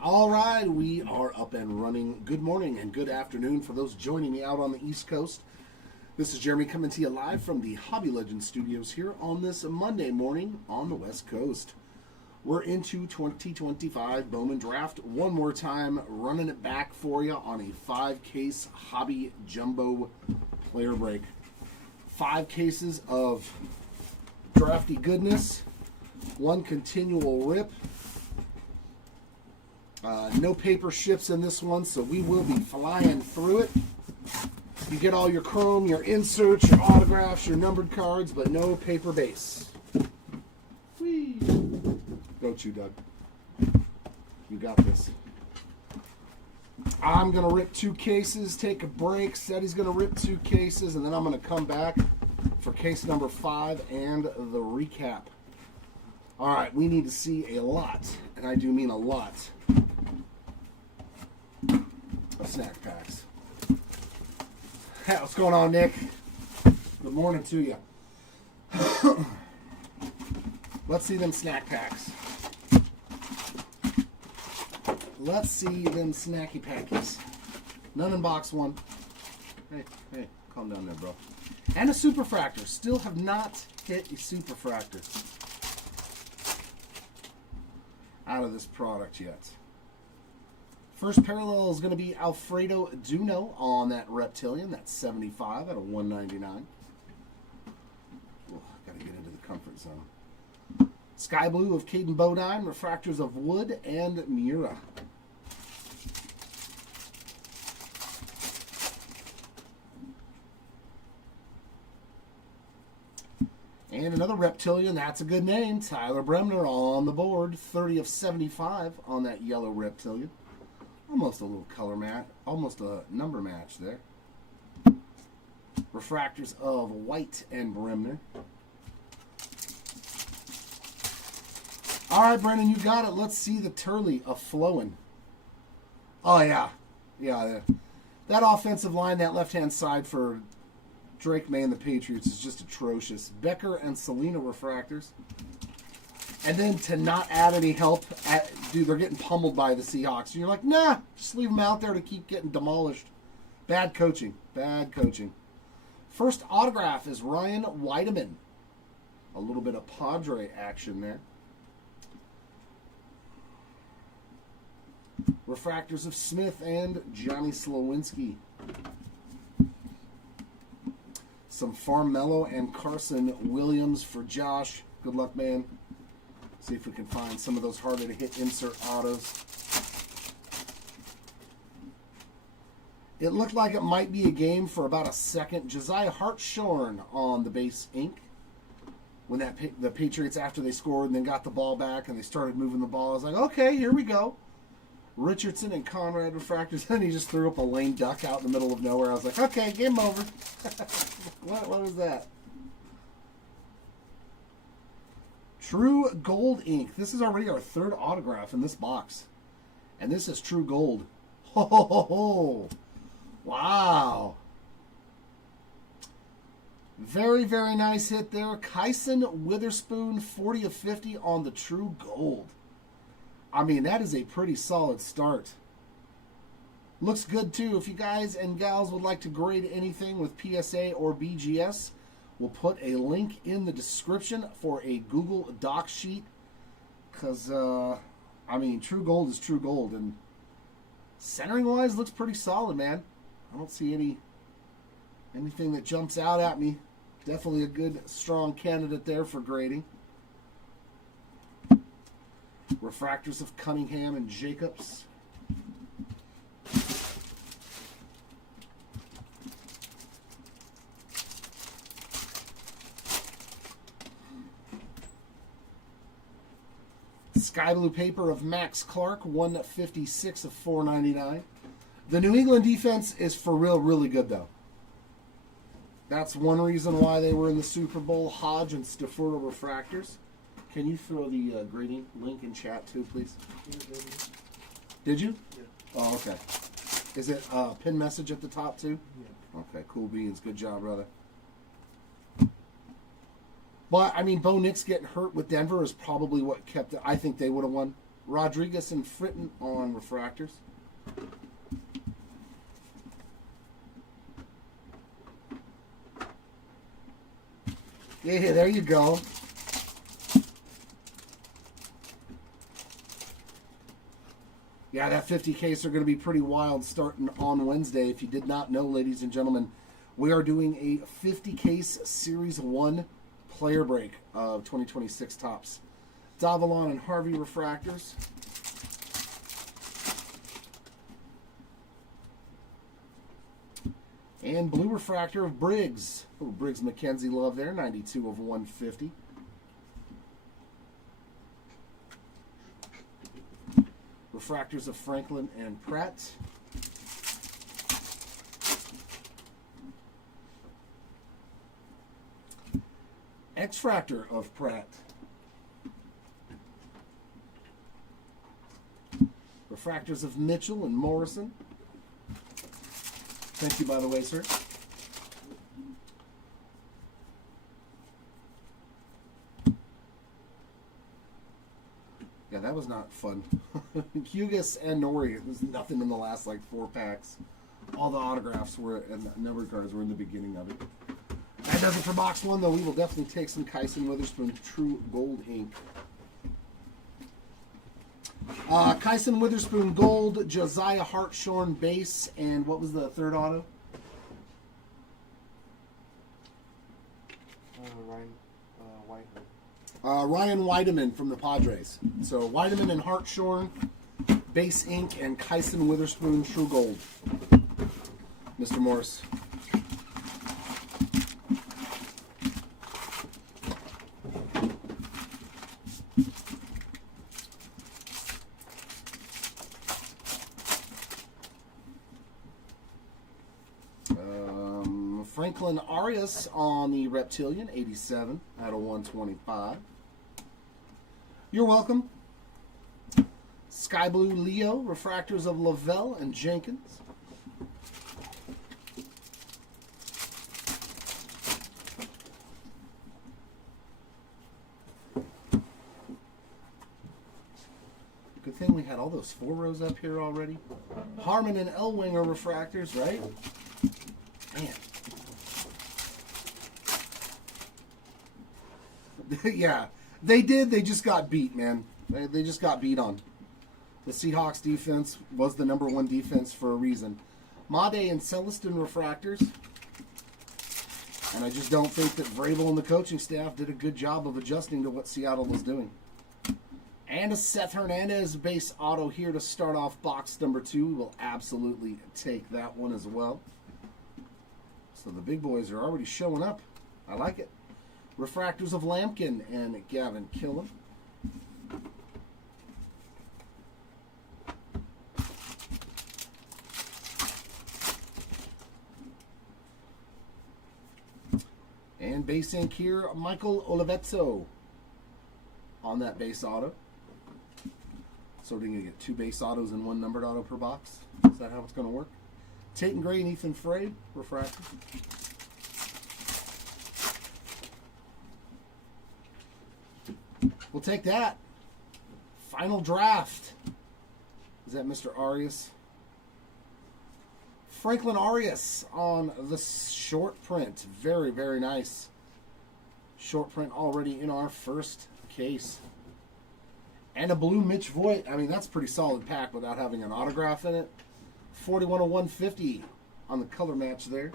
All right, we are up and running. Good morning and good afternoon for those joining me out on the East Coast. This is Jeremy coming to you live from the Hobby Legends studios here on this Monday morning on the West Coast. We're into 2025 Bowman Draft one more time, running it back for you on a 5-case Hobby Jumbo player break. 5 cases of drafty goodness, 1 continual rip. No paper ships in this one, so we will be flying through it. You get all your chrome, your inserts, your autographs, your numbered cards, but no paper base. Whee! Don't you, Doug. You got this. I'm going to rip 2 cases, take a break. Seti's going to rip 2 cases, and then I'm going to come back for case number 5 and the recap. All right, we need to see a lot, and I do mean a lot, of snack packs. Hey, what's going on, Nick? Good morning to you. Let's see them snack packs. Let's see them snacky packies. None in box 1. Hey, calm down there, bro. And a superfractor. Still have not hit a superfractor out of this product yet. First parallel is going to be Alfredo Duno on that Reptilian. That's 75 out of 199. Oh, got to get into the comfort zone. Sky Blue of Caden Bodine. Refractors of Wood and Mura. And another Reptilian, that's a good name. Tyler Bremner on the board. 30 of 75 on that yellow Reptilian. Almost a little color match. Almost a number match there. Refractors of White and Bremner. All right, Brendan, you got it. Let's see the Turley of Flowen. Oh, yeah. Yeah, that offensive line, that left-hand side for Drake May and the Patriots is just atrocious. Becker and Selena refractors. And then to not add any help, dude, they're getting pummeled by the Seahawks. And you're like, nah, just leave them out there to keep getting demolished. Bad coaching. Bad coaching. First autograph is Ryan Weideman. A little bit of Padre action there. Refractors of Smith and Johnny Slowinski. Some Farmello and Carson Williams for Josh. Good luck, man. See if we can find some of those harder to hit insert autos. It looked like it might be a game for about a second. Josiah Hartshorn on the base ink. When the Patriots, after they scored and then got the ball back and they started moving the ball, I was like, okay, here we go. Richardson and Conrad refractors. Then he just threw up a lame duck out in the middle of nowhere. I was like, okay, game over. What was that? True Gold ink. This is already our 3rd autograph in this box. And this is True Gold. Ho, ho, ho, ho. Wow. Very, very nice hit there. Kyson Witherspoon, 40 of 50 on the True Gold. I mean, that is a pretty solid start. Looks good, too. If you guys and gals would like to grade anything with PSA or BGS, we'll put a link in the description for a Google Doc sheet. Because, I mean, True Gold is True Gold. And centering-wise, looks pretty solid, man. I don't see anything that jumps out at me. Definitely a good, strong candidate there for grading. Refractors of Cunningham and Jacobs. Sky Blue paper of Max Clark, 156 of 499. The New England defense is for real, really good, though. That's one reason why they were in the Super Bowl. Hodge and Stafurda refractors. Can you throw the grading link in chat, too, please? Did you? Yeah. Oh, okay. Is it a pin message at the top, too? Yeah. Okay, cool beans. Good job, brother. But, I mean, Bo Nix getting hurt with Denver is probably what kept it. I think they would have won. Rodriguez and Fritton on refractors. Yeah, there you go. Yeah, that 50 case are going to be pretty wild starting on Wednesday. If you did not know, ladies and gentlemen, we are doing a 50 case Series 1 player break of 2026 Topps. Davalon and Harvey refractors. And blue refractor of Briggs. Oh, Briggs McKenzie love there, 92 of 150. Refractors of Franklin and Pratt. X-Fractor of Pratt. Refractors of Mitchell and Morrison. Thank you, by the way, sir. Yeah, that was not fun. Hughes and Nori. There's nothing in the last, like, 4 packs. All the autographs were, and the numbered cards were in the beginning of it. That does it for box 1, though. We will definitely take some Kyson Witherspoon True Gold ink. Kyson Witherspoon Gold, Josiah Hartshorn base, and what was the third auto? Ryan Weideman from the Padres. So Weideman and Hartshorn, base ink, and Kyson Witherspoon True Gold. Mr. Morris. Franklin Arias on the Reptilian, 87 out of 125. You're welcome. Sky Blue Leo, refractors of Lavelle and Jenkins. Good thing we had all those 4 rows up here already. Harmon and Elwinger refractors, right? Man. Yeah, they did. They just got beat, man. They just got beat on. The Seahawks defense was the #1 defense for a reason. Made and Celestin refractors. And I just don't think that Vrabel and the coaching staff did a good job of adjusting to what Seattle was doing. And a Seth Hernandez base auto here to start off box number 2. We will absolutely take that one as well. So the big boys are already showing up. I like it. Refractors of Lampkin and Gavin Killen. And base ink here, Michael Olivetto on that base auto. So we're going to get 2 base autos and 1 numbered auto per box. Is that how it's going to work? Tate Gray and Ethan Frey, refractor. We'll take that. Final draft. Is that Mr. Arias? Franklin Arias on the short print. Very, very nice. Short print already in our first case. And a blue Mitch Voigt. I mean, that's a pretty solid pack without having an autograph in it. 41 of 150 on the color match there.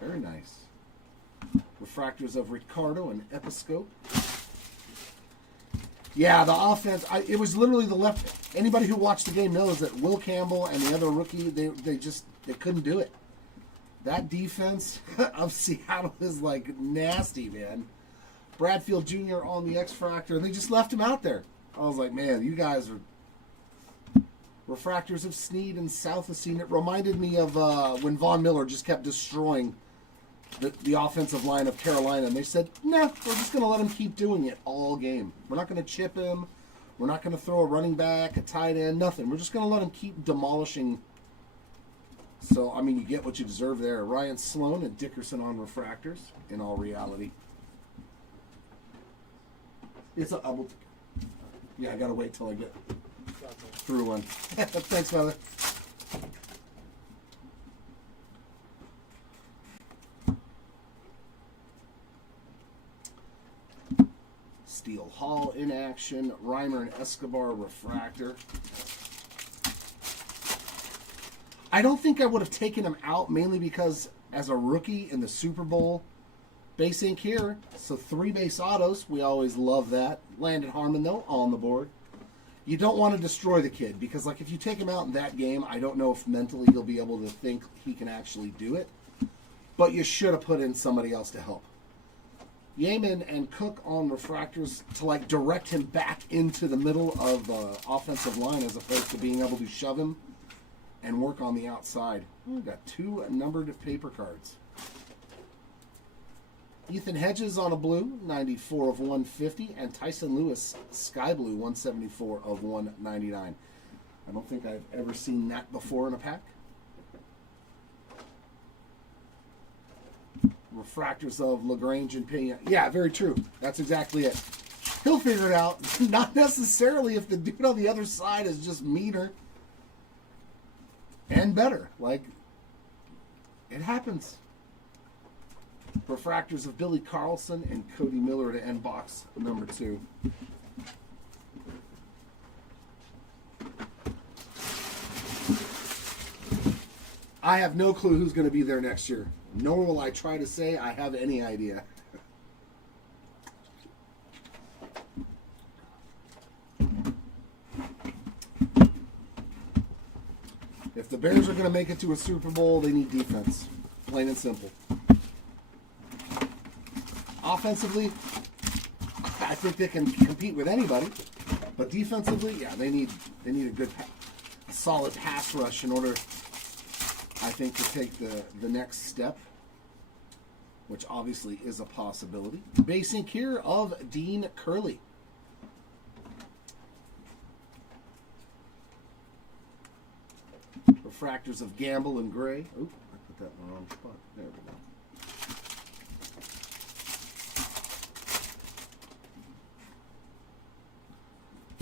Very nice. Refractors of Ricardo and Episcope. Yeah, the offense, it was literally the left. Anybody who watched the game knows that Will Campbell and the other rookie, they couldn't do it. That defense of Seattle is like nasty, man. Bradfield Jr. on the X-Fractor, and they just left him out there. I was like, man, you guys are... Refractors of Snead and South of Scene. It reminded me of when Von Miller just kept destroying the offensive line of Carolina, and they said, no, we're just going to let him keep doing it all game. We're not going to chip him. We're not going to throw a running back, a tight end, nothing. We're just going to let him keep demolishing. So, I mean, you get what you deserve there. Ryan Sloan and Dickerson on refractors, in all reality. It's a Yeah, I gotta wait till I get through one. Thanks, brother. Steel Hall in action. Reimer and Escobar refractor. I don't think I would have taken him out, mainly because as a rookie in the Super Bowl, base ink here, so 3 base autos. We always love that. Landon Harmon, though, on the board. You don't want to destroy the kid, because like if you take him out in that game, I don't know if mentally he'll be able to think he can actually do it. But you should have put in somebody else to help. Yeaman and Cook on refractors to like direct him back into the middle of offensive line as opposed to being able to shove him and work on the outside. We've got 2 numbered paper cards. Ethan Hedges on a blue, 94 of 150, and Tyson Lewis, sky blue, 174 of 199. I don't think I've ever seen that before in a pack. Refractors of LaGrange and Pena. Yeah, very true. That's exactly it. He'll figure it out. Not necessarily if the dude on the other side is just meaner and better. Like, it happens. Refractors of Billy Carlson and Cody Miller to end box number 2. I have no clue who's going to be there next year. Nor will I try to say I have any idea. If the Bears are going to make it to a Super Bowl, they need defense. Plain and simple. Offensively, I think they can compete with anybody. But defensively, yeah, they need a solid pass rush in order, I think, to take the next step, which obviously is a possibility. Base ink here of Dean Curley. Refractors of Gamble and Gray. Oh, I put that in the wrong spot. There we go.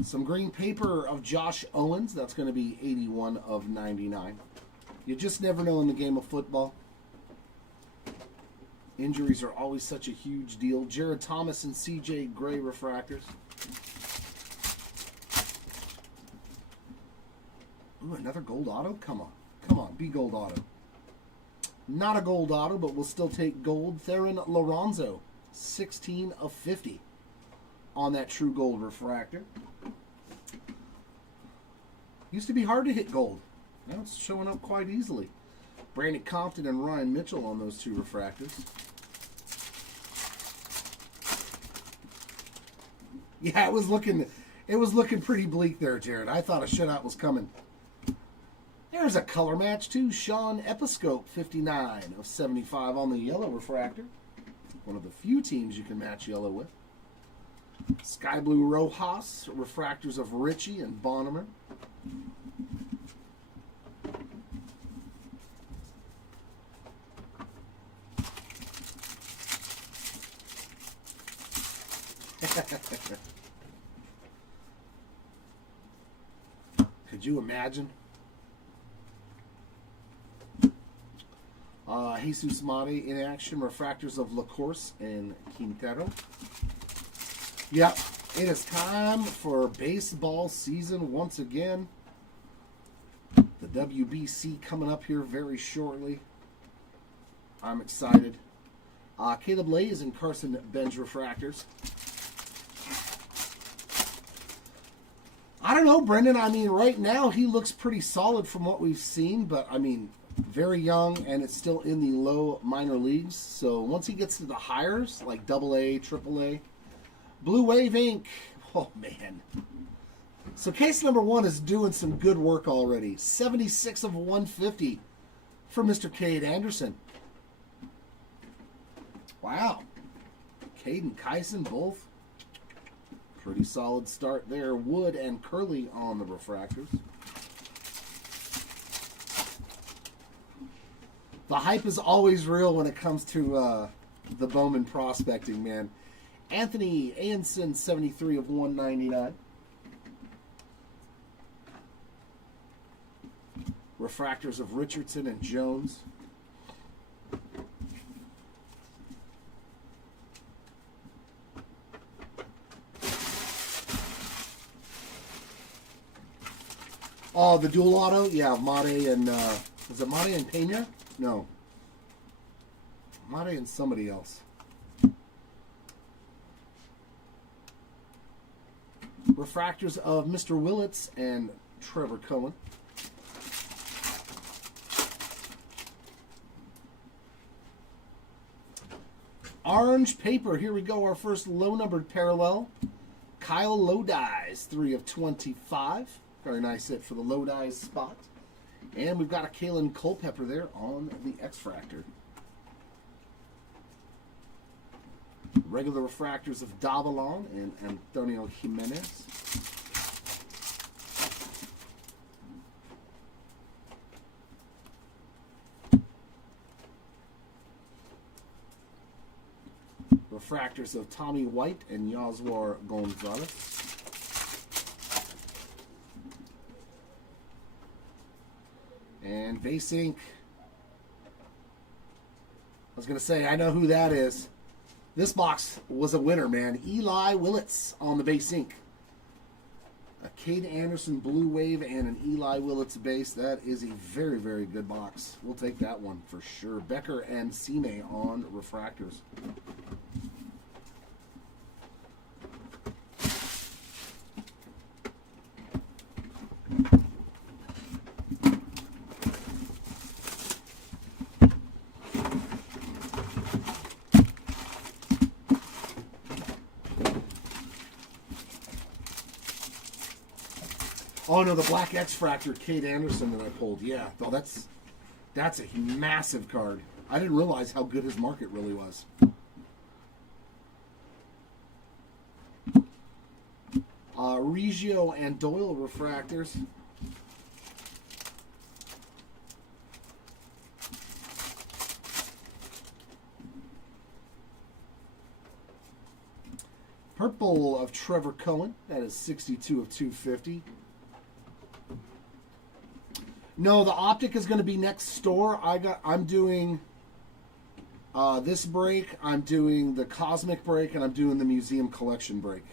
Some green paper of Josh Owens. That's going to be 81 of 99. You just never know in the game of football. Injuries are always such a huge deal. Jared Thomas and CJ Gray refractors. Ooh, another gold auto? Come on. Come on, be gold auto. Not a gold auto, but we'll still take gold. Theron Lorenzo, 16 of 50 on that true gold refractor. Used to be hard to hit gold. Now it's showing up quite easily. Brandon Compton and Ryan Mitchell on those 2 refractors. Yeah, it was looking pretty bleak there, Jared. I thought a shutout was coming. There's a color match too. Sean Episcope, 59 of 75 on the yellow refractor. One of the few teams you can match yellow with. Sky Blue Rojas, refractors of Ritchie and Bonnemer. Could you imagine? Jesus Mate in action. Refractors of LaCourse and Quintero. Yep, it is time for baseball season once again. The WBC coming up here very shortly. I'm excited. Caleb Lays and Carson Benj refractors. I don't know, Brendan. I mean, right now he looks pretty solid from what we've seen, but I mean, very young and it's still in the low minor leagues. So once he gets to the hires, like AA, AAA, Blue Wave Ink. Oh, man. So case number 1 is doing some good work already. 76 of 150 for Mr. Cade Anderson. Wow. Cade and Kyson both. Pretty solid start there. Wood and Curley on the refractors. The hype is always real when it comes to the Bowman prospecting, man. Anthony Anson, 73 of 199. Refractors of Richardson and Jones. Oh, the dual auto? Yeah, Mate and, was it Mate and Pena? No. Mate and somebody else. Refractors of Mr. Willits and Trevor Cohen. Orange paper. Here we go. Our first low-numbered parallel. Kyle Lodi's, 3 of 25. Very nice hit for the Lodi's spot. And we've got a Kalen Culpepper there on the X-Fractor. Regular refractors of Davalon and Antonio Jimenez. Refractors of Tommy White and Yaswar Gonzalez. And base ink. I was going to say, I know who that is. This box was a winner, man. Eli Willits on the base ink. A Cade Anderson Blue Wave and an Eli Willits base. That is a very, very good box. We'll take that one for sure. Becker and Sime on refractors. Oh no, the black X-Fractor Cade Anderson that I pulled. Yeah, oh, that's a massive card. I didn't realize how good his market really was. Reggio and Doyle refractors. Purple of Trevor Cohen. That is 62 of 250. No, the Optic is going to be next store. I'm doing this break. I'm doing the Cosmic break, and I'm doing the Museum Collection break.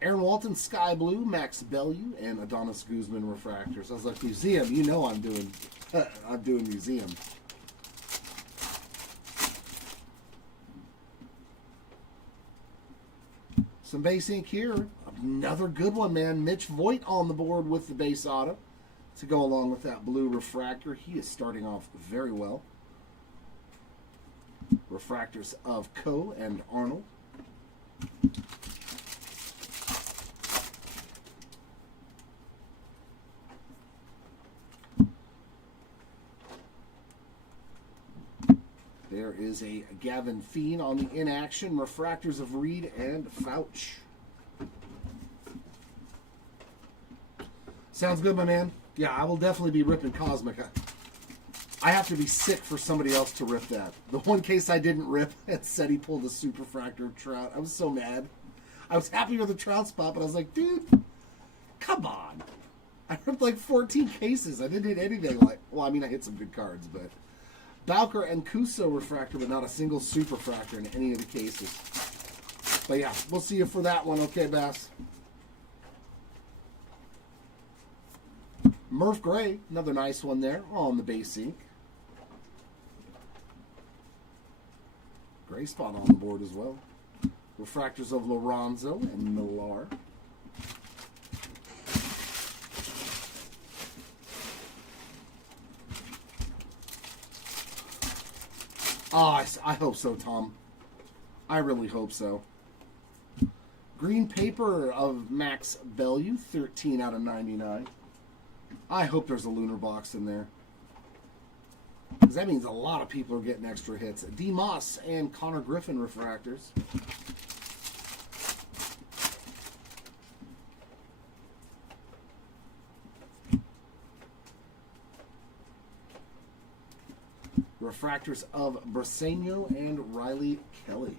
Aaron Walton, Sky Blue, Max Bellew, and Adonis Guzman refractors. I was like, Museum, you know I'm doing Museum. Some base ink here. Another good one, man. Mitch Voigt on the board with the base auto to go along with that blue refractor. He is starting off very well. Refractors of Coe and Arnold. There is a Gavin Fiend on the inaction. Refractors of Reed and Fouch. Sounds good, my man. Yeah, I will definitely be ripping Cosmic. I have to be sick for somebody else to rip that. The one case I didn't rip, it said he pulled a Superfractor of Trout. I was so mad. I was happy with the Trout spot, but I was like, dude, come on. I ripped like 14 cases. I didn't hit anything like... Well, I mean, I hit some good cards, but... Bowker and Kuso refractor, but not a single Superfractor in any of the cases. But yeah, we'll see you for that one, okay, Bass? Murph Gray, another nice one there on the base ink. Gray spot on the board as well. Refractors of Lorenzo and Millar. Oh, I hope so, Tom. I really hope so. Green paper of Max Bellew, 13 out of 99. I hope there's a lunar box in there. Because that means a lot of people are getting extra hits. D. Moss and Connor Griffin refractors. Refractors of Brasenio and Riley Kelly.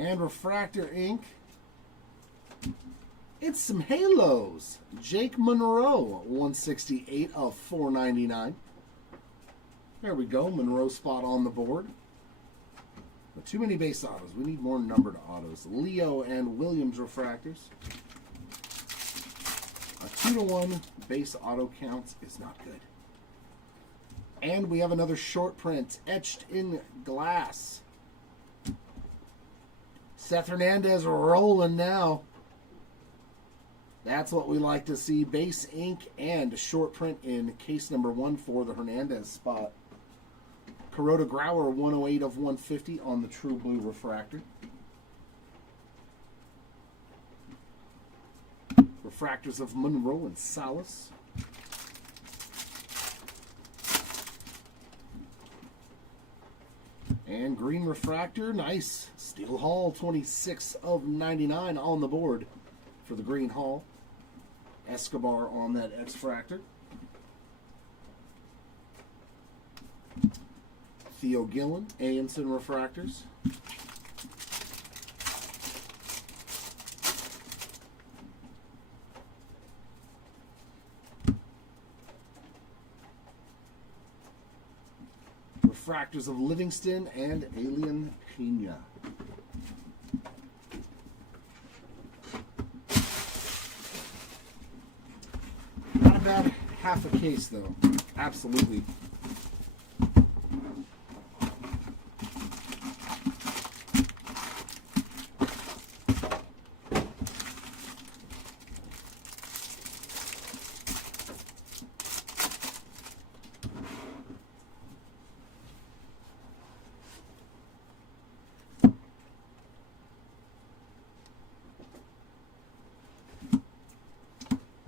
And refractor ink. It's some Halos. Jake Monroe, 168 of 499. There we go. Monroe spot on the board. But too many base autos. We need more numbered autos. Leo and Williams refractors. A 2-to-1 base auto counts is not good. And we have another short print etched in glass. Seth Hernandez rolling now. That's what we like to see. Base ink and short print in case number 1 for the Hernandez spot. Kuroda Grauer, 108 of 150 on the True Blue refractor. Refractors of Monroe and Salas. And green refractor, nice. Steel Hall, 26 of 99 on the board for the green Hall. Escobar on that X-Fractor. Theo Gillen, Anson refractors. Refractors of Livingston and Alien Pena. Not a bad half a case, though. Absolutely.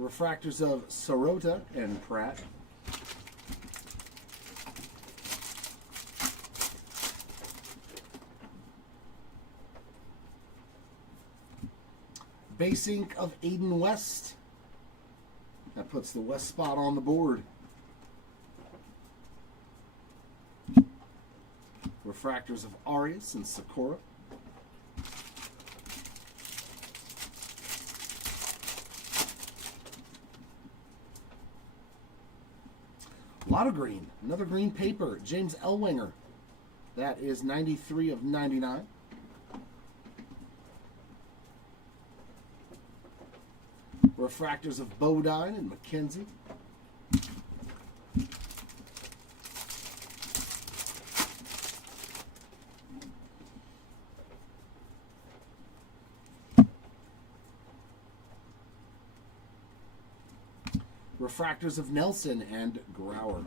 Refractors of Sorota and Pratt. Base ink of Aiden West. That puts the West spot on the board. Refractors of Arias and Sakura. A lot of green. Another green paper. James Ellwanger. That is 93 of 99. Refractors of Bodine and McKenzie. Refractors of Nelson and Grauer.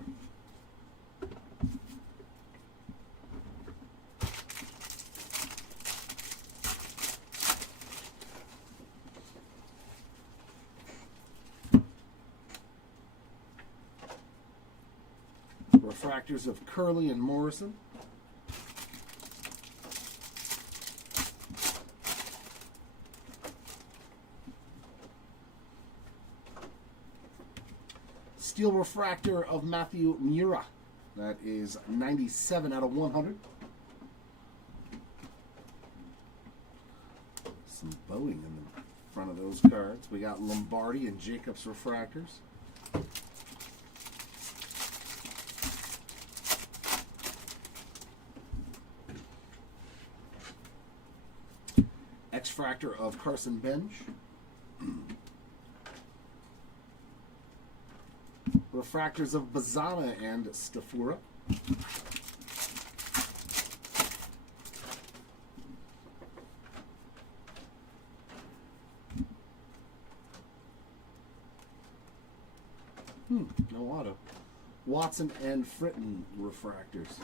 Refractors of Curley and Morrison. Steel refractor of Matthew Mura. That is 97 out of 100. Some Boeing in the front of those cards. We got Lombardi and Jacobs refractors. X-Fractor of Carson Bench. Refractors of Bazana and Stafura. No auto. Watson and Fritton refractors.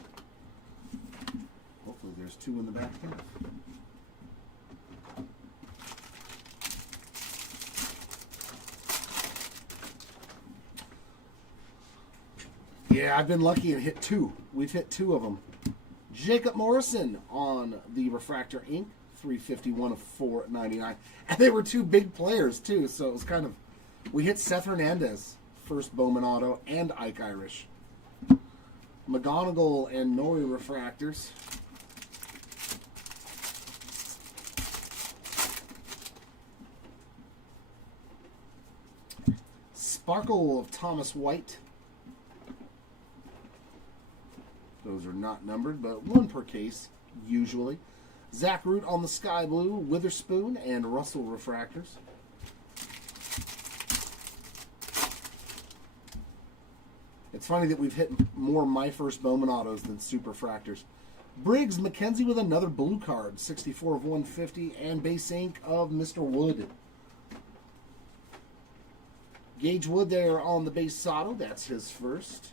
Hopefully there's two in the back half. Yeah, I've been lucky and hit two. We've hit two of them. Jacob Morrison on the refractor ink, 351 of 499. And they were two big players, too, so it was kind of... We hit Seth Hernandez, first Bowman auto, and Ike Irish. McGonigal and Nori refractors. Sparkle of Thomas White. Those are not numbered, but one per case, usually. Zach Root on the Sky Blue, Witherspoon, and Russell refractors. It's funny that we've hit more My First Bowman autos than Superfractors. Briggs McKenzie with another blue card, 64 of 150, and base ink of Mr. Wood. Gage Wood there on the base auto. That's his first.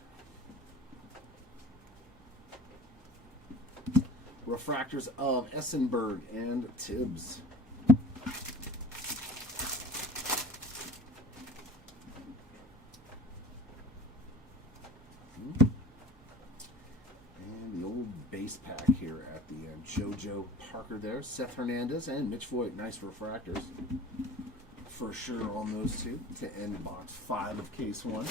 Refractors of Essenberg and Tibbs. And the old base pack here at the end. JoJo Parker there. Seth Hernandez and Mitch Voigt. Nice refractors. For sure on those two to end box 5 of case 1.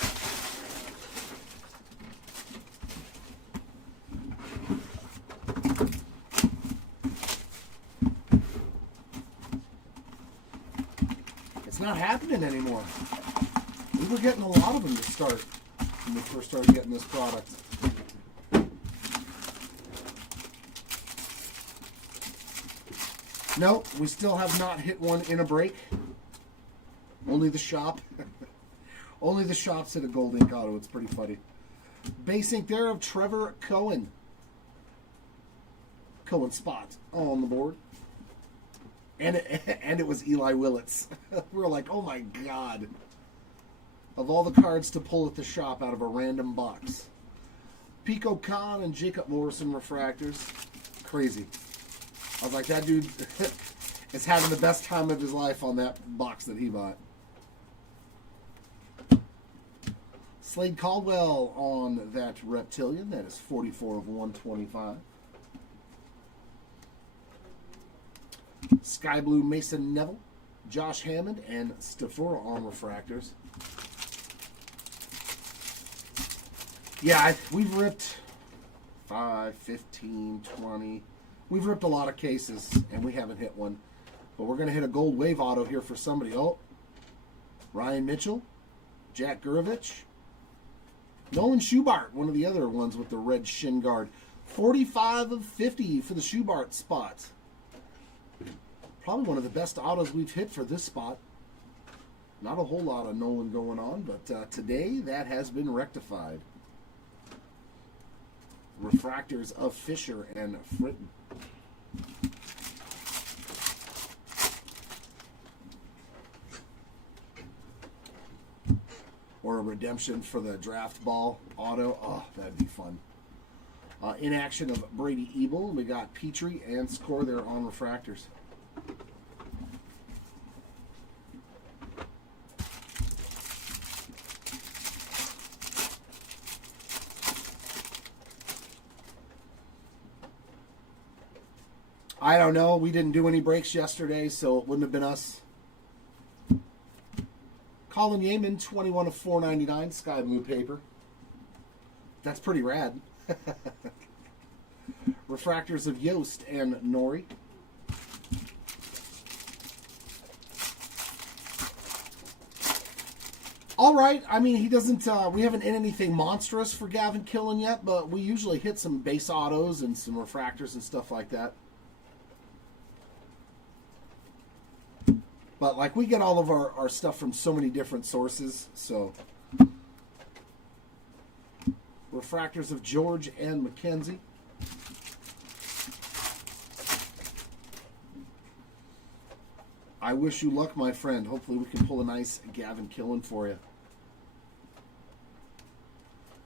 It's not happening anymore. We were getting a lot of them to start when we first started getting this product. Nope, we still have not hit one in a break. Only the shop. Only the shop's hit a gold ink auto. It's pretty funny. Base ink there of Trevor Cohen. Cohen spot on the board. And it was Eli Willits. We were like, oh my God. Of all the cards to pull at the shop out of a random box. Pico Khan and Jacob Morrison refractors. Crazy. I was like, that dude is having the best time of his life on that box that he bought. Slade Caldwell on that Reptilian. That is 44 of 125. Sky Blue Mason Neville, Josh Hammond, and Stafura on refractors. Yeah, we've ripped 5, 15, 20. We've ripped a lot of cases, and we haven't hit one. But we're going to hit a gold wave auto here for somebody. Oh, Ryan Mitchell, Jack Gurevich, Nolan Schubart, one of the other ones with the red shin guard. 45 of 50 for the Schubart spot. Probably one of the best autos we've hit for this spot. Not a whole lot of Nolan going on, but today that has been rectified. Refractors of Fisher and Fritton. Or a redemption for the draft ball auto. Oh, that'd be fun. In action of Brady Ebel. We got Petrie and Score there on refractors. I don't know. We didn't do any breaks yesterday, so it wouldn't have been us. Colin Yeaman, 21 of 499, Sky Blue paper. That's pretty rad. Refractors of Yost and Nori. All right. I mean, he doesn't. We haven't hit anything monstrous for Gavin Killen yet, but we usually hit some base autos and some refractors and stuff like that. But, like, we get all of our stuff from so many different sources, so. Refractors of George and Mackenzie. I wish you luck, my friend. Hopefully we can pull a nice Gavin Killen for you.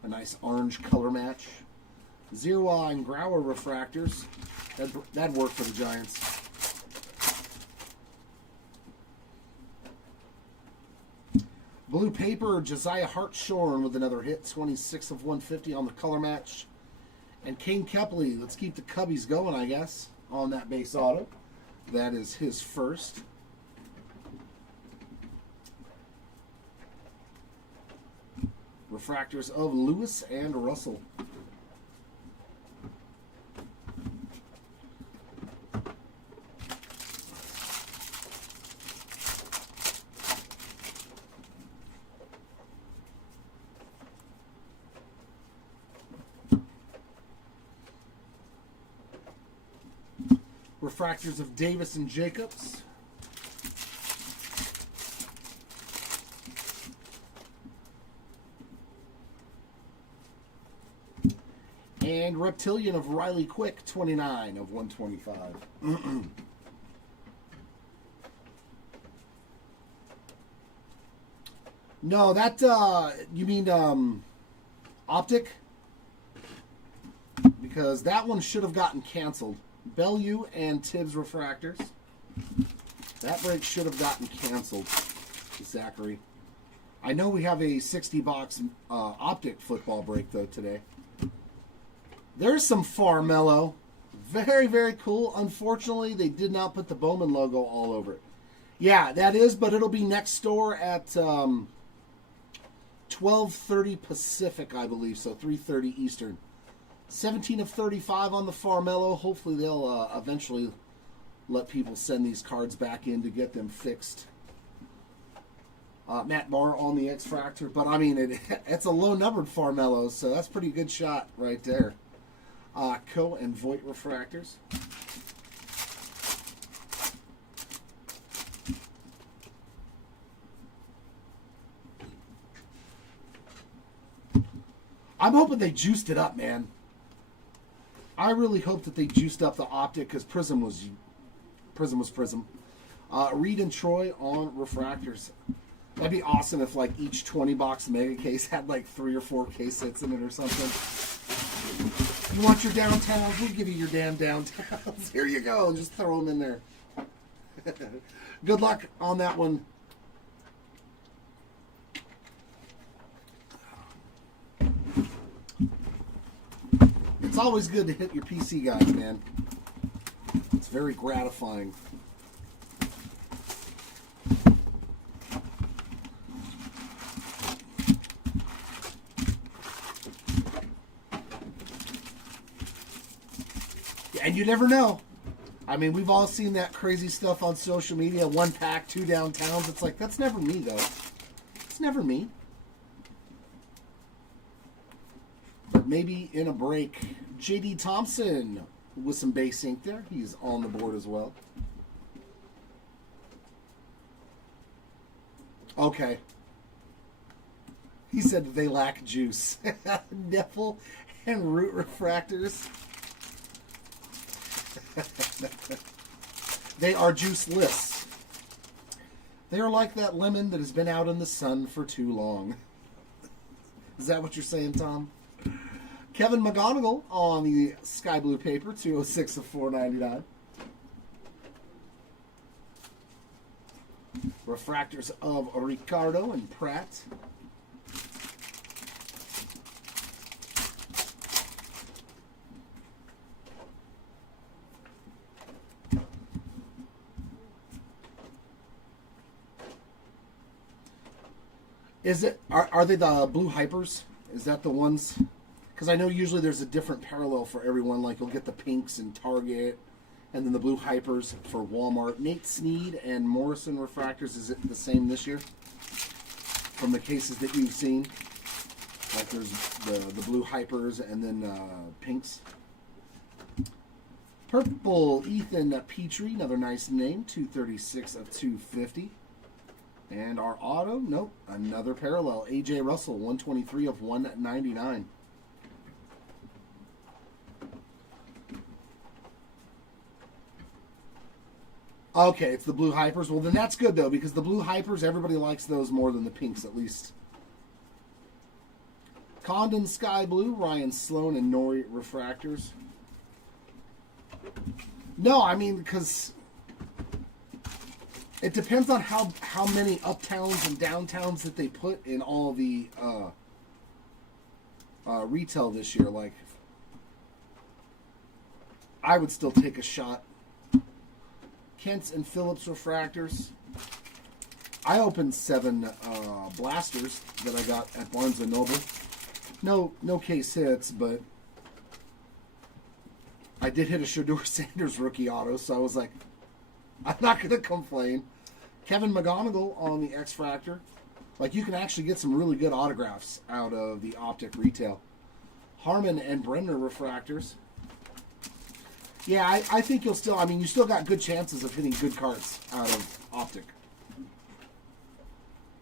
A nice orange color match. Zero and Grauer refractors. That'd work for the Giants. Blue paper, Josiah Hartshorn with another hit, 26 of 150 on the color match. And Kane Kepley, let's keep the Cubbies going, I guess, on that base auto. That is his first. Refractors of Lewis and Russell. Refractors of Davis and Jacobs. And Reptilian of Riley Quick, 29 of 125. No, that, you mean Optic? Because that one should have gotten canceled. Bellew and Tibbs refractors. That break should have gotten canceled, Zachary. I know we have a 60-box Optic football break, though, today. There's some Farmello. Very, very cool. Unfortunately, they did not put the Bowman logo all over it. Yeah, that is, but it'll be next store at 12:30 Pacific, I believe, so 3:30 Eastern. 17 of 35 on the Farmello. Hopefully they'll eventually let people send these cards back in to get them fixed. Matt Barr on the X-Fractor. But, I mean, it's a low-numbered Farmello, so that's a pretty good shot right there. Coe and Voigt refractors. I'm hoping they juiced it up, man. I really hope that they juiced up the Optic because Prism was Prism. Reed and Troy on refractors. That'd be awesome if like each 20-box mega case had like 3 or 4 case hits in it or something. You want your downtowns? We'll give you your damn downtowns. Here you go. Just throw them in there. Good luck on that one. It's always good to hit your PC guys, man. It's very gratifying. And you never know. I mean, we've all seen that crazy stuff on social media. 1 pack, 2 downtowns. It's like, that's never me, though. It's never me. But maybe in a break. J.D. Thompson with some base ink there. He's on the board as well. Okay. He said they lack juice. Neffel and Root refractors. They are juiceless. They are like that lemon that has been out in the sun for too long. Is that what you're saying, Tom? Kevin McGonigal on the sky blue paper, 206 of 499. Refractors of Ricardo and Pratt. Is it? Are they the blue hypers? Is that the ones? Because I know usually there's a different parallel for everyone. Like you'll get the pinks in Target, and then the blue hypers for Walmart. Nate Snead and Morrison refractors. Is it the same this year? From the cases that you've seen, like there's the blue hypers and then pinks. Purple Ethan Petrie, another nice name. 236 of 250. And our auto, nope, another parallel. A.J. Russell, 123 of 199. Okay, it's the blue hypers. Well, then that's good, though, because the blue hypers, everybody likes those more than the pinks, at least. Condon Sky Blue, Ryan Sloan and Nori refractors. No, I mean, because it depends on how many uptowns and downtowns that they put in all the retail this year. Like, I would still take a shot. Kent's and Phillips refractors. I opened 7 blasters that I got at Barnes & Noble. No case hits, but I did hit a Shedeur Sanders rookie auto, so I was like, I'm not going to complain. Kevin McGonigal on the X-Fractor. Like, you can actually get some really good autographs out of the Optic retail. Harmon and Brenner refractors. Yeah, I think you'll still, I mean, you still got good chances of hitting good cards out of Optic.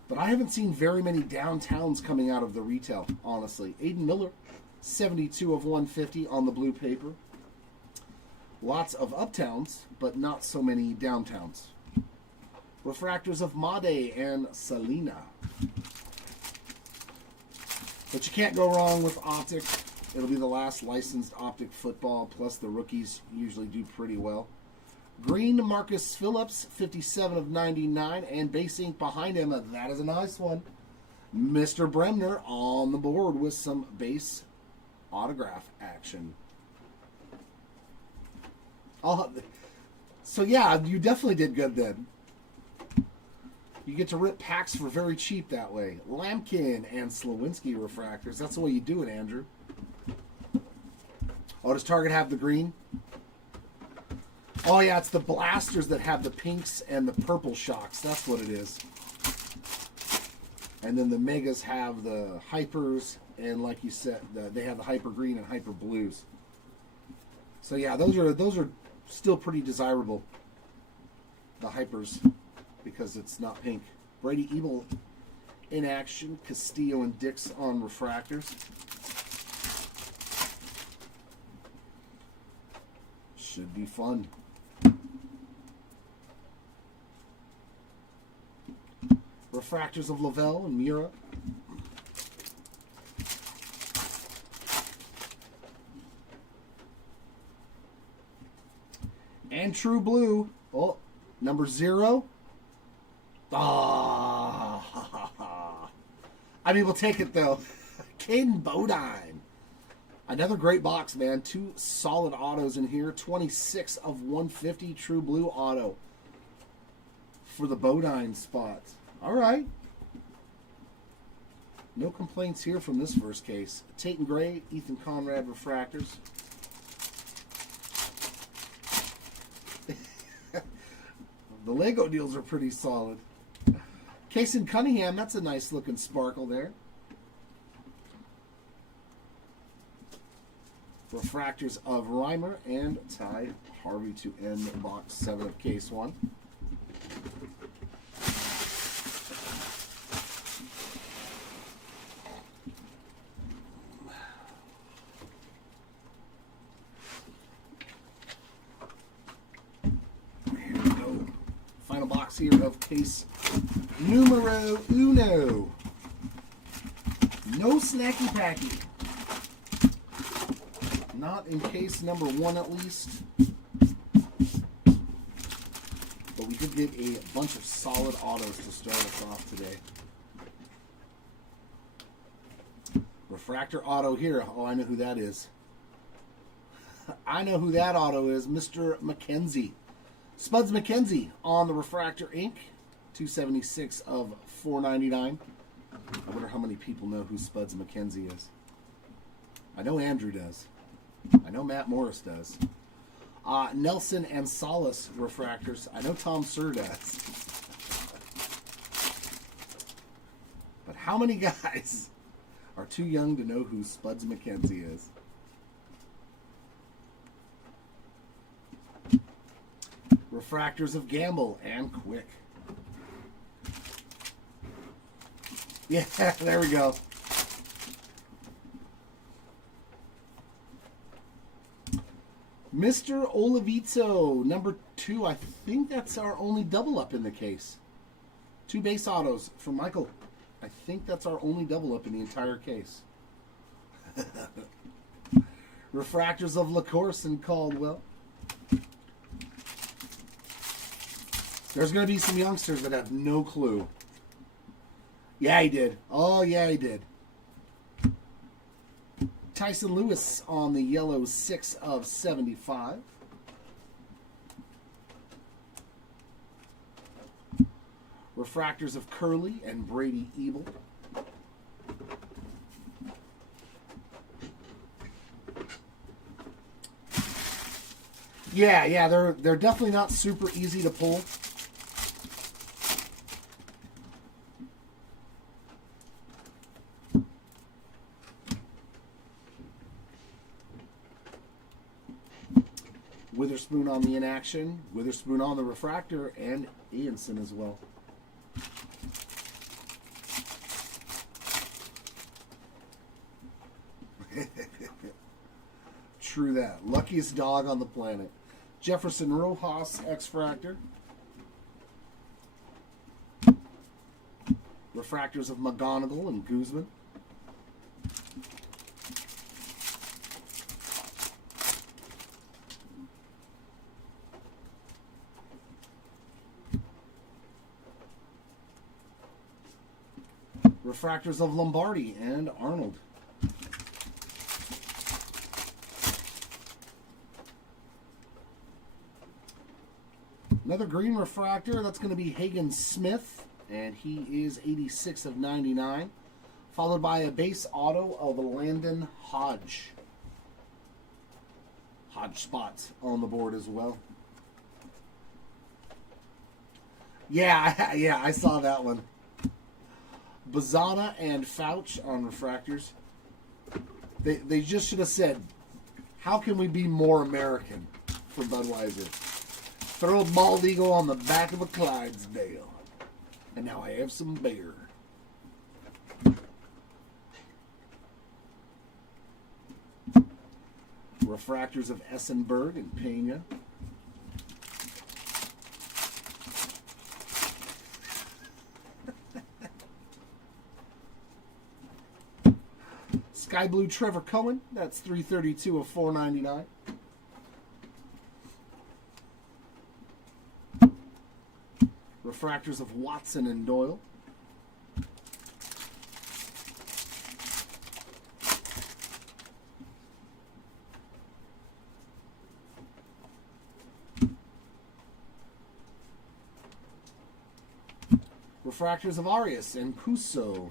But I haven't seen very many downtowns coming out of the retail, honestly. Aiden Miller, 72 of 150 on the blue paper. Lots of uptowns, but not so many downtowns. Refractors of Made and Selena. But you can't go wrong with Optic. It'll be the last licensed Optic football, plus the rookies usually do pretty well. Green, Marcus Phillips, 57 of 99, and base ink behind him. That is a nice one. Mr. Bremner on the board with some base autograph action. So yeah, you definitely did good then. You get to rip packs for very cheap that way. Lampkin and Slawinski refractors. That's the way you do it, Andrew. Oh, does Target have the green? Oh, yeah, it's the blasters that have the pinks and the purple shocks. That's what it is. And then the Megas have the hypers, and like you said, they have the hyper green and hyper blues. So yeah, those are still pretty desirable. The hypers, because it's not pink. Brady Ebel in action. Castillo and Dix on refractors. Should be fun. Refractors of Lavelle and Mura. And True Blue. Oh, number 0. Ah, I mean, we'll take it though. Caden Bodine. Another great box, man. 2 solid autos in here. 26 of 150 True Blue auto for the Bodine spot. All right. No complaints here from this first case. Tate and Gray, Ethan Conrad refractors. The Lego deals are pretty solid. Kason Cunningham, that's a nice looking sparkle there. Refractors of Reimer and Ty Harvey to end box 7 of case 1. Here we go. Final box here of case numero uno. No snacky packy. Not in case number 1 at least. But we did get a bunch of solid autos to start us off today. Refractor auto here. Oh, I know who that is. I know who that auto is. Mr. McKenzie. Spuds McKenzie on the refractor ink. 276 of 499. I wonder how many people know who Spuds McKenzie is. I know Andrew does. I know Matt Morris does. Nelson and Salas refractors. I know Tom Sir does. But how many guys are too young to know who Spuds McKenzie is? Refractors of Gamble and Quick. Yeah, there we go. Mr. Olivito, number 2. I think that's our only double up in the case. 2 base autos for Michael. I think that's our only double up in the entire case. Refractors of LaCourse and Caldwell. There's going to be some youngsters that have no clue. Yeah, he did. Oh, yeah, he did. Tyson Lewis on the yellow 6 of 75. Refractors of Curley and Brady Ebel. Yeah, they're definitely not super easy to pull. Witherspoon on the in action, Witherspoon on the refractor, and Ianson as well. True that. Luckiest dog on the planet. Jefferson Rojas X-Fractor. Refractors of McGonigal and Guzman. Refractors of Lombardi and Arnold. Another green refractor, that's going to be Hagen Smith, and he is 86 of 99. Followed by a base auto of Landon Hodge. Hodge spots on the board as well. Yeah, I saw that one. Bazana and Fouch on refractors. They just should have said, how can we be more American for Budweiser? Throw a bald eagle on the back of a Clydesdale. And now I have some beer. Refractors of Essenberg and Pena. Sky Blue Trevor Cohen, that's 332 of 499. Refractors of Watson and Doyle. Refractors of Arias and Puso.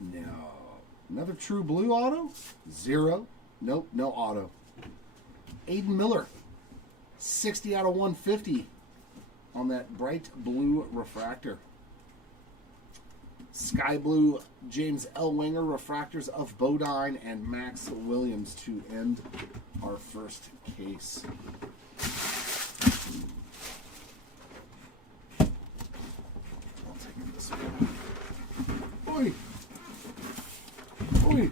Now, another true blue auto? 0. Nope, no auto. Aiden Miller, 60 out of 150 on that bright blue refractor. Sky Blue James Ellwanger refractors of Bodine and Max Williams to end our first case. I'll take this one. Oi! Oi!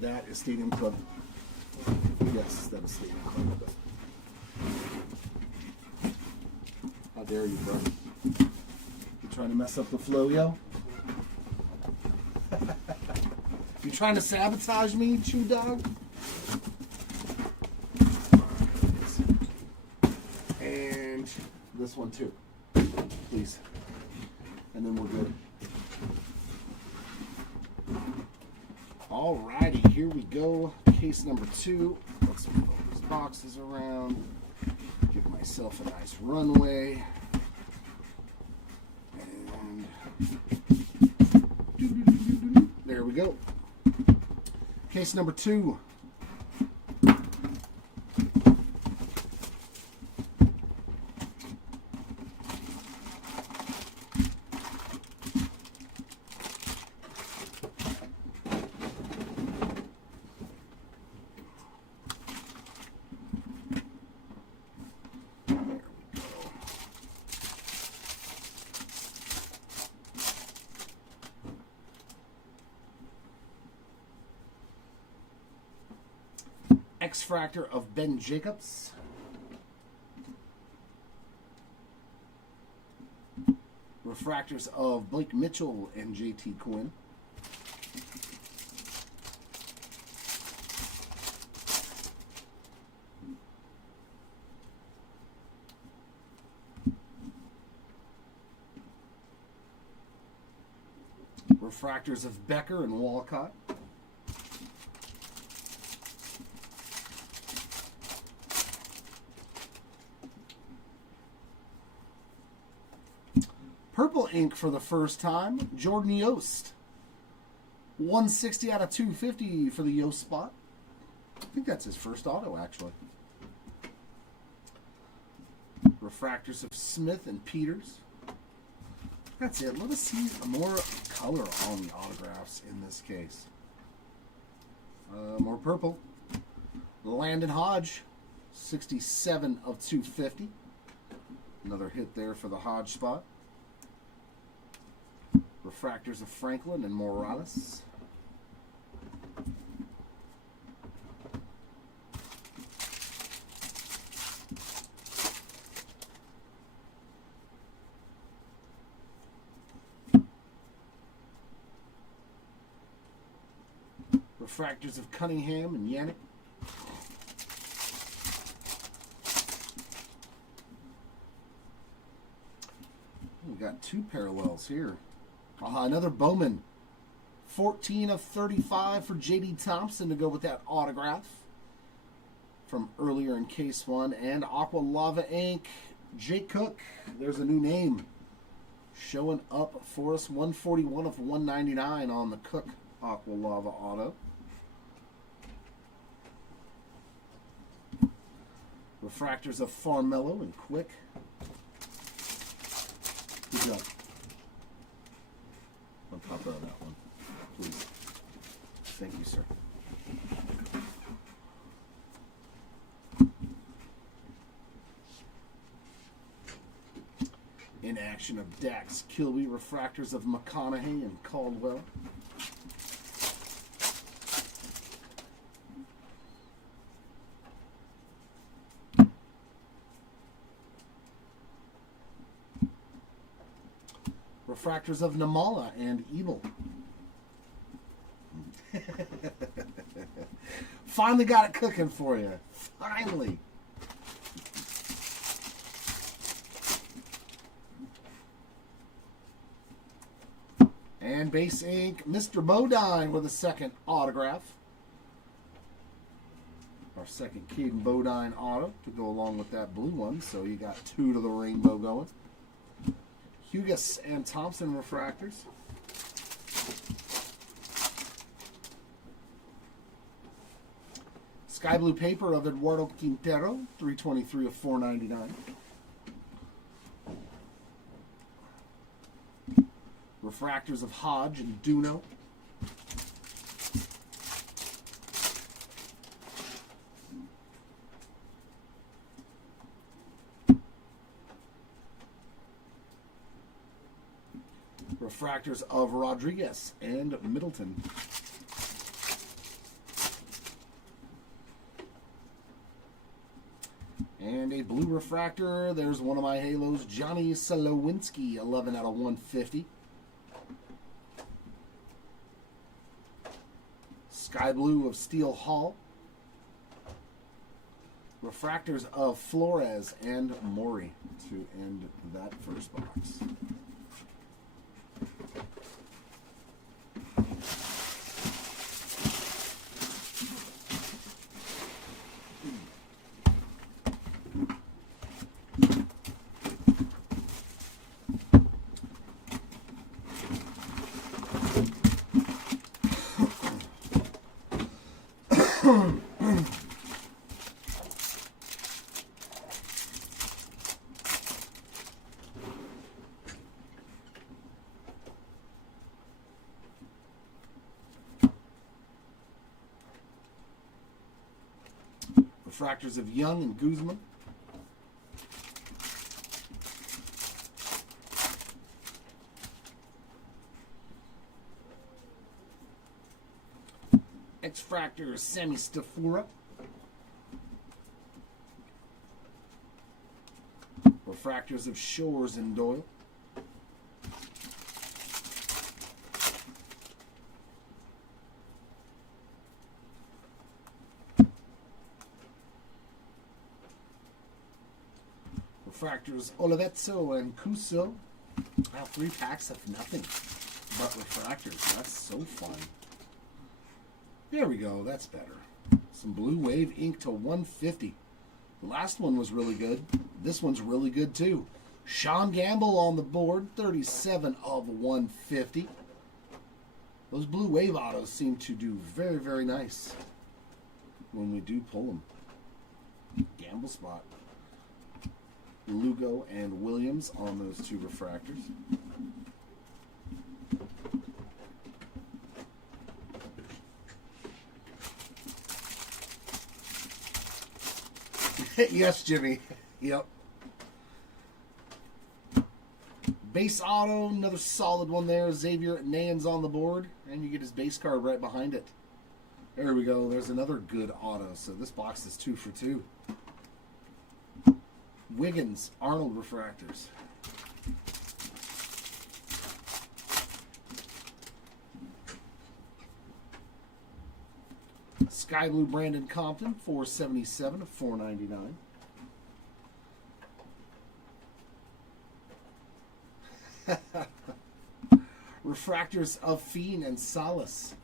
That is Stadium Club. Yes, that is Stadium Club. How dare you, bro? You trying to mess up the flow, yo? You trying to sabotage me, chew dog? And this one too, please. And then we're good. Alrighty, here we go. Case number 2. Let's move those boxes around. Give myself a nice runway. And there we go. Case number 2. X-Fractor of Ben Jacobs. Refractors of Blake Mitchell and JT Quinn. Refractors of Becker and Walcott. Purple ink for the first time, Jordan Yost. 160 out of 250 for the Yost spot. I think that's his first auto, actually. Refractors of Smith and Peters. That's it. Let us see more color on the autographs in this case. More purple. Landon Hodge, 67 of 250. Another hit there for the Hodge spot. Refractors of Franklin and Morales. Refractors of Cunningham and Yannick. We got two parallels here. Another Bowman. 14 of 35 for J.D. Thompson to go with that autograph from earlier in case 1. And Aqua Lava Ink. Jake Cook. There's a new name showing up for us. 141 of 199 on the Cook Aqua Lava auto. Refractors of Farmello and Quick. Good job. I'll pop out that one, please. Thank you, sir. In action of Dax Kilby. Refractors of McConaughey and Caldwell. Refractors of Namala and Evil. Finally got it cooking for you. Finally. And base ink, Mr. Bodine with a second autograph. Our second Caden Bodine auto to go along with that blue one. So you got two to the rainbow going. Hugas and Thompson refractors. Sky blue paper of Eduardo Quintero, 323 of 499. Refractors of Hodge and Duno. Refractors of Rodriguez and Middleton. And a blue refractor. There's one of my Halos, Johnny Salowinski, 11 out of 150. Sky blue of Steel Hall. Refractors of Flores and Maury to end that first box. Refractors of Young and Guzman. X-Fractor Sammy Stafura. Refractors of Shores and Doyle. Refractors Olivetso and Cuso. Wow, 3 packs of nothing but refractors. That's so fun. There we go. That's better. Some Blue Wave ink to 150. The last one was really good. This one's really good too. Sean Gamble on the board, 37 of 150. Those Blue Wave autos seem to do very, very nice when we do pull them. Gamble spot. Lugo and Williams on those 2 refractors. Yes, Jimmy. Yep. Base auto, another solid one there. Xavier Nayan's on the board, and you get his base card right behind it. There we go. There's another good auto. So this box is 2 for 2. Wiggins, Arnold refractors. Sky Blue Brandon Compton, 477 of 499. Refractors of Fiend and Solace.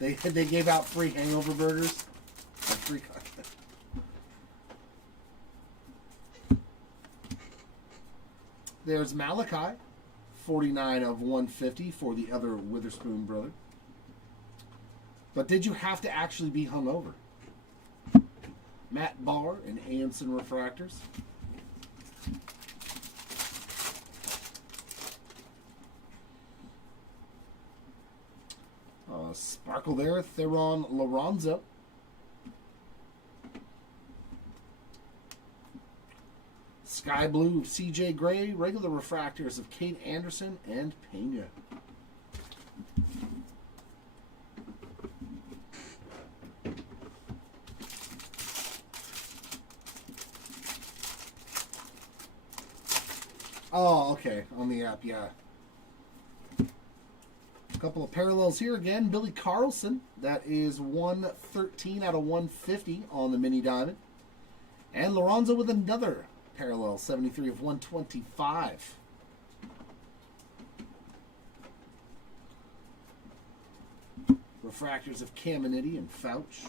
They gave out free hangover burgers. Free. There's Malachi, 49 of 150 for the other Witherspoon brother. But did you have to actually be hungover? Matt Barr and Anson refractors. Sparkle there, Theron Lorenzo. Sky Blue, CJ Gray, regular refractors of Kate Anderson and Pena. Oh, okay, on the app, yeah. A couple of parallels here again. Billy Carlson, that is 113 out of 150 on the mini diamond. And Lorenzo with another parallel, 73 of 125. Refractors of Caminiti and Fouch.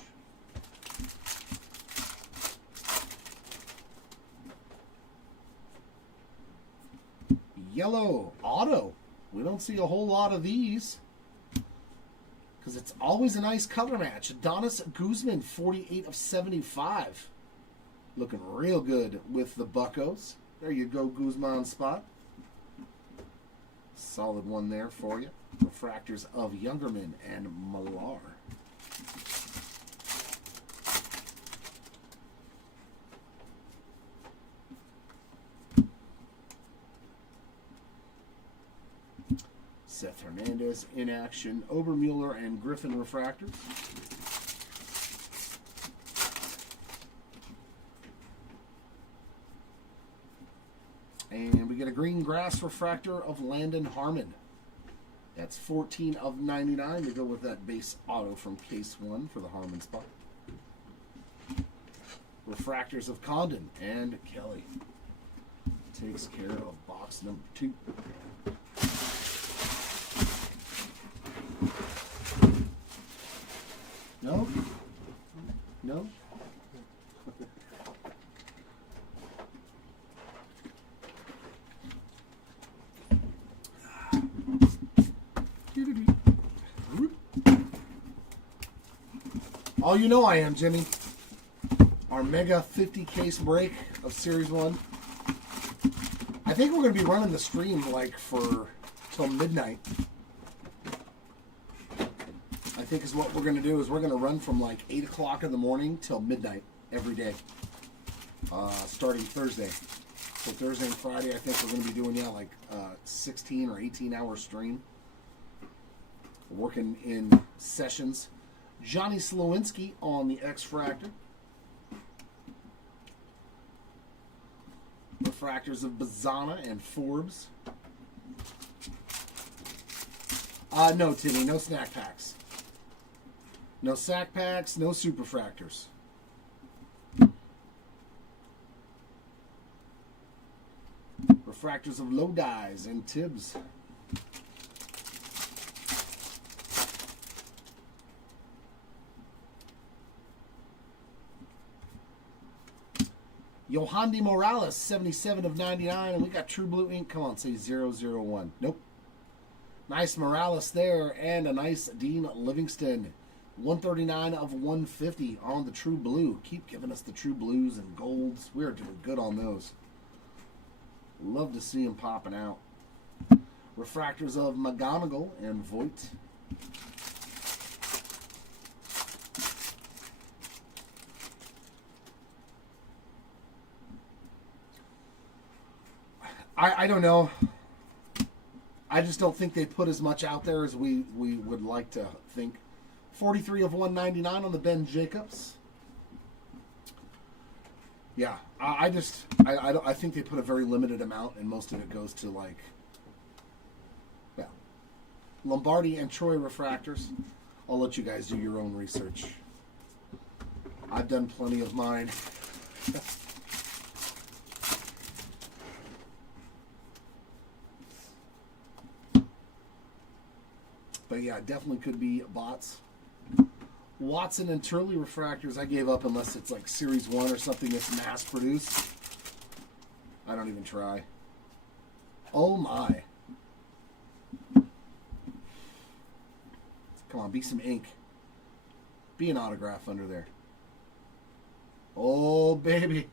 Yellow auto. We don't see a whole lot of these because it's always a nice color match. Adonis Guzman, 48 of 75. Looking real good with the Buccos. There you go, Guzman spot. Solid one there for you. Refractors of Youngerman and Millar. Seth Hernandez in action. Obermueller and Griffin refractors. And we get a green grass refractor of Landon Harmon. That's 14 of 99 to go with that base auto from case 1 for the Harmon spot. Refractors of Condon and Kelly. Takes care of box number 2. No? No? Oh, you know I am, Jimmy. Our mega 50 case break of Series 1. I think we're going to be running the stream like for till midnight. I think is what we're going to do is we're going to run from like 8 o'clock in the morning till midnight every day. Starting Thursday. So Thursday and Friday, I think we're going to be doing, like 16 or 18 hour stream. Working in sessions. Johnny Slowinski on the X-Fractor. Refractors of Bazana and Forbes. No, Timmy, no snack packs. No sack packs, no superfractors. Refractors of Lodi's and Tibbs. Yohandy Morales, 77 of 99. And we got True Blue ink. Come on, say 001. Nope. Nice Morales there. And a nice Dean Livingston. 139 of 150 on the True Blue. Keep giving us the True Blues and Golds. We're doing good on those. Love to see them popping out. Refractors of McGonigal and Voigt. I don't know. I just don't think they put as much out there as we would like to think. 43 of 199 on the Ben Jacobs. Yeah, I think they put a very limited amount, and most of it goes to, like, well, Lombardi and Troy refractors. I'll let you guys do your own research. I've done plenty of mine. But yeah, definitely could be bots. Watson and Turley refractors, I gave up unless it's like Series 1 or something that's mass produced. I don't even try. Oh my. Come on, be some ink. Be an autograph under there. Oh, baby.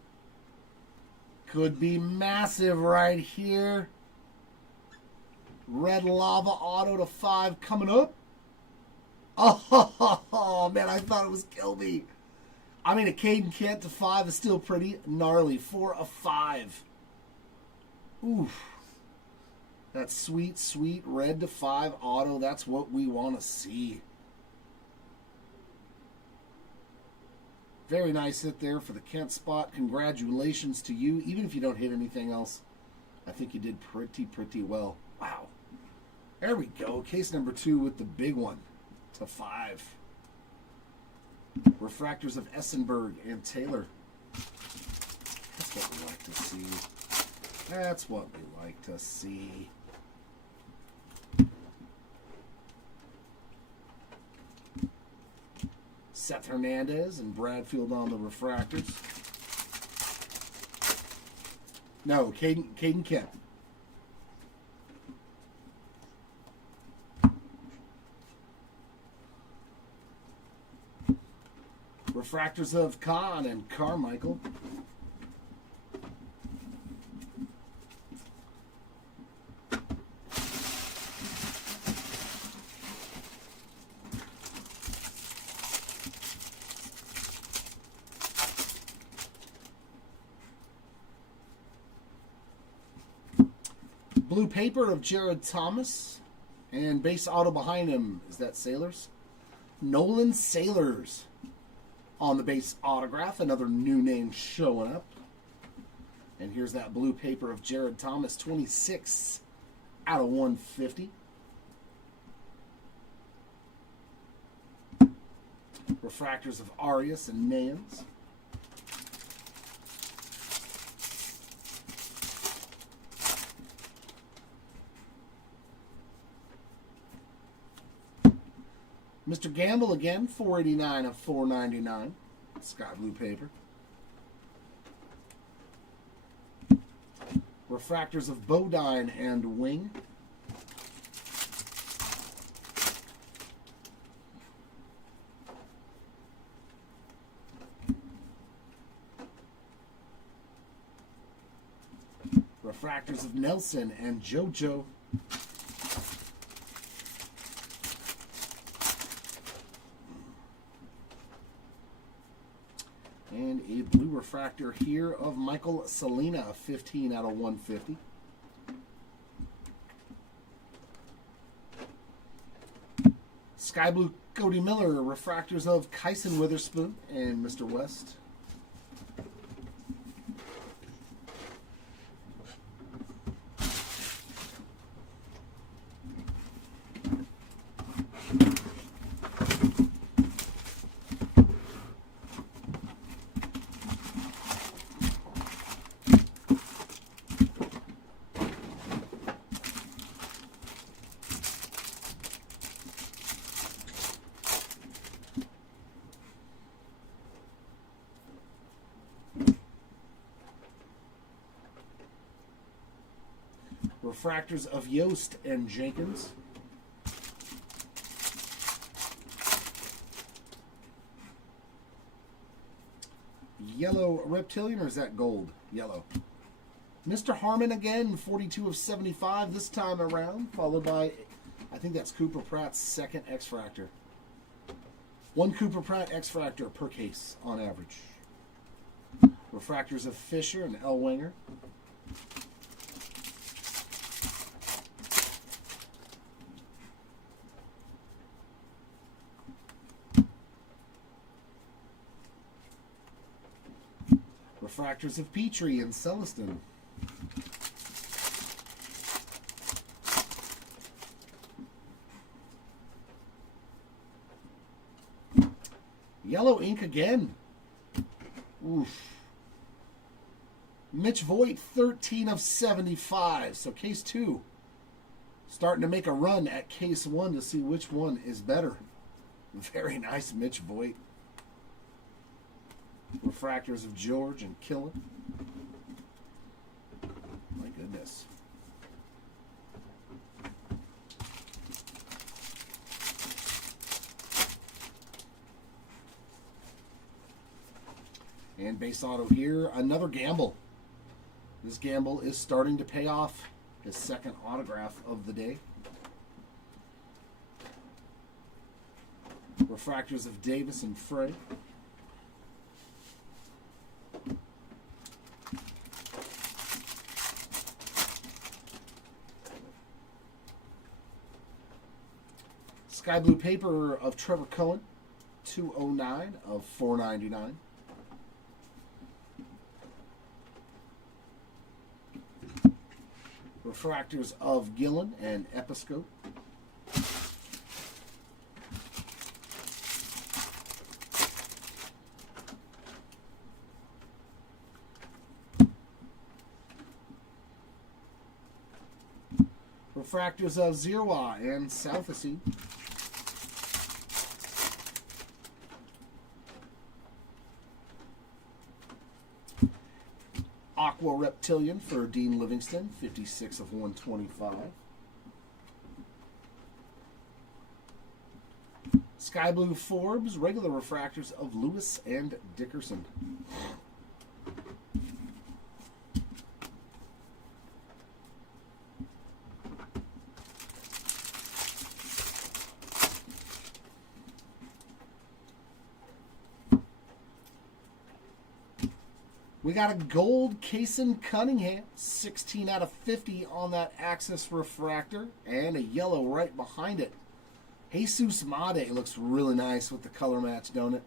Could be massive right here. Red Lava Auto to 5 coming up. Oh, man, I thought it was Kilby. I mean, a Caden Kent to 5 is still pretty gnarly. 4 of 5. Oof. That's sweet, sweet red to 5 auto. That's what we want to see. Very nice hit there for the Kent spot. Congratulations to you. Even if you don't hit anything else, I think you did pretty well. Wow. There we go. Case number 2 with the big one to 5. Refractors of Essenberg and Taylor. That's what we like to see. That's what we like to see. Seth Hernandez and Bradfield on the refractors. No, Caden Kent. Refractors of Kahn and Carmichael. Blue paper of Jared Thomas. And base auto behind him. Is that Sailors? Nolan Sailors on the base autograph. Another new name showing up. And here's that blue paper of Jared Thomas. 26 out of 150. Refractors of Arias and Nance. Mr. Gamble again, 489 of 499. Sky blue paper. Refractors of Bodine and Wing. Refractors of Nelson and JoJo. And a blue refractor here of Michael Salina, 15 out of 150. Sky blue Cody Miller, refractors of Kyson Witherspoon and Mr. West. Refractors of Yost and Jenkins. Yellow Reptilian, or is that gold? Yellow. Mr. Harmon again, 42 of 75 this time around, followed by, I think that's Cooper Pratt's second X-Fractor. One Cooper Pratt X-Fractor per case on average. Refractors of Fisher and Elwanger. Refractors of Petrie and Celestin. Yellow ink again. Oof. Mitch Voigt, 13 of 75. So case 2 starting to make a run at case 1 to see which one is better. Very nice Mitch Voigt. Refractors of George and Killen. My goodness. And base auto here, another gamble. This gamble is starting to pay off. His second autograph of the day. Refractors of Davis and Frey. Sky Blue Paper of Trevor Cohen, 209 of 499. Refractors of Gillen and Episcope. Refractors of Zirwa and Southsea. Aqua Reptilian for Dean Livingston, 56 of 125. Sky Blue Forbes, regular refractors of Lewis and Dickerson. We got a gold Kason Cunningham, 16 out of 50 on that Axis refractor, and a yellow right behind it. Jesus Made looks really nice with the color match, don't it?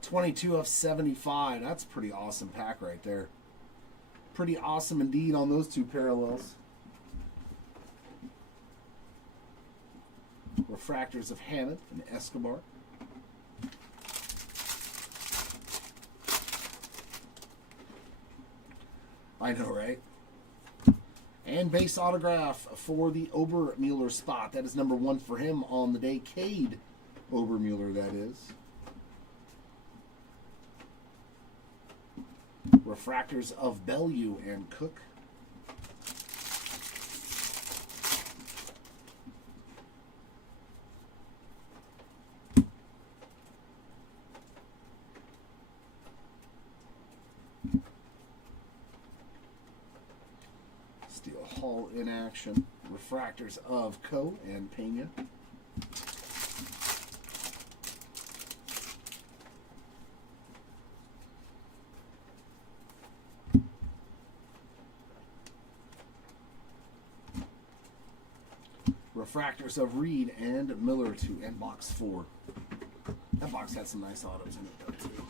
22 of 75. That's a pretty awesome pack right there. Pretty awesome indeed on those two parallels. Refractors of Hammond and Escobar. I know, right? And base autograph for the Obermueller spot. That is number 1 for him on the day. Cade Obermueller, that is. Refractors of Bellew and Cook. Steel Hall in action. Refractors of Coe and Pena. Refractors of Reed and Miller to end box 4. That box had some nice autos in it though too.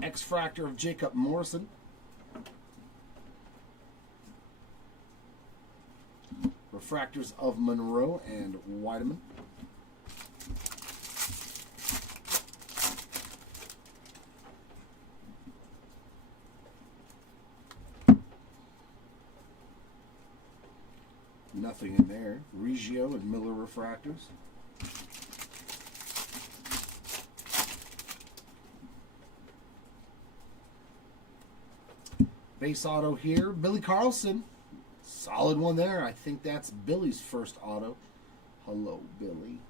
X-Fractor of Jacob Morrison. Refractors of Monroe and Weideman. Nothing in there. Reggio and Miller refractors. Base auto here, Billy Carlson. Solid one there. I think that's Billy's first auto. Hello, Billy.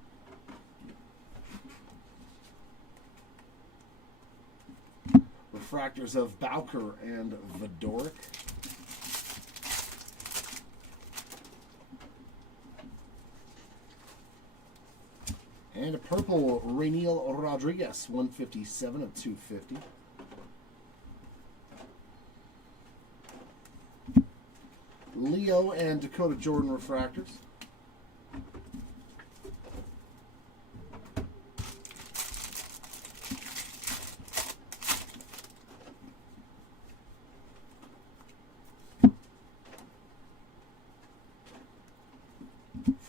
refractors of Bowker and Vidoric. And a purple Rainiel Rodriguez, 157 of 250. Leo and Dakota Jordan refractors.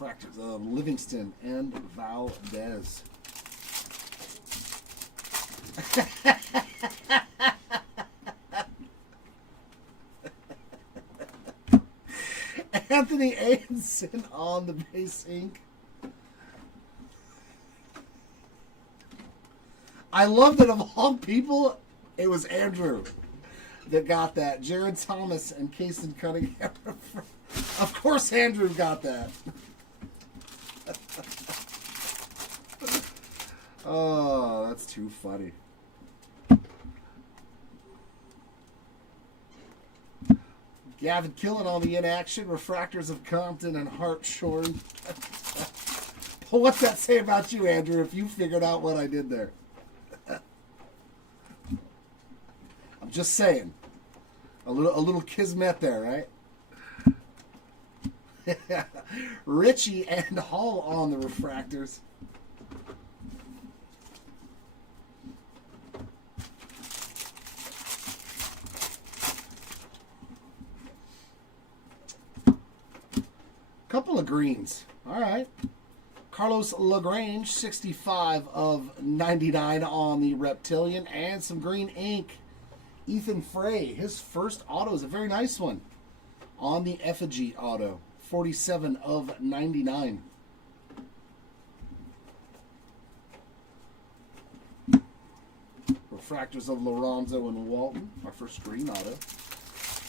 Refractors of Livingston and Valdez. Anthony Anderson on the base ink. I love that of all people, it was Andrew that got that. Jared Thomas and Kason Cunningham. Of course Andrew got that. Oh, that's too funny. Gavin Killen on the inaction. Refractors of Compton and Hartshorn. What's that say about you, Andrew, if you figured out what I did there? I'm just saying. A little kismet there, right? Richie and Hall on the refractors. Couple of greens. All right. Carlos LaGrange, 65 of 99 on the Reptilian. And some green ink. Ethan Frey, his first auto is a very nice one on the Effigy auto. 47 of 99. Refractors of Lorenzo and Walton, our first green auto.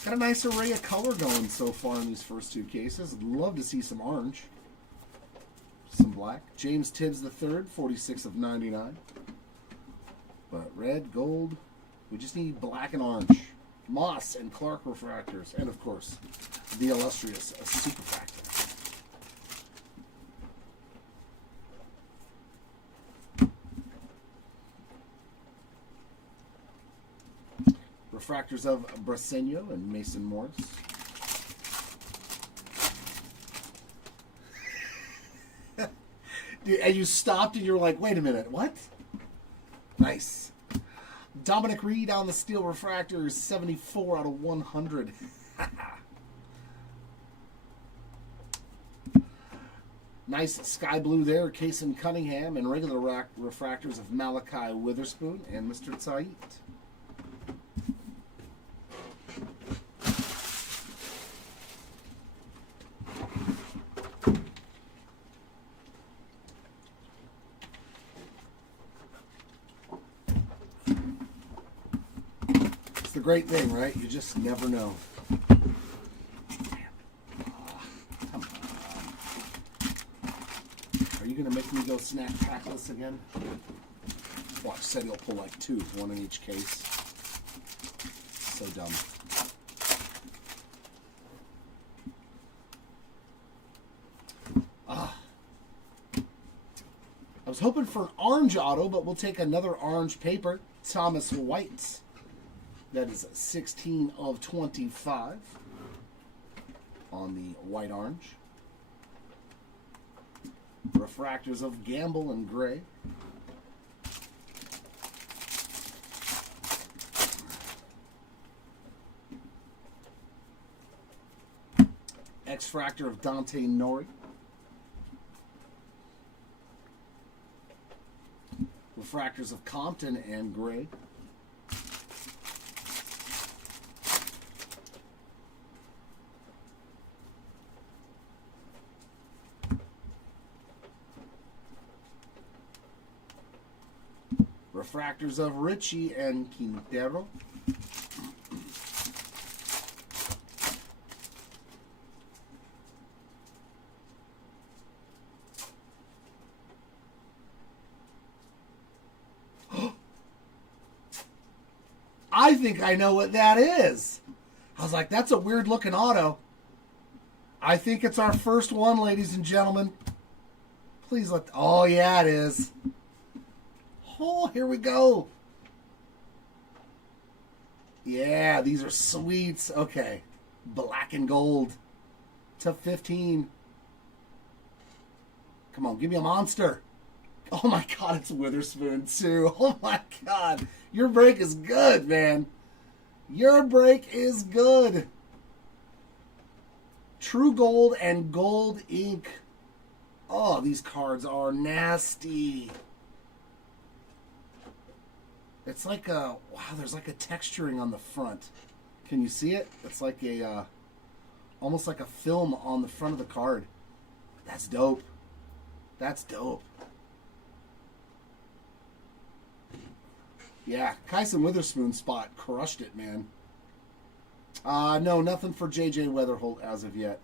Got a nice array of color going so far in these first two cases. I'd love to see some orange. Some black. James Tibbs III, 46 of 99. But red, gold, we just need black and orange. Moss and Clark refractors. And, of course, the illustrious Superfractor. Refractors of Brasenio and Mason Morris. And you stopped and you're like, wait a minute, what? Nice. Dominic Reed on the steel refractors, 74 out of 100. Nice sky blue there, Kason Cunningham, and regular refractors of Malachi Witherspoon and Mr. Tzait. It's the great thing, right? You just never know. Come on. Are you going to make me go snack pack this again? Watch, said he'll pull like two, one in each case. So dumb. I was hoping for an orange auto, but we'll take another orange paper. Thomas White. That is 16 of 25 on the white-orange. Refractors of Gamble and Gray. X-Fractor of Dante Nori. Refractors of Compton and Gray. Refractors of Richie and Quintero. I think I know what that is. I was like, that's a weird looking auto. I think it's our first one, ladies and gentlemen. Please let... Oh, yeah, it is. Oh, here we go. Yeah, these are sweets. Okay. Black and gold. To 15. Come on, give me a monster. Oh, my God, it's Witherspoon, too. Oh, my God. Your break is good, man. Your break is good. True Gold and Gold Ink. Oh, these cards are nasty. It's like a... Wow, there's like a texturing on the front. Can you see it? It's like a... almost like a film on the front of the card. That's dope. That's dope. Yeah, Kyson Witherspoon spot crushed it, man. No, nothing for J.J. Weatherholt as of yet.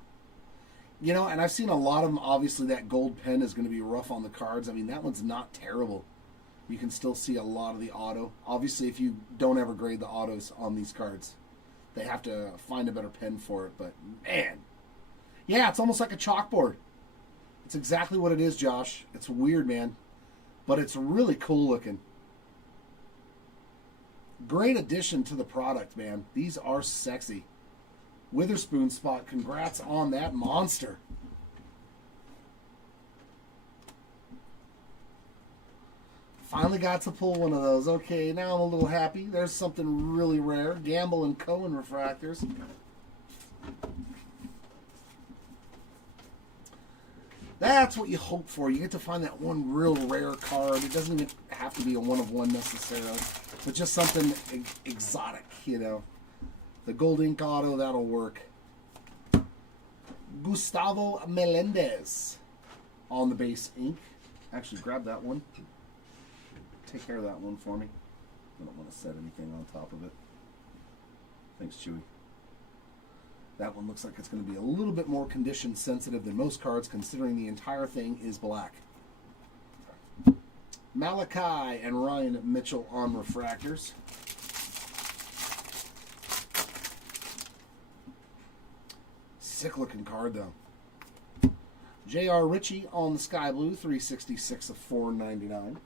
You know, and I've seen a lot of them. Obviously, that gold pen is going to be rough on the cards. I mean, that one's not terrible. You can still see a lot of the auto. Obviously, if you don't ever grade the autos on these cards, they have to find a better pen for it. But, man. Yeah, it's almost like a chalkboard. It's exactly what it is, Josh. It's weird, man. But it's really cool looking. Great addition to the product, man. These are sexy. Witherspoon spot. Congrats on that monster. Finally got to pull one of those. Okay, now I'm a little happy. There's something really rare. Gamble and Cohen refractors. That's what you hope for. You get to find that one real rare card. It doesn't even have to be a one-of-one necessarily, but just something exotic, you know. The gold ink auto, that'll work. Gustavo Melendez on the base ink. Actually, grab that one. Take care of that one for me. I don't want to set anything on top of it. Thanks, Chewy. That one looks like it's going to be a little bit more condition sensitive than most cards, considering the entire thing is black. Malachi and Ryan Mitchell on refractors. Sick looking card though. J.R. Ritchie on the Sky Blue, 366 of 499.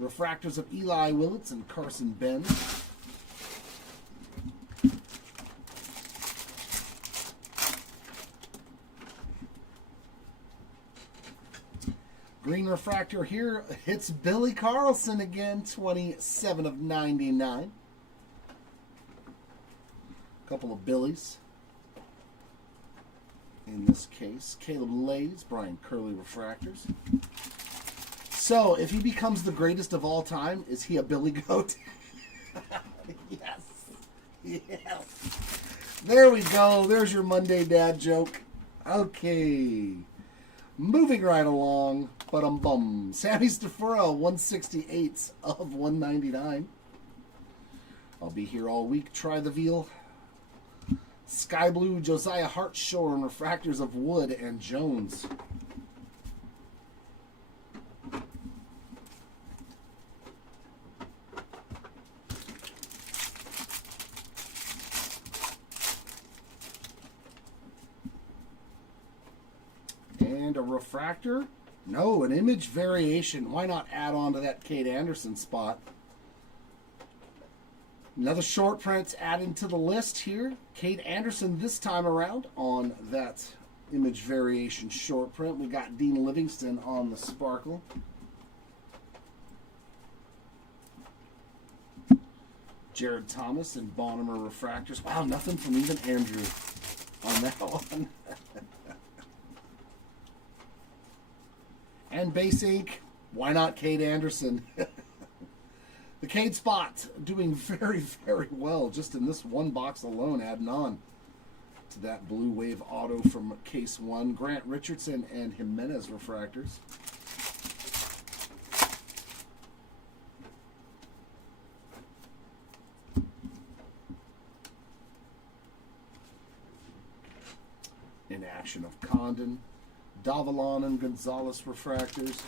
Refractors of Eli Willits and Carson Benz. Green refractor here hits Billy Carlson again, 27 of 99. Couple of Billies. In this case, Caleb Lays, Brian Curley refractors. So, if he becomes the greatest of all time, is he a Billy Goat? Yes. Yes. There we go. There's your Monday dad joke. Okay. Moving right along. Ba-dum-bum. Sammy Stafura, 168 of 199. I'll be here all week. Try the veal. Sky Blue, Josiah Hartshorn and refractors of Wood and Jones. And a refractor? No, an image variation. Why not add on to that Kate Anderson spot? Another short print added to the list here. Kate Anderson this time around on that image variation short print. We got Dean Livingston on the sparkle. Jared Thomas and Bonham refractors. Wow, nothing from even Andrew on that one. And base ink. Why not Kate Anderson? The Cade spot doing very, very well just in this one box alone, adding on to that Blue Wave auto from Case 1. Grant Richardson and Jimenez refractors. In action of Condon, Davalon and Gonzalez refractors.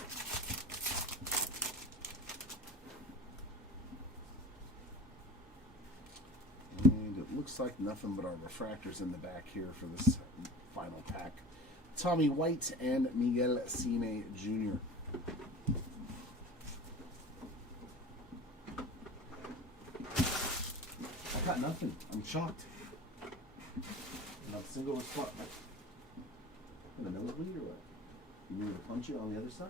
looks like nothing but our refractors in the back here for this final pack. Tommy White and Miguel Cine Jr. I got nothing. I'm shocked. Not a single spot. In the middle of it or what? You need me to punch it on the other side?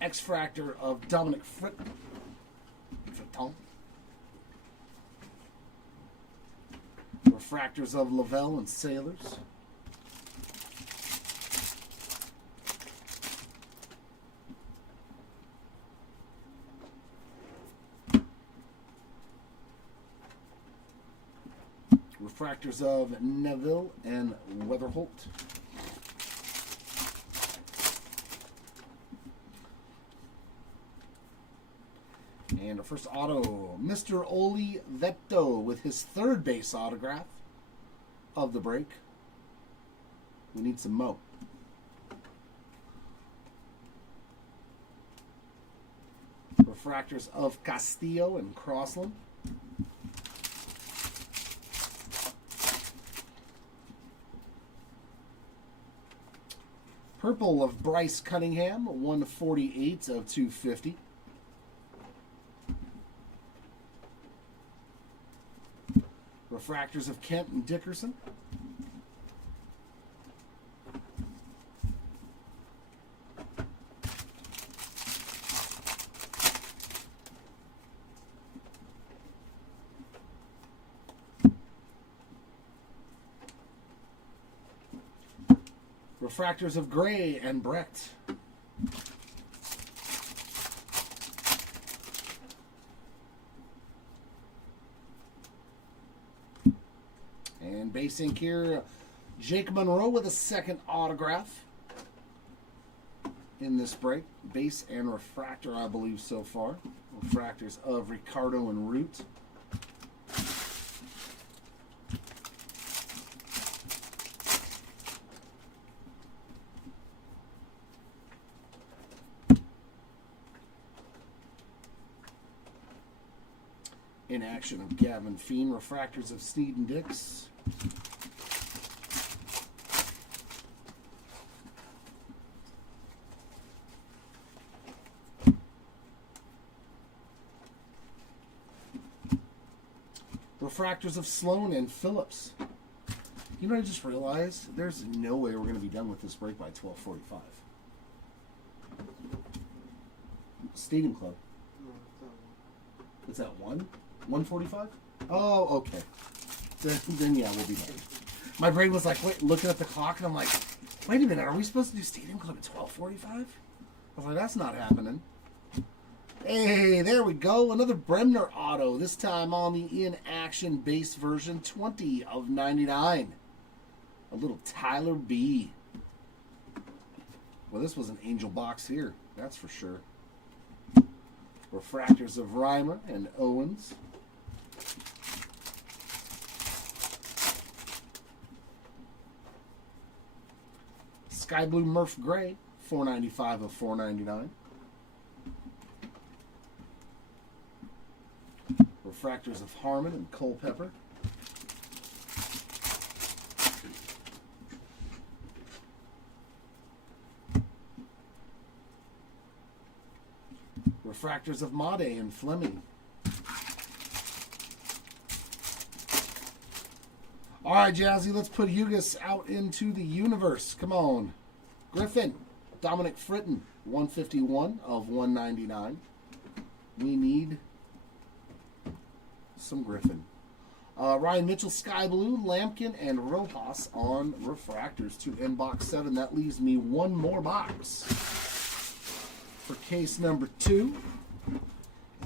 X-Fractor of Dominic Fritton. Refractors of Lavelle and Sailors. Refractors of Neville and Weatherholt. And our first auto, Mr. Oli Vetto with his third base autograph of the break. We need some Mo. Refractors of Castillo and Crossland. Purple of Bryce Cunningham, 148 of 250. Refractors of Kent and Dickerson. Refractors of Gray and Brett. And base ink here, Jake Monroe with a second autograph in this break. Base and refractor, I believe, so far. Refractors of Ricardo and Root. In action of Gavin Fiend. Refractors of Sneed and Dix. Refractors of Sloan and Phillips. You know what I just realized? There's no way we're going to be done with this break by 12:45. Stadium Club. It's at 1? 1:45? Oh, okay. Then yeah, we'll be done. My brain was like, wait, looking at the clock, and I'm like, wait a minute, are we supposed to do Stadium Club at 12:45? I was like, that's not happening. Hey, there we go. Another Bremner auto. This time on the in-action base version, 20 of 99. A little Tyler B. Well, this was an angel box here. That's for sure. Refractors of Reimer and Owens. Sky Blue Murph Gray, 495 of 499. Refractors of Harmon and Culpepper. Refractors of Made and Fleming. All right, Jazzy, let's put Hugas out into the universe. Come on. Griffin, Dominic Fritton, 151 of 199. We need some Griffin. Ryan Mitchell, Sky Blue, Lampkin, and Rojas on refractors to end box 7. That leaves me one more box for case number 2.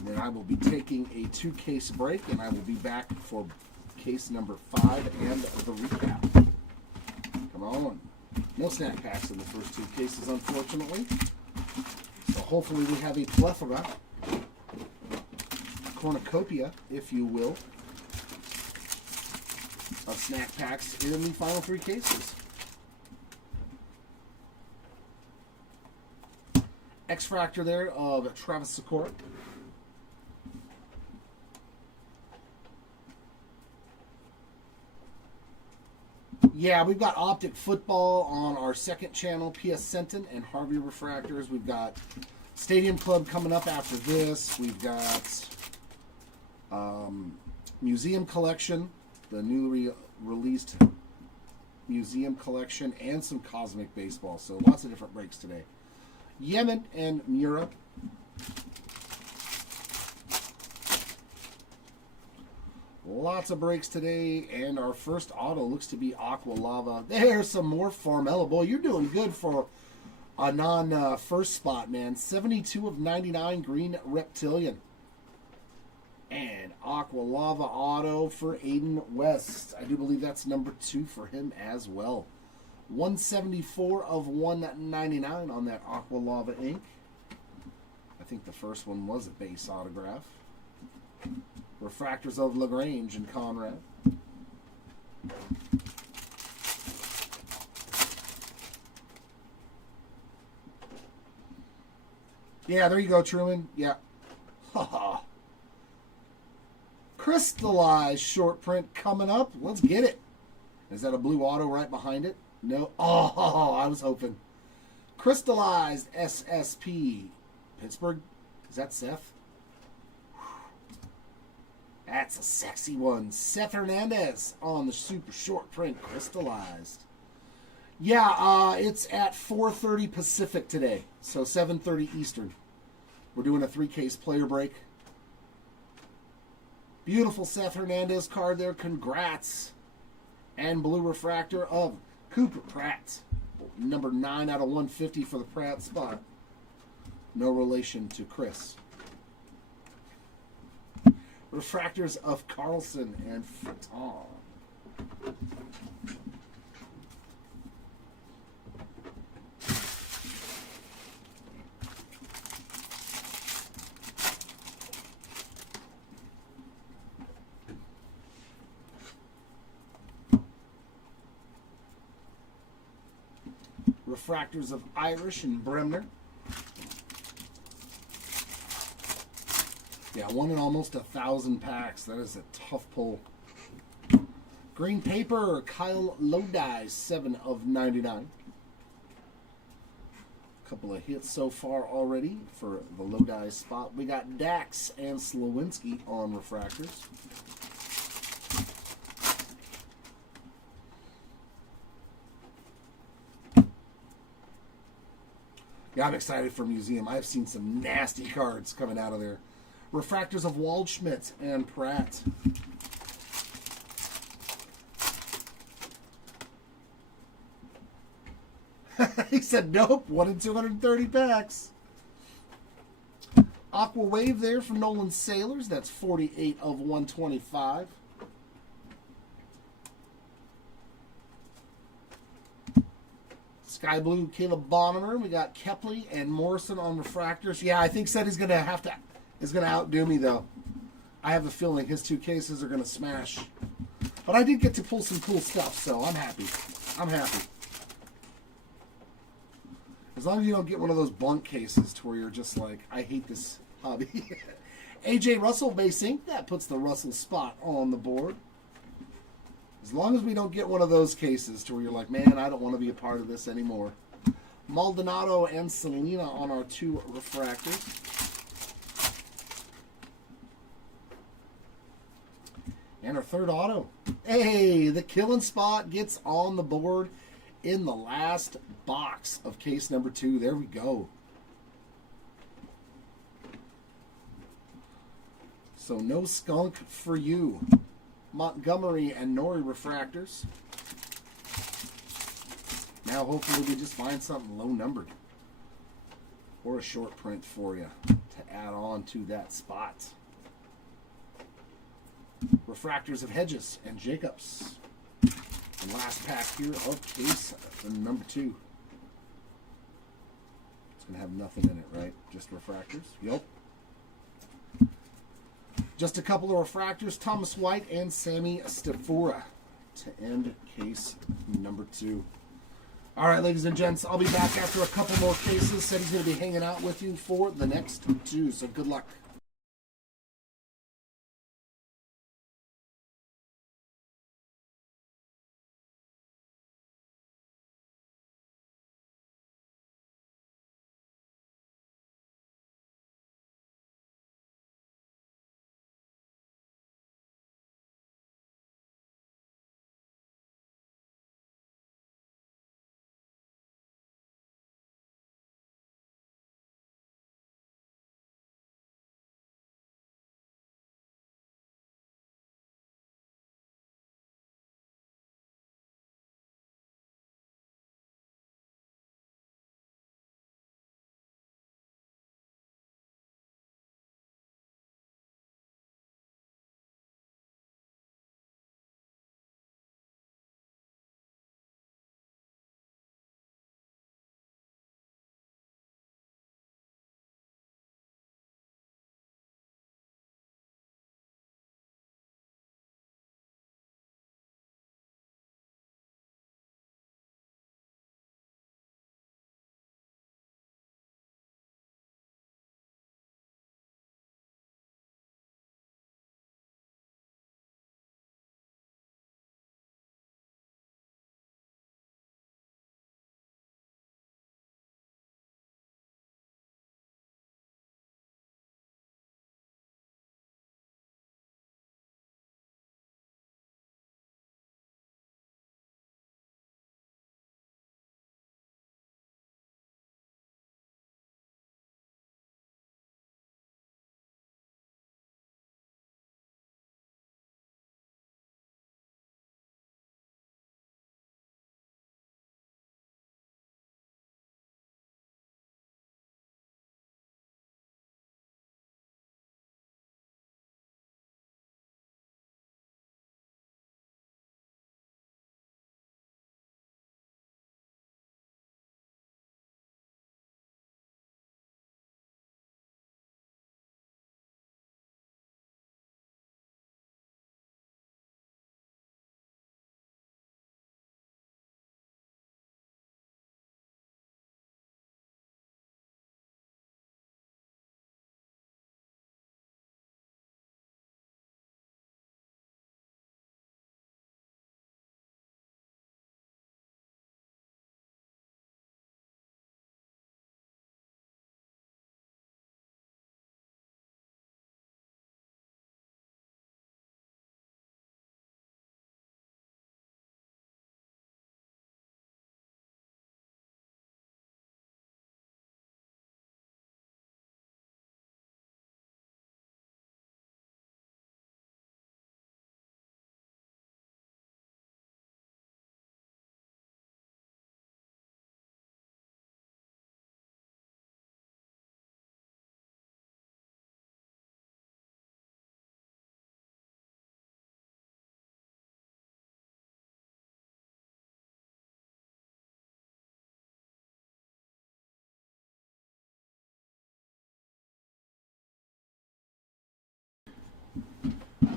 And then I will be taking a 2-case break, and I will be back for case number 5 and the recap. Come on. No snack packs in the first 2 cases, unfortunately. So hopefully we have a plethora, a cornucopia, if you will, of snack packs in the final 3 cases. X-Fractor there of Travis Sikora. Yeah, we've got Optic Football on our second channel, PS Senton and Harvey Refractors. We've got Stadium Club coming up after this. We've got Museum Collection, the newly released Museum Collection, and some Cosmic Baseball. So lots of different breaks today. Yemen and Mura. Lots of breaks today, and our first auto looks to be Aqua Lava. There's some more Formella. Boy, you're doing good for a non-first spot, man. 72 of 99 Green Reptilian. And Aqua Lava auto for Aiden West. I do believe that's number 2 for him as well. 174 of 199 on that Aqua Lava ink. I think the first one was a base autograph. Refractors of LaGrange and Conrad. Yeah, there you go, Truman. Yeah. Ha. Crystallized short print coming up. Let's get it. Is that a blue auto right behind it? No. Oh, I was hoping. Crystallized SSP. Pittsburgh. Is that Seth? That's a sexy one. Seth Hernandez on the super short print. Crystallized. Yeah, it's at 4:30 Pacific today. So 7:30 Eastern. We're doing a 3-case player break. Beautiful Seth Hernandez card there. Congrats. And blue refractor of Cooper Pratt. Number 9 out of 150 for the Pratt spot. No relation to Chris. Refractors of Carlson and Fratton. Refractors of Irish and Bremner. Yeah, 1 in almost 1,000 packs. That is a tough pull. Green paper, Kyle Lodi, 7 of 99. A couple of hits so far already for the Lodi spot. We got Dax and Slowinski on refractors. Yeah, I'm excited for Museum. I've seen some nasty cards coming out of there. Refractors of Waldschmidt and Pratt. He said, nope, 1 in 230 packs. Aqua Wave there from Nolan Sailors. That's 48 of 125. Sky Blue, Caleb Bonner. We got Kepley and Morrison on refractors. Yeah, I think said he's going to outdo me, though. I have a feeling his 2 cases are going to smash. But I did get to pull some cool stuff, so I'm happy. I'm happy. As long as you don't get one of those bunk cases to where you're just like, I hate this hobby. AJ Russell base ink. That puts the Russell spot on the board. As long as we don't get one of those cases to where you're like, man, I don't want to be a part of this anymore. Maldonado and Selena on our 2 refractors. And our 3rd auto. Hey, the killing spot gets on the board in the last box of case number 2. There we go. So no skunk for you. Montgomery and Nori refractors. Now hopefully we just find something low numbered. Or a short print for you to add on to that spot. Refractors of Hedges and Jacobs. And last pack here of case number 2. It's going to have nothing in it, right? Just refractors. Yep. Just a couple of refractors, Thomas White and Sammy Stefura to end case number 2. All right, ladies and gents, I'll be back after a couple more cases. Said he's going to be hanging out with you for the next 2, so good luck.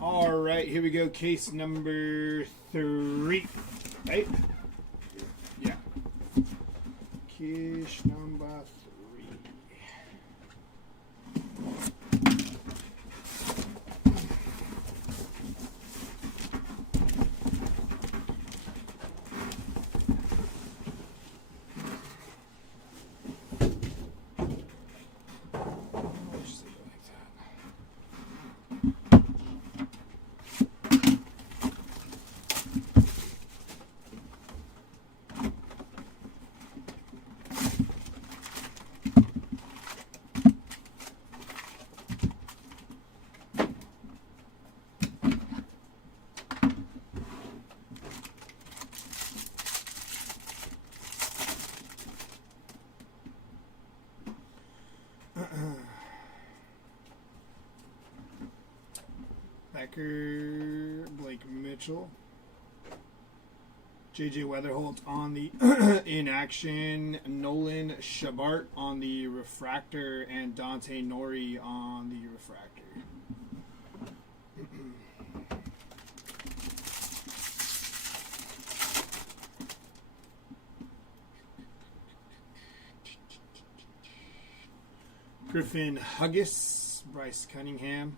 All right, here we go. Case number 3. Right? Yeah. Case number 3. Becker, Blake Mitchell. JJ Weatherholt on the in action. Nolan Shabart on the refractor. And Dante Nori on the refractor. Griffin Huggis, Bryce Cunningham,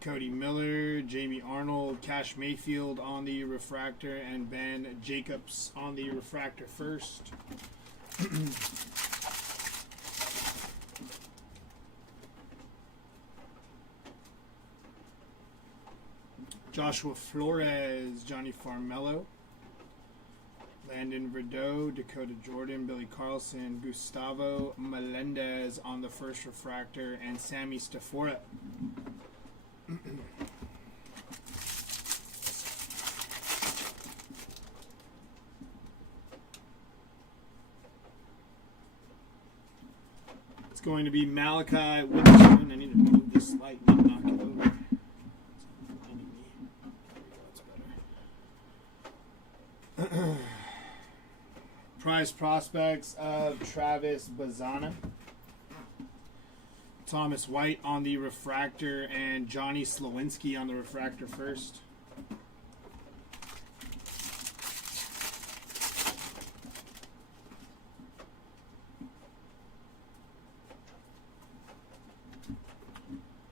Cody Miller, Jamie Arnold, Cash Mayfield on the refractor, and Ben Jacobs on the refractor first. Joshua Flores, Johnny Farmello, Landon Verdeau, Dakota Jordan, Billy Carlson, Gustavo Melendez on the first refractor, and Sammy Stafora. It's going to be Malachi Witherspoon. I need to move this light and knock it over. It's blinding me. There we go, it's better. Prize prospects of Travis Bazana, Thomas White on the refractor, and Johnny Slowinski on the refractor first.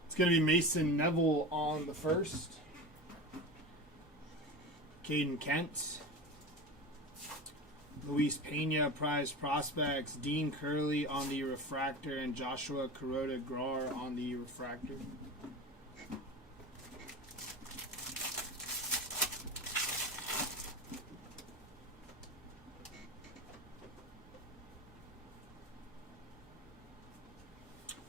It's going to be Mason Neville on the first, Caden Kent, Luis Pena, prize prospects, Dean Curley on the refractor, and Joshua Kuroda Grar on the refractor.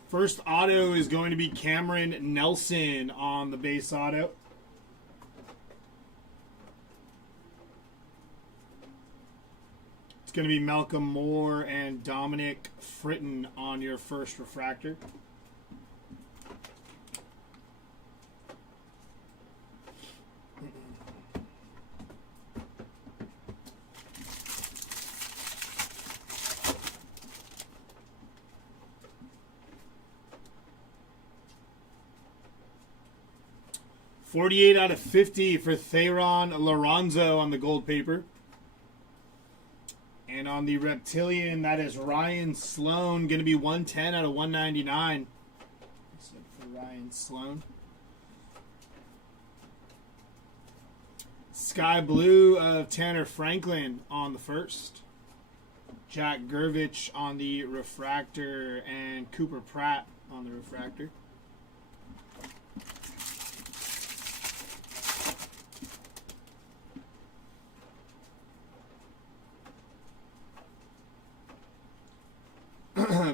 First auto is going to be Cameron Nelson on the base auto. Going to be Malcolm Moore and Dominic Fritton on your first refractor. .48 out of 50 for Theron Lorenzo on the gold paper. And on the Reptilian, that is Ryan Sloan. Going to be 110 out of 199. For Ryan Sloan. Sky Blue of Tanner Franklin on the first. Jack Gervich on the refractor. And Cooper Pratt on the refractor.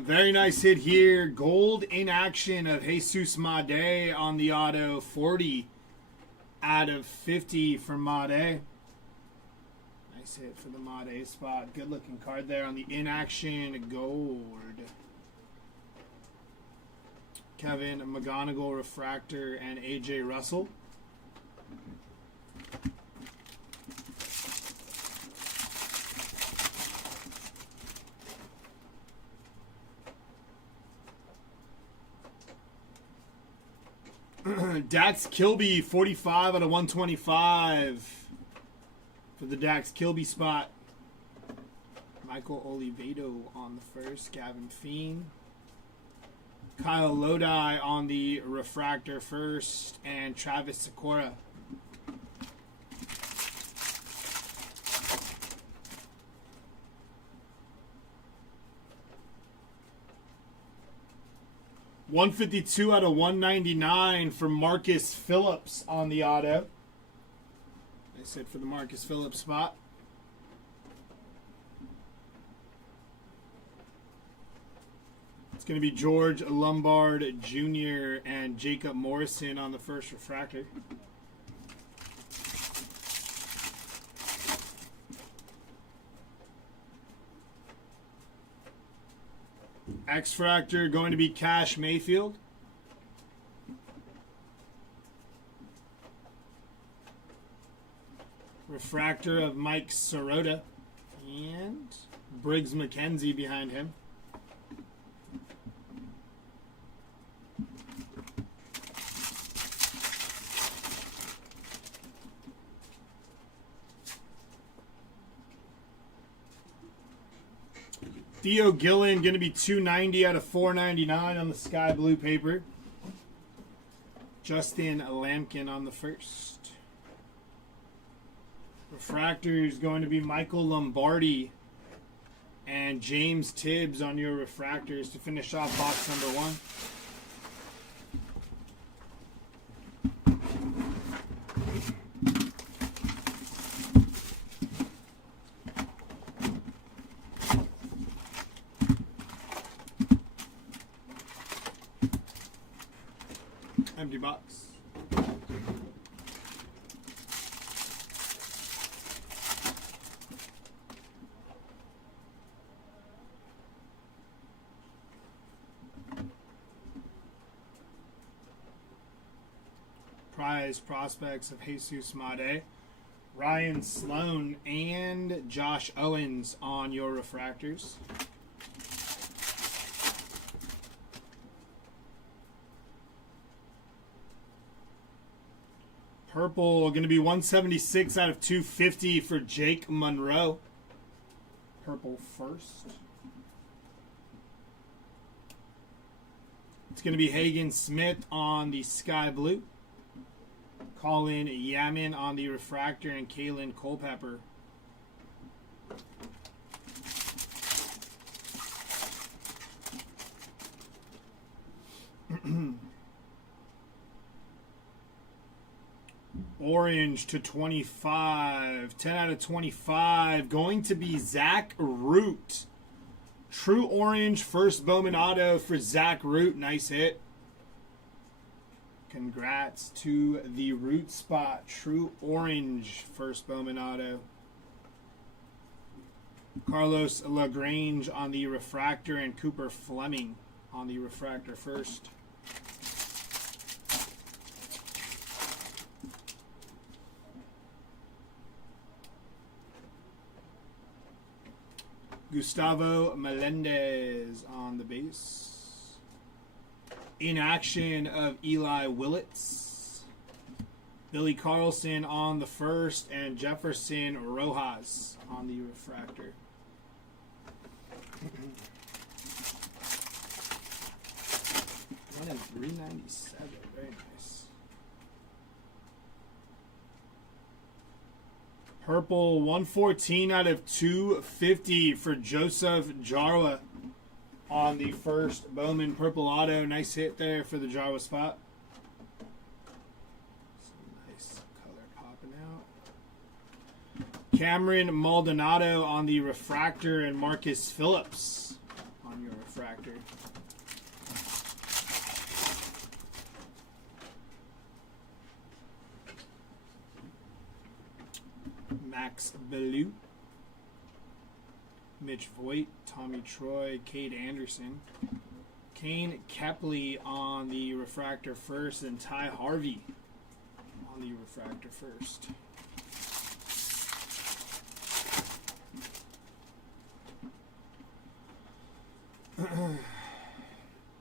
Very nice hit here. Gold in action of Jesus Made on the auto. 40 out of 50 for Made. Nice hit for the Made spot. Good looking card there on the in action gold. Kevin McGonigal refractor and AJ Russell. Dax Kilby, 45 out of 125 for the Dax Kilby spot. Michael Olivedo on the first. Gavin Feen. Kyle Lodi on the refractor first. And Travis Sikora. .152 out of 199 for Marcus Phillips on the auto. I said for the Marcus Phillips spot. It's going to be George Lombard Jr. and Jacob Morrison on the first refractor. X-Fractor going to be Cash Mayfield. Refractor of Mike Sirota. And Briggs McKenzie behind him. Theo Gillen going to be 290 out of 499 on the sky blue paper. Justin Lampkin on the first. Refractor is going to be Michael Lombardi and James Tibbs on your refractors to finish off box number 1. Empty box. Prize prospects of Jesus Made, Ryan Sloan, and Josh Owens on your refractors. Purple going to be 176 out of 250 for Jake Monroe. Purple first. It's going to be Hagen Smith on the sky blue. Colin Yamin on the refractor and Kalen Culpepper. Orange to 25. 10 out of 25. Going to be Zach Root. True Orange first Bowman auto for Zach Root. Nice hit. Congrats to the Root spot. True Orange first Bowman auto. Carlos LaGrange on the refractor and Cooper Fleming on the refractor first. Gustavo Melendez on the base. In action of Eli Willits. Billy Carlson on the first and Jefferson Rojas on the refractor. And 397. Very nice. Purple 114 out of 250 for Joseph Jarwa on the first Bowman purple auto. Nice hit there for the Jarwa spot. Some nice color popping out. Cameron Maldonado on the refractor and Marcus Phillips on your refractor. Max Bellew, Mitch Voigt, Tommy Troy, Cade Anderson, Kane Kepley on the refractor first, and Ty Harvey on the refractor first.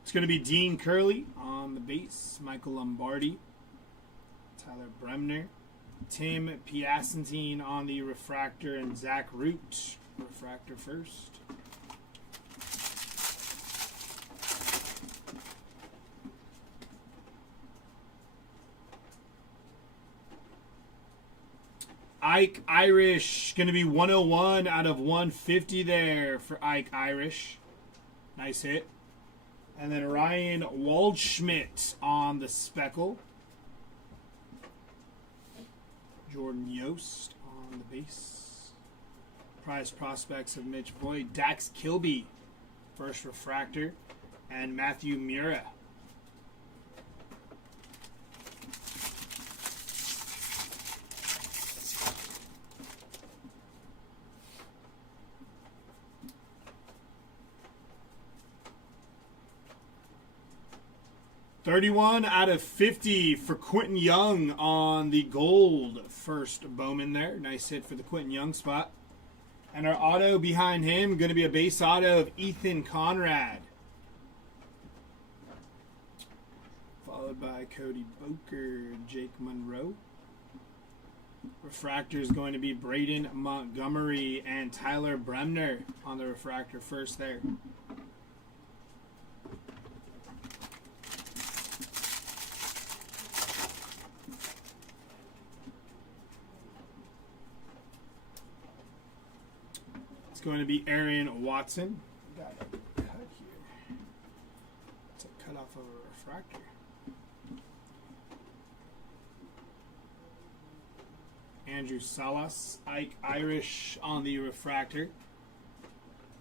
It's going to be Dean Curley on the base, Michael Lombardi, Tyler Bremner, Tim Piacentine on the refractor, and Zach Root, refractor first. Ike Irish, going to be 101 out of 150 there for Ike Irish. Nice hit. And then Ryan Waldschmidt on the speckle. Jordan Yost on the base. Prize prospects of Mitch Boyd. Dax Kilby, first refractor. And Matthew Mura. 31 out of 50 for Quentin Young on the gold. First Bowman there. Nice hit for the Quentin Young spot. And our auto behind him, going to be a base auto of Ethan Conrad. Followed by Cody Boker, Jake Monroe. Refractor is going to be Braden Montgomery and Tyler Bremner on the refractor first there. It's going to be Aaron Watson. Got a cut here. It's a cut off of a refractor. Andrew Salas, Ike Irish on the refractor.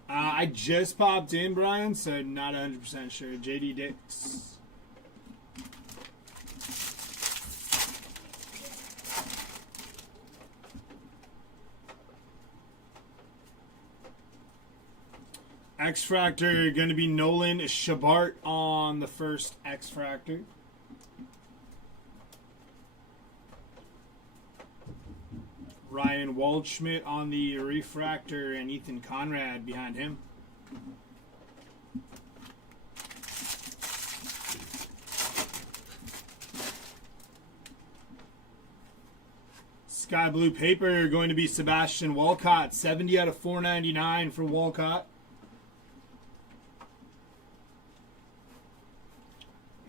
I just popped in, Brian, so not 100% sure. JD Dix. X-Fractor going to be Nolan Shabart on the first X-Fractor. Ryan Waldschmidt on the refractor and Ethan Conrad behind him. Sky blue paper going to be Sebastian Walcott. 70 out of 499 for Walcott.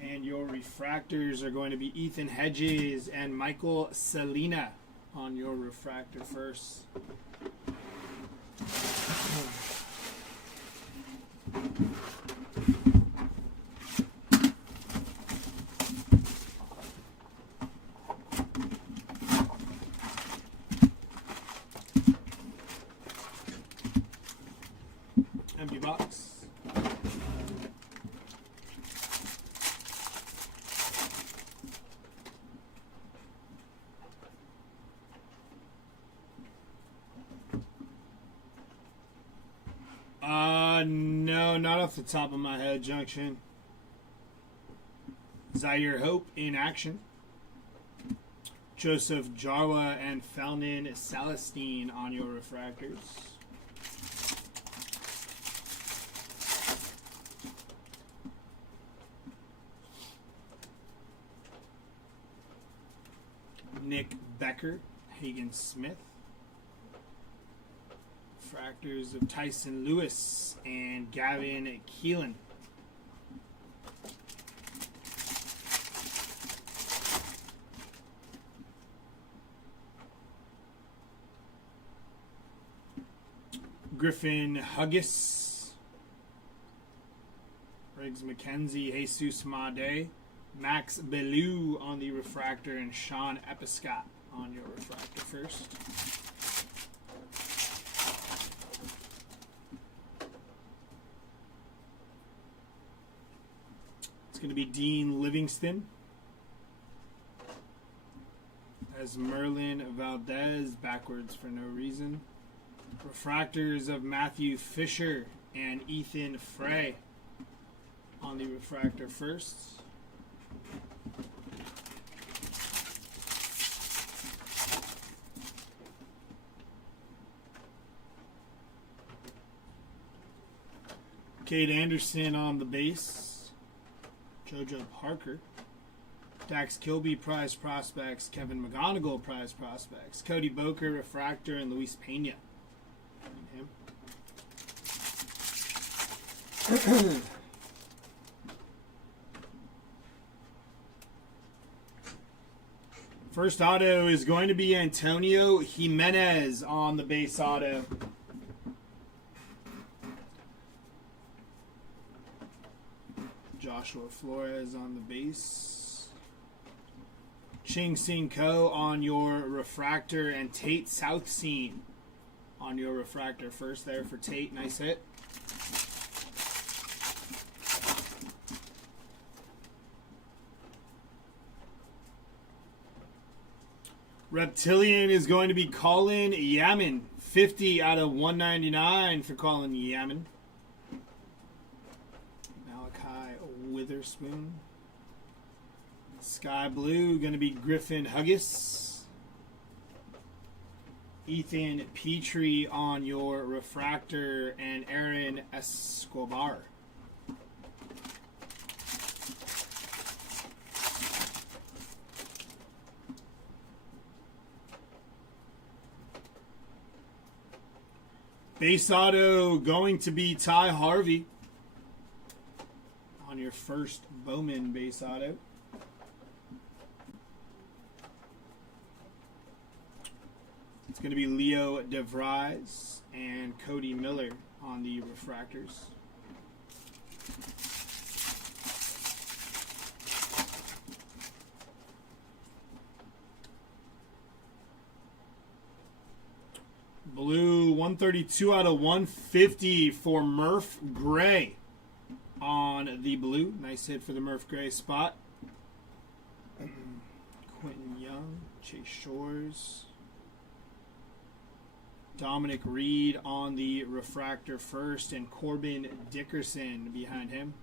And your refractors are going to be Ethan Hedges and Michael Salina on your refractor first. Empty box. No, not off the top of my head, Junction. Zaire Hope in action. Joseph Jarwa and Felnin Celestine on your refractors. Nick Becker, Hagen Smith. Refractors of Tyson Lewis and Gavin Keelan. Griffin Huggis. Riggs McKenzie, Jesus Made. Max Bellew on the refractor and Sean Episcott on your refractor first. It's going to be Dean Livingston as Merlin Valdez, backwards for no reason. Refractors of Matthew Fisher and Ethan Frey on the refractor first. Cade Anderson on the base. JoJo Parker. Dax Kilby, prize prospects. Kevin McGonigal, prize prospects. Cody Boker, refractor, and Luis Pena. Him. First auto is going to be Antonio Jimenez on the base auto. Joshua Flores on the base. Ching Sing Ko on your refractor and Tate Southseen on your refractor first there for Tate. Nice hit. Reptilian is going to be Colin Yaman. 50 out of 199 for Colin Yaman. Malachi Witherspoon. Sky blue, going to be Griffin Huggis. Ethan Petrie on your refractor, and Aaron Escobar. Base auto going to be Ty Harvey on your first Bowman base auto. It's going to be Leo DeVries and Cody Miller on the refractors. Blue 132 out of 150 for Murph Gray on the blue. Nice hit for the Murph Gray spot. Quentin Young, Chase Shores. Dominic Reed on the refractor first, and Corbin Dickerson behind him.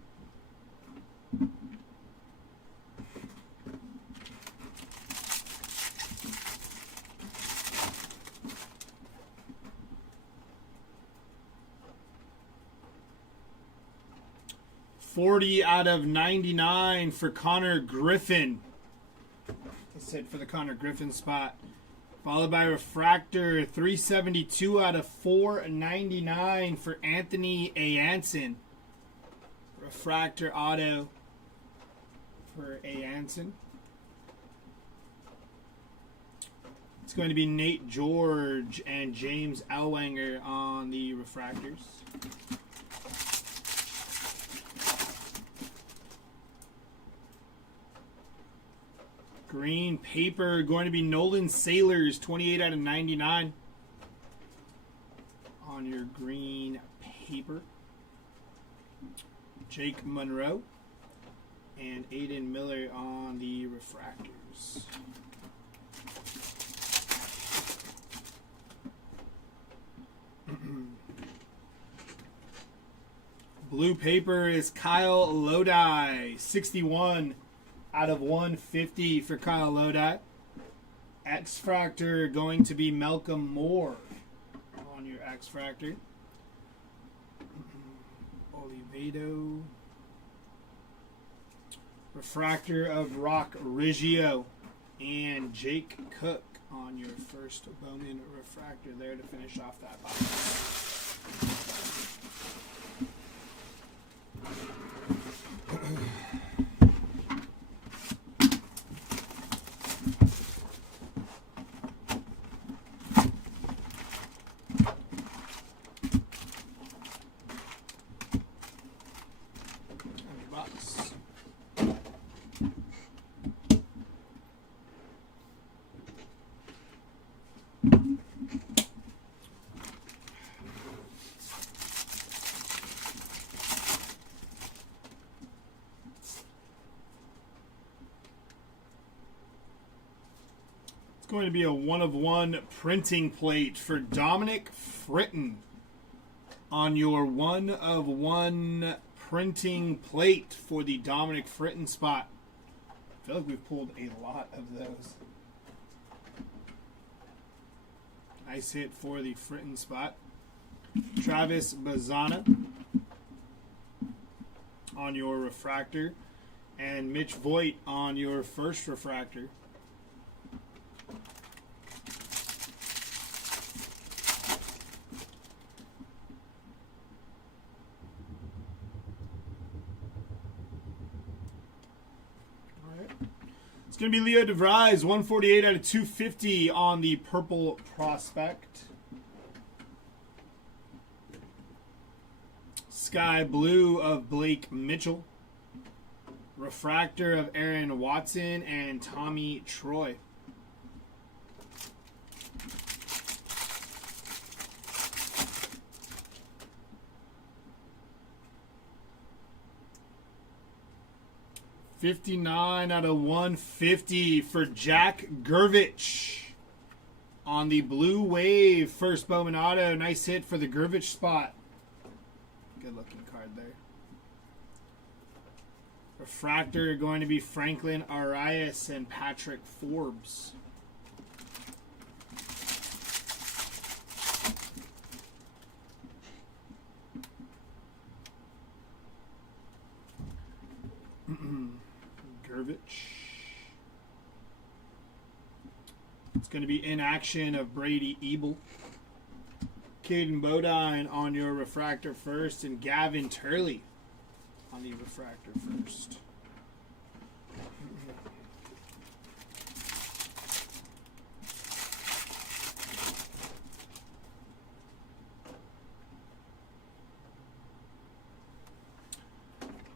$40 out of 99 for Connor Griffin. That's it for the Connor Griffin spot. Followed by refractor, 372 out of 499 for Anthony Ayanson. Refractor auto for Ayanson. It's going to be Nate George and James Elwanger on the refractors. Green paper going to be Nolan Sailors, 28 out of 99 on your green paper. Jake Monroe and Aiden Miller on the refractors. Blue paper is Kyle Lodi, 61 out of 150 for Kyle Lodi. X-Fractor going to be Malcolm Moore on your X-Fractor. Olivedo. Refractor of Rock Riggio and Jake Cook on your first Bowman refractor there to finish off that box. It's going to be a 1-of-1 printing plate for Dominic Fritton on your 1-of-1 printing plate for the Dominic Fritton spot. I feel like we've pulled a lot of those. Nice hit for the Fritton spot. Travis Bazana on your refractor, and Mitch Voigt on your first refractor. It's going to be Leo DeVries, 148 out of 250 on the purple prospect. Sky blue of Blake Mitchell. Refractor of Aaron Watson and Tommy Troy. $59 out of 150 for Jack Gervich on the Blue Wave first Bowman auto. Nice hit for the Gervich spot. Good looking card there. Refractor going to be Franklin Arias and Patrick Forbes. Gervich. It's going to be in action of Brady Ebel. Caden Bodine on your refractor first, and Gavin Turley on the refractor first.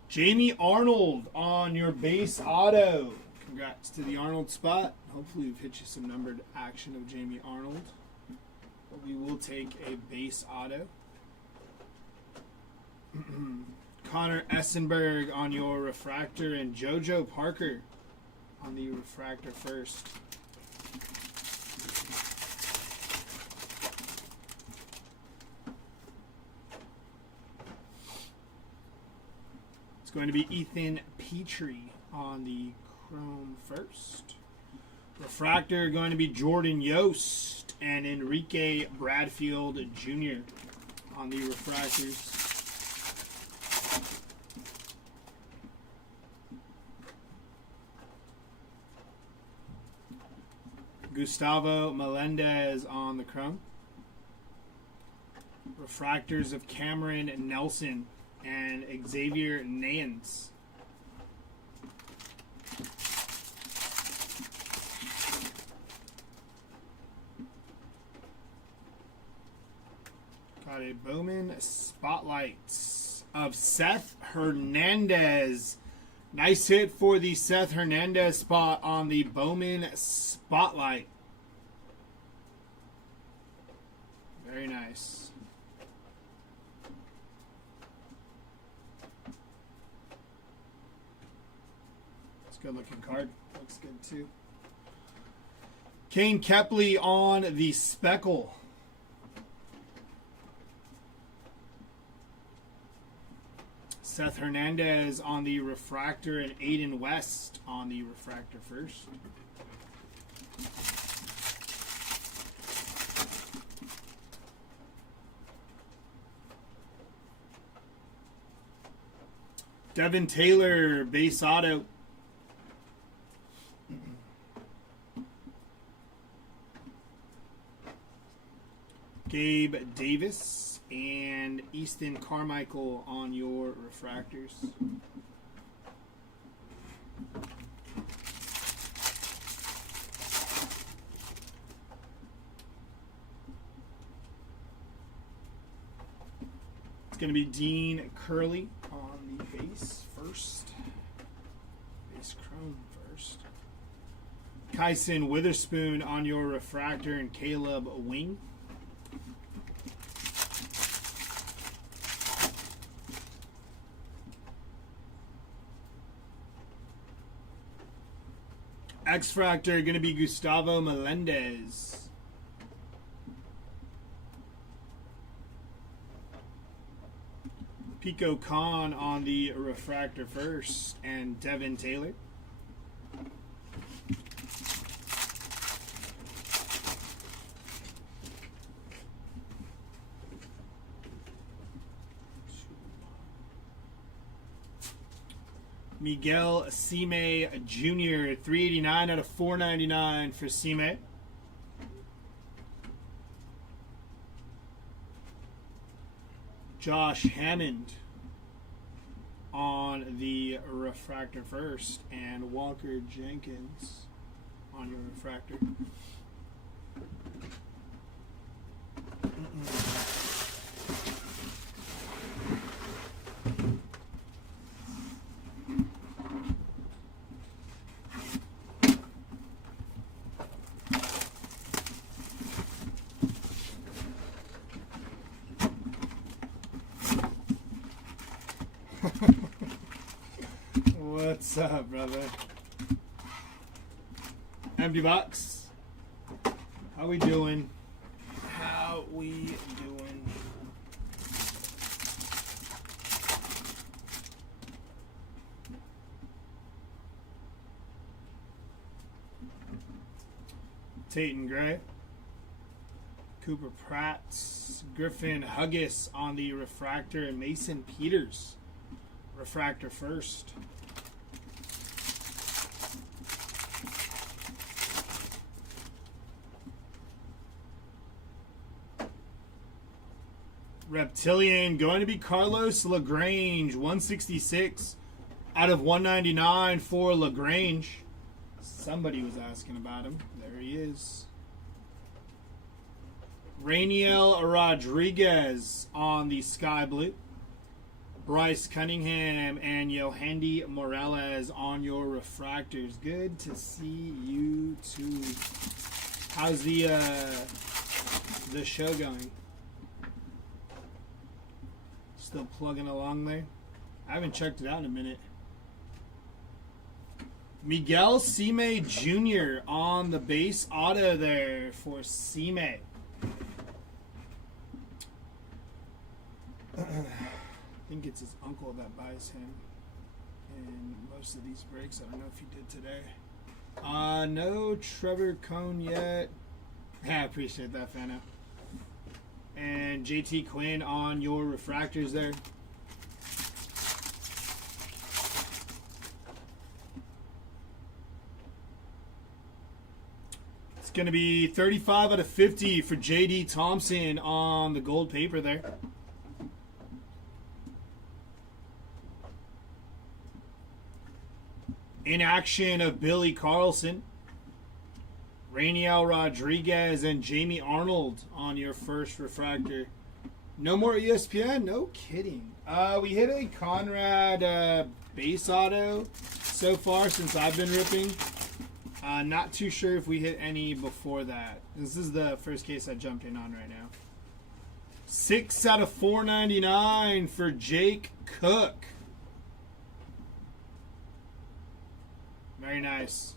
Jamie Arnold on your base auto. Congrats to the Arnold spot. Hopefully we've hit you some numbered action of Jamie Arnold. But we will take a base auto. Connor Essenberg on your refractor, and JoJo Parker on the refractor first. It's going to be Ethan Petrie on the chrome first. Refractor going to be Jordan Yost and Enrique Bradfield Jr. on the refractors. Gustavo Melendez on the chrome. Refractors of Cameron Nelson and Xavier Nance. Got a Bowman Spotlights of Seth Hernandez. Nice hit for the Seth Hernandez spot on the Bowman Spotlight. Very nice. Good looking card. Looks good too. Kane Kepley on the Speckle. Seth Hernandez on the refractor, and Aiden West on the refractor first. Devin Taylor, base auto. Gabe Davis and Easton Carmichael on your refractors. It's going to be Dean Curley on the base first. Base chrome first. Kyson Witherspoon on your refractor, and Caleb Wing. X-Fractor going to be Gustavo Melendez. Pico Khan on the refractor first, and Devin Taylor. Miguel Sime Jr., 389 out of 499 for Sime. Josh Hammond on the refractor first, and Walker Jenkins on your refractor. What's up, brother? Empty box. How we doing? How we doing? Peyton Gray. Cooper Pratt, Griffin Huggis on the refractor, and Mason Peters. Refractor first. Reptilian going to be Carlos LaGrange, 166 out of 199 for LaGrange. Somebody was asking about him. There he is. Rainiel Rodriguez on the Sky Blue. Bryce Cunningham and Yohandy Morales on your refractors. Good to see you too. How's the show going? Still plugging along there? I haven't checked it out in a minute. Miguel Cime Jr. on the base auto there for Cime. I think it's his uncle that buys him in most of these breaks. I don't know if he did today. No Trevor Cone yet. Yeah, I appreciate that, Fano. And JT Quinn on your refractors there. It's going to be 35 out of 50 for J.D. Thompson on the gold paper there. In action of Billy Carlson, Rainiel Rodriguez, and Jamie Arnold on your first refractor. No more ESPN? No kidding. We hit a Conrad base auto so far since I've been ripping. Not too sure if we hit any before that. This is the first case I jumped in on right now. 6 out of 499 for Jake Cook. Very nice.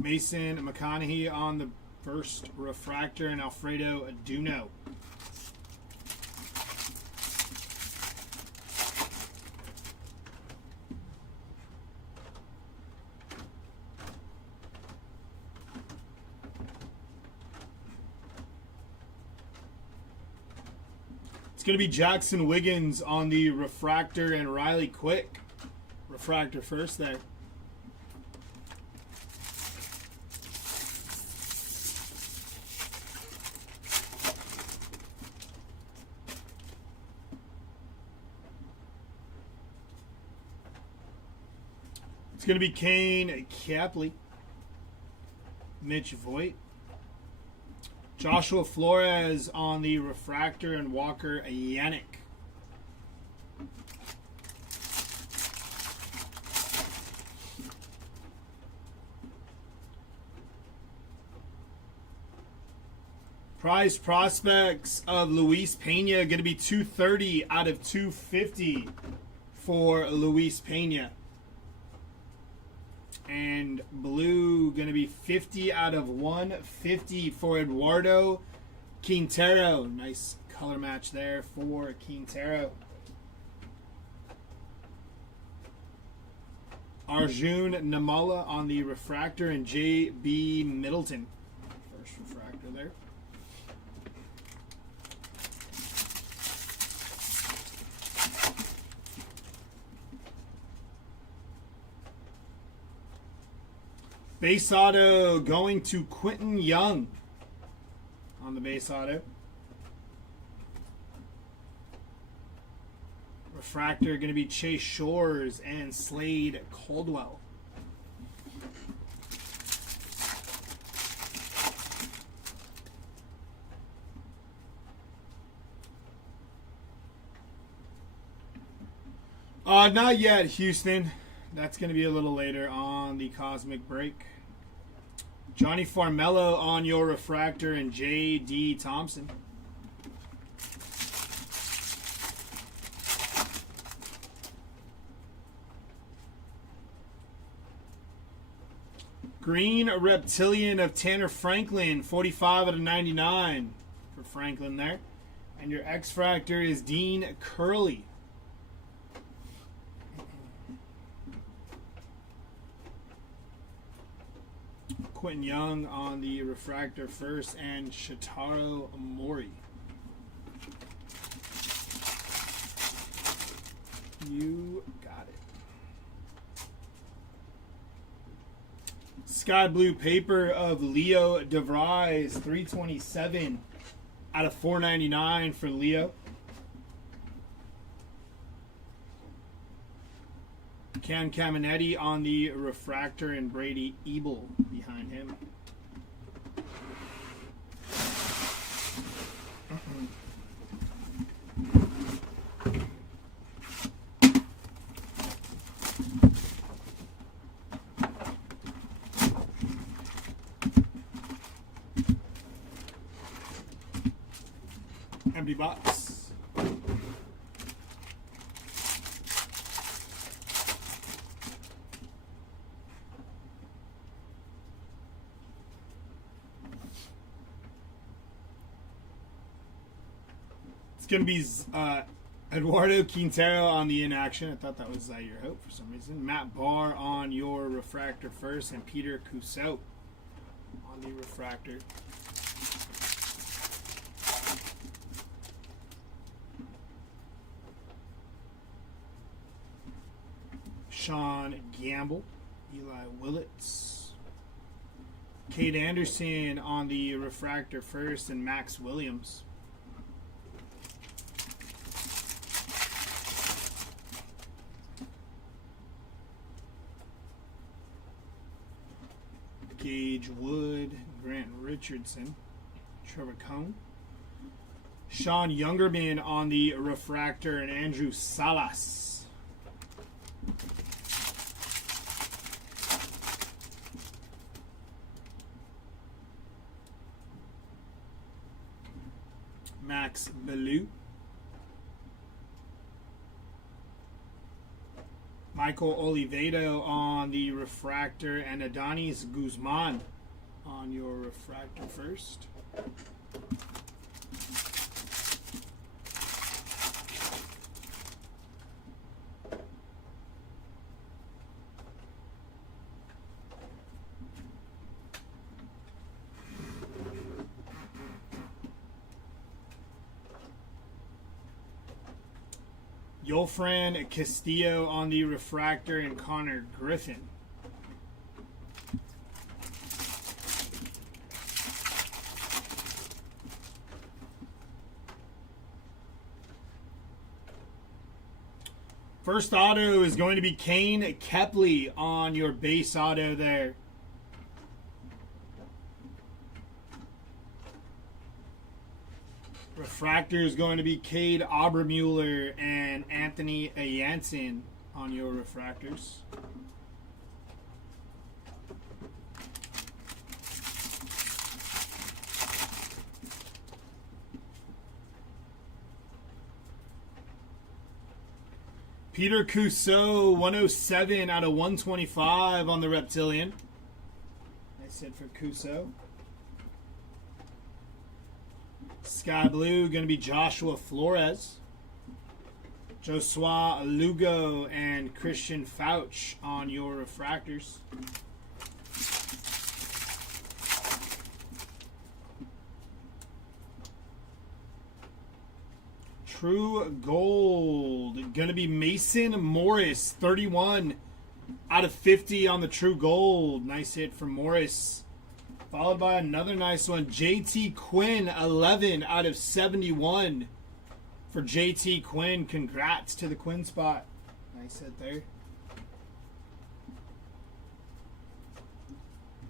Mason McConaughey on the first refractor, and Alfredo Aduno. It's going to be Jackson Wiggins on the refractor and Riley Quick. Refractor first there. It's going to be Kane Capley. Mitch Voigt. Joshua Flores on the refractor and Walker Yannick. Prize prospects of Luis Pena going to be 230 out of 250 for Luis Pena. And blue going to be 50 out of 150 for Eduardo Quintero. Nice color match there for Quintero. Arjun Namala on the refractor and J.B. Middleton. First refractor there. Base auto going to Quentin Young on the base auto. Refractor going to be Chase Shores and Slade Caldwell. Not yet, Houston. That's going to be a little later on the Cosmic Break. Johnny Farmello on your refractor and J.D. Thompson. Green Reptilian of Tanner Franklin, 45 out of 99 for Franklin there. And your X-Fractor is Dean Curley. Quentin Young on the refractor first, and Shotaro Mori. You got it. Sky blue paper of Leo DeVries, 327 out of 499 for Leo. Cam Caminetti on the refractor and Brady Ebel behind him. Empty box. It's going to be Eduardo Quintero on the inaction. I thought that was your hope for some reason. Matt Barr on your refractor first, and Peter Cusseau on the refractor. Sean Gamble, Eli Willits, Cade Anderson on the refractor first, and Max Williams. Gage Wood, Grant Richardson, Trevor Cone, Sean Youngerman on the refractor, and Andrew Salas. Max Bellew, Michael Olivedo on the refractor, and Adonis Guzman on your refractor first. Yolfran Castillo on the refractor, and Connor Griffin. First auto is going to be Kane Kepley on your base auto there. Refractor is going to be Cade Obermuller and Anthony Jansen on your refractors. Peter Cusseau, 107 out of 125 on the Reptilian. Nice hit for Cusseau. Sky blue, going to be Joshua Flores, Josua Lugo, and Christian Fauch on your refractors. True gold, going to be Mason Morris, 31 out of 50 on the true gold. Nice hit from Morris. Followed by another nice one, JT Quinn, 11 out of 71 for JT Quinn. Congrats to the Quinn spot. Nice hit there.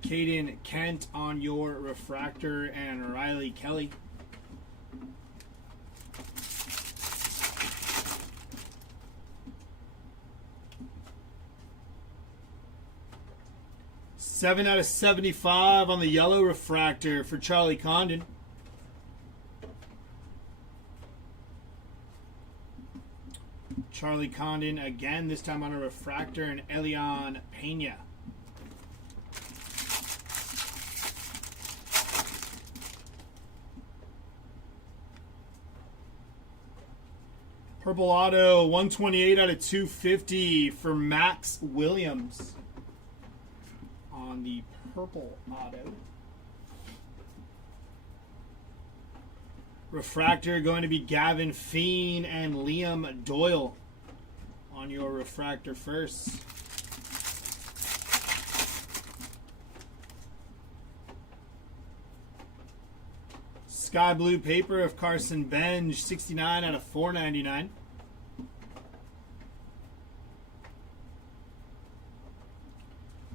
Caden Kent on your refractor, and Riley Kelly. Seven out of 75 on the yellow refractor for Charlie Condon. Charlie Condon again, this time on a refractor, and Elian Pena. Purple auto, 128 out of 250 for Max Williams on the purple auto. Refractor going to be Gavin Feen and Liam Doyle on your refractor first. Sky blue paper of Carson Bench, 69 out of 499.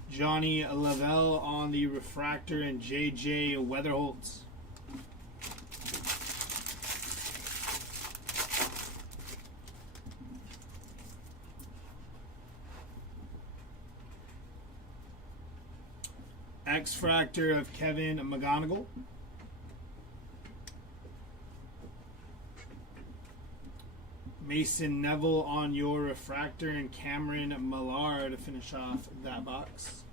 Johnny Lavelle on the refractor and JJ Weatherholt. X-Fractor of Kevin McGonigal. Mason Neville on your refractor and Cameron Millar to finish off that box.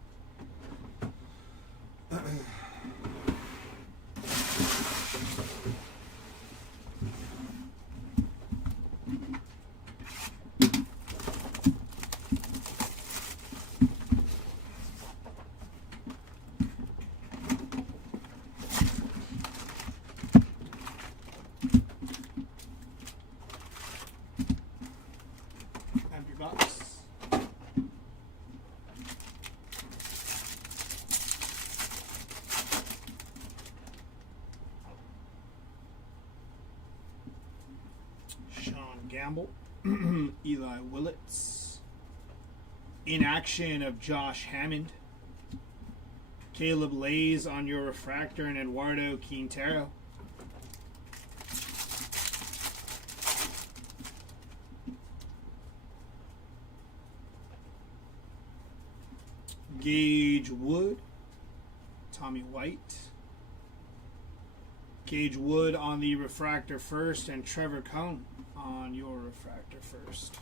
Empty box. Sean Gamble, Eli Willits, in action of Josh Hammond, Caleb Lays on your refractor and Eduardo Quintero. Gage Wood, Tommy White. Gage Wood on the refractor first and Trevor Cohn on your refractor first.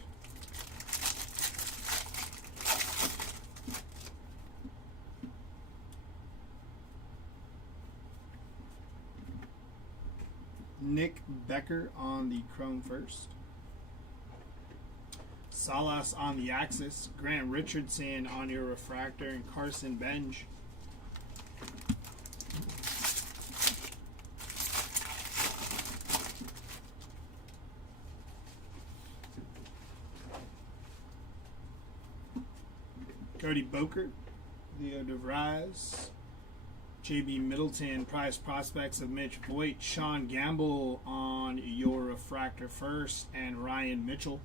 Nick Becker on the chrome first. Salas on the Axis, Grant Richardson on your refractor, and Carson Benj. Cody Boker, Leo DeVries, JB Middleton, prize prospects of Mitch Voigt, Sean Gamble on your refractor first, and Ryan Mitchell.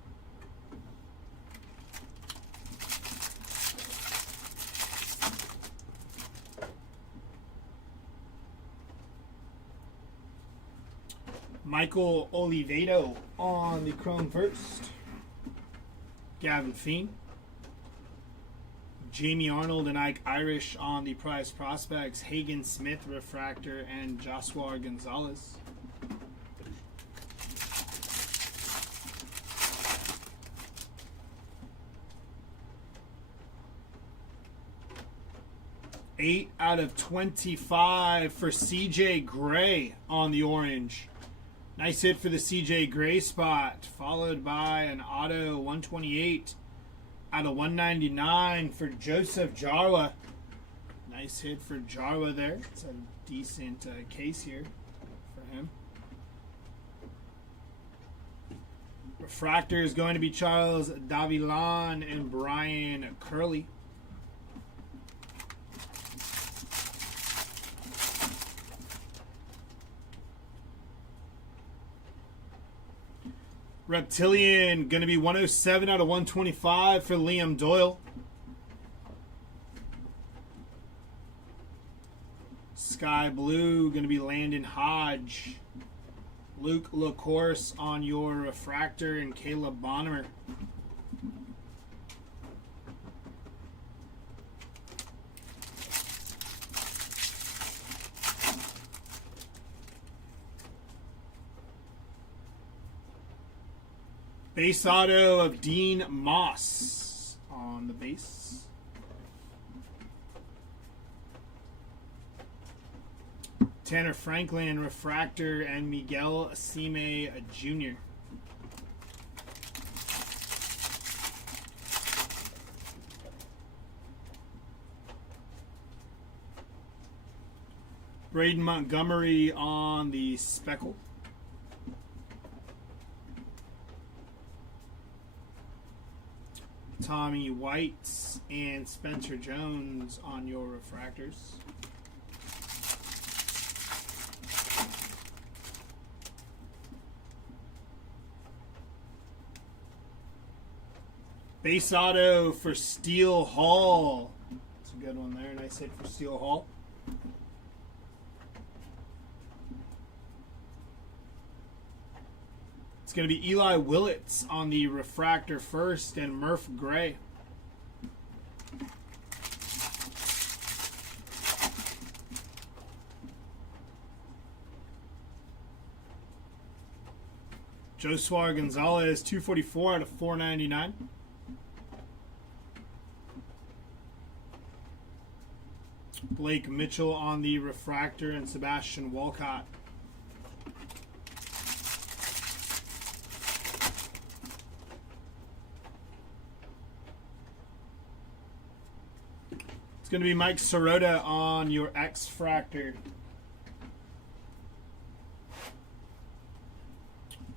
Michael Olivedo on the chrome first. Gavin Feen. Jamie Arnold and Ike Irish on the prize prospects. Hagen Smith refractor and Joshua Gonzalez. Eight out of 25 for CJ Gray on the orange. Nice hit for the CJ Gray spot, followed by an auto 128 out of 199 for Joseph Jarwa. Nice hit for Jarwa there. It's a decent case here for him. Refractor is going to be Charles Davilon and Brian Curley. Reptilian, going to be 107 out of 125 for Liam Doyle. Sky Blue, going to be Landon Hodge. Luke LaCourse on your refractor and Caleb Bonner. Base auto of Dean Moss on the base. Tanner Franklin, refractor, and Miguel Asime Jr. Braden Montgomery on the speckle. Tommy White and Spencer Jones on your refractors. Base auto for Steele Hall. That's a good one there. Nice hit for Steele Hall. It's going to be Eli Willits on the refractor first and Murph Gray. Joshua Gonzalez, 244 out of 499. Blake Mitchell on the refractor and Sebastian Walcott. It's going to be Mike Sirota on your X-Fractor.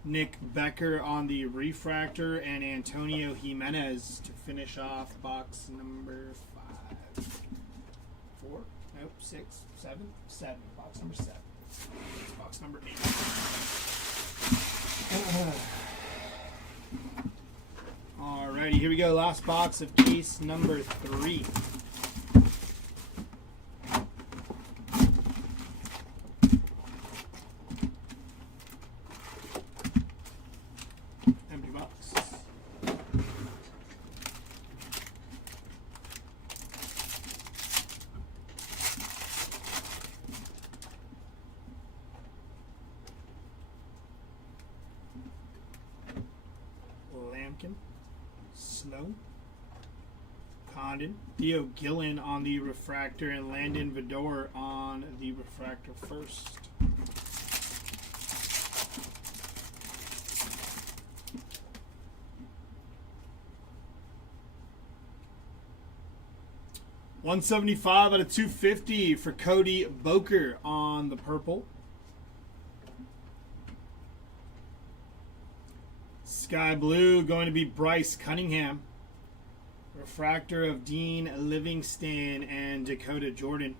Nick Becker on the refractor and Antonio Jimenez to finish off box number 4, nope, 6, 7, box number 7. Box number 8. Alrighty, here we go. Last box of case number 3. Empty box. Lampkin, Snow, Condon, Theo Gillen on the refractor, and Landon Vidor on the refractor first. $175 out of 250 for Cody Boker on the purple. Sky blue going to be Bryce Cunningham. Refractor of Dean Livingston and Dakota Jordan.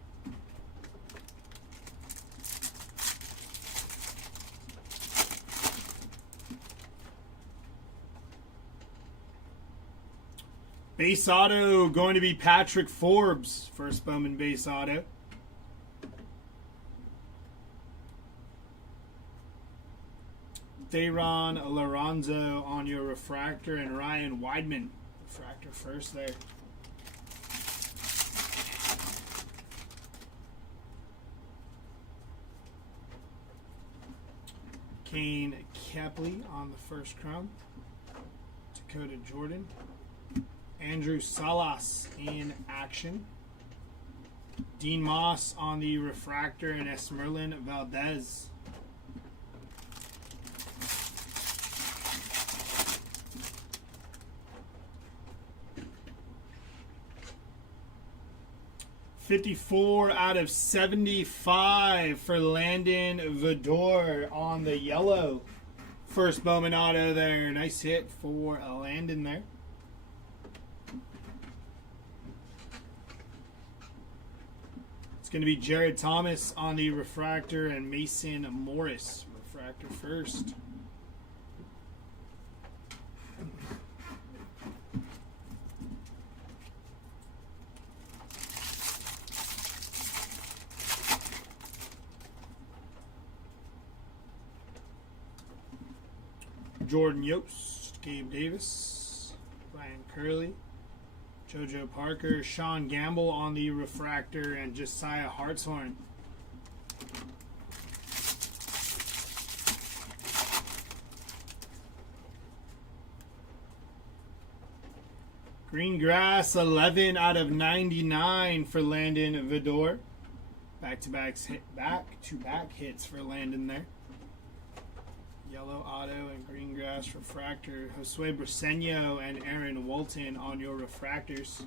Base auto going to be Patrick Forbes. First Bowman base auto. Theron Lorenzo on your refractor and Ryan Weidman. Refractor first there. Kane Kepley on the first chrome. Dakota Jordan. Andrew Salas in action. Dean Moss on the refractor and Esmerlin Valdez. $54 out of 75 for Landon Vidor on the yellow. First Bowman auto there. Nice hit for Landon there. It's going to be Jared Thomas on the refractor and Mason Morris. Refractor first. Jordan Yost, Gabe Davis, Brian Curley, JoJo Parker, Sean Gamble on the refractor, and Josiah Hartshorn. Green grass, 11 out of 99 for Landon Vidor. Back-to-back hits for Landon there. Yellow auto and green grass refractor. Josue Briseño and Aaron Walton on your refractors.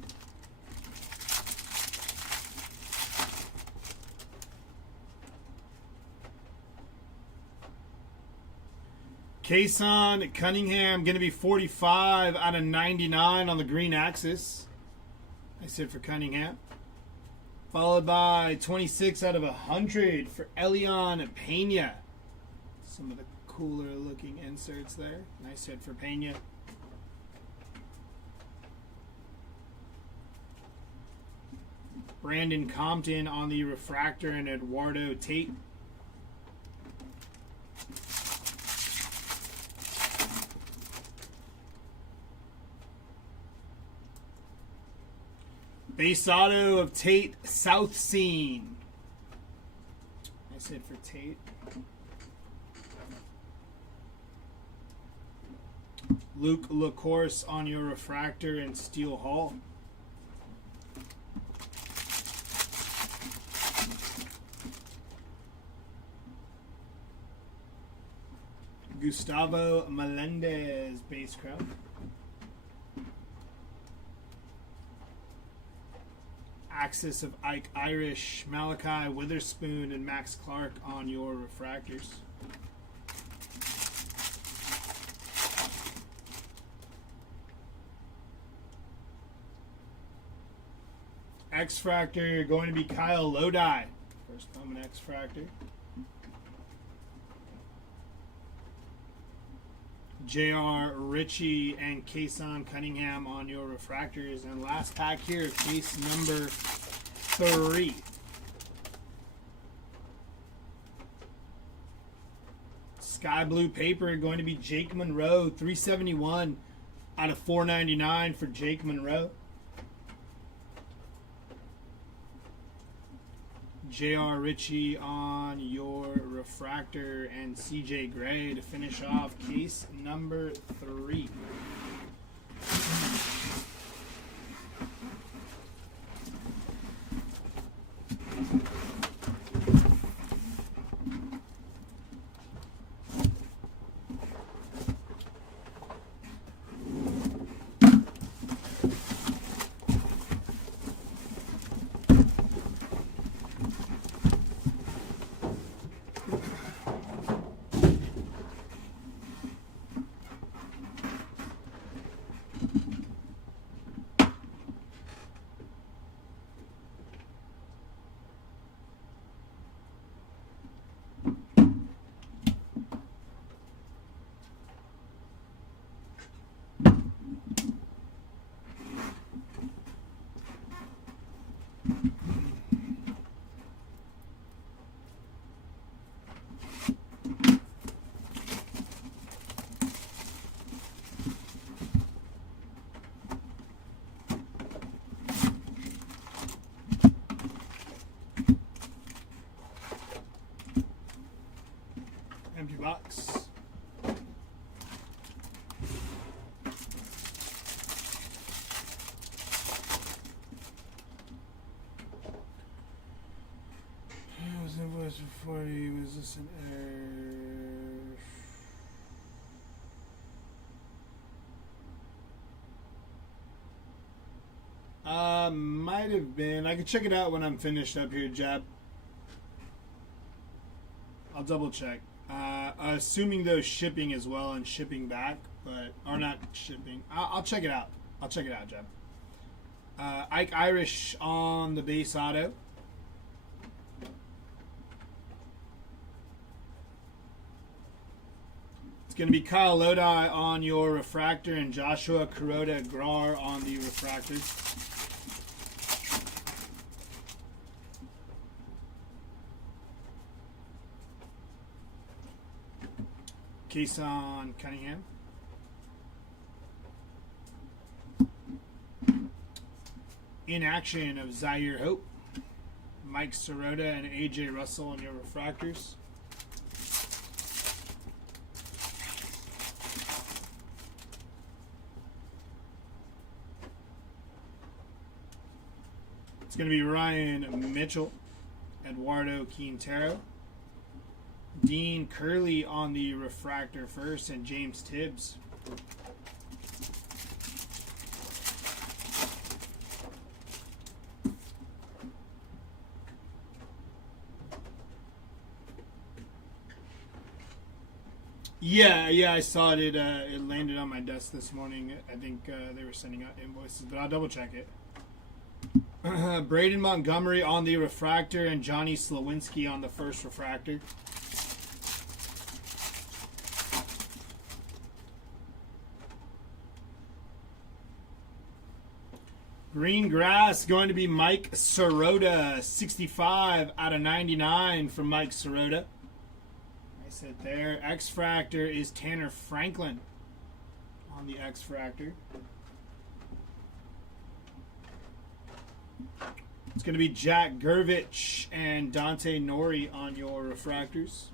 Kason Cunningham, going to be 45 out of 99 on the green axis. Nice hit for Cunningham. Followed by 26 out of 100 for Elion Pena. Some of the cooler looking inserts there. Nice hit for Pena. Brandon Compton on the refractor and Eduardo Tate. Base auto of Tate South Scene. Nice hit for Tate. Luke LaCourse on your refractor and Steel Hall. Gustavo Melendez base crown. Axis of Ike Irish, Malachi Witherspoon, and Max Clark on your refractors. X-Fractor going to be Kyle Lodi. First Bowman X-Fractor. J.R. Ritchie and Kason Cunningham on your refractors. And last pack here, case number 3. Sky blue paper going to be Jake Monroe, 371 out of 499 for Jake Monroe. J.R. Ritchie on your refractor and C.J. Gray to finish off case number 3. Empty box. Was invoiced for 40. Was this an error? Might have been. I can check it out when I'm finished up here, Jab. I'll double check. Assuming though shipping as well and shipping back, but or not shipping. I'll check it out. I'll check it out, Jeb. Ike Irish on the base auto. It's going to be Kyle Lodi on your refractor and Joshua Kuroda Grar on the refractor. Kason Cunningham. In action of Zaire Hope. Mike Sirota and AJ Russell on your refractors. It's going to be Ryan Mitchell, Eduardo Quintero. Dean Curley on the refractor first, and James Tibbs. Yeah, I saw it. It landed on my desk this morning. I think they were sending out invoices, but I'll double check it. Braden Montgomery on the refractor and Johnny Slawinski on the first refractor. Green grass going to be Mike Sirota, 65 out of 99 from Mike Sirota. Nice hit there. X-Fractor is Tanner Franklin on the X-Fractor. It's going to be Jack Gervich and Dante Nori on your refractors.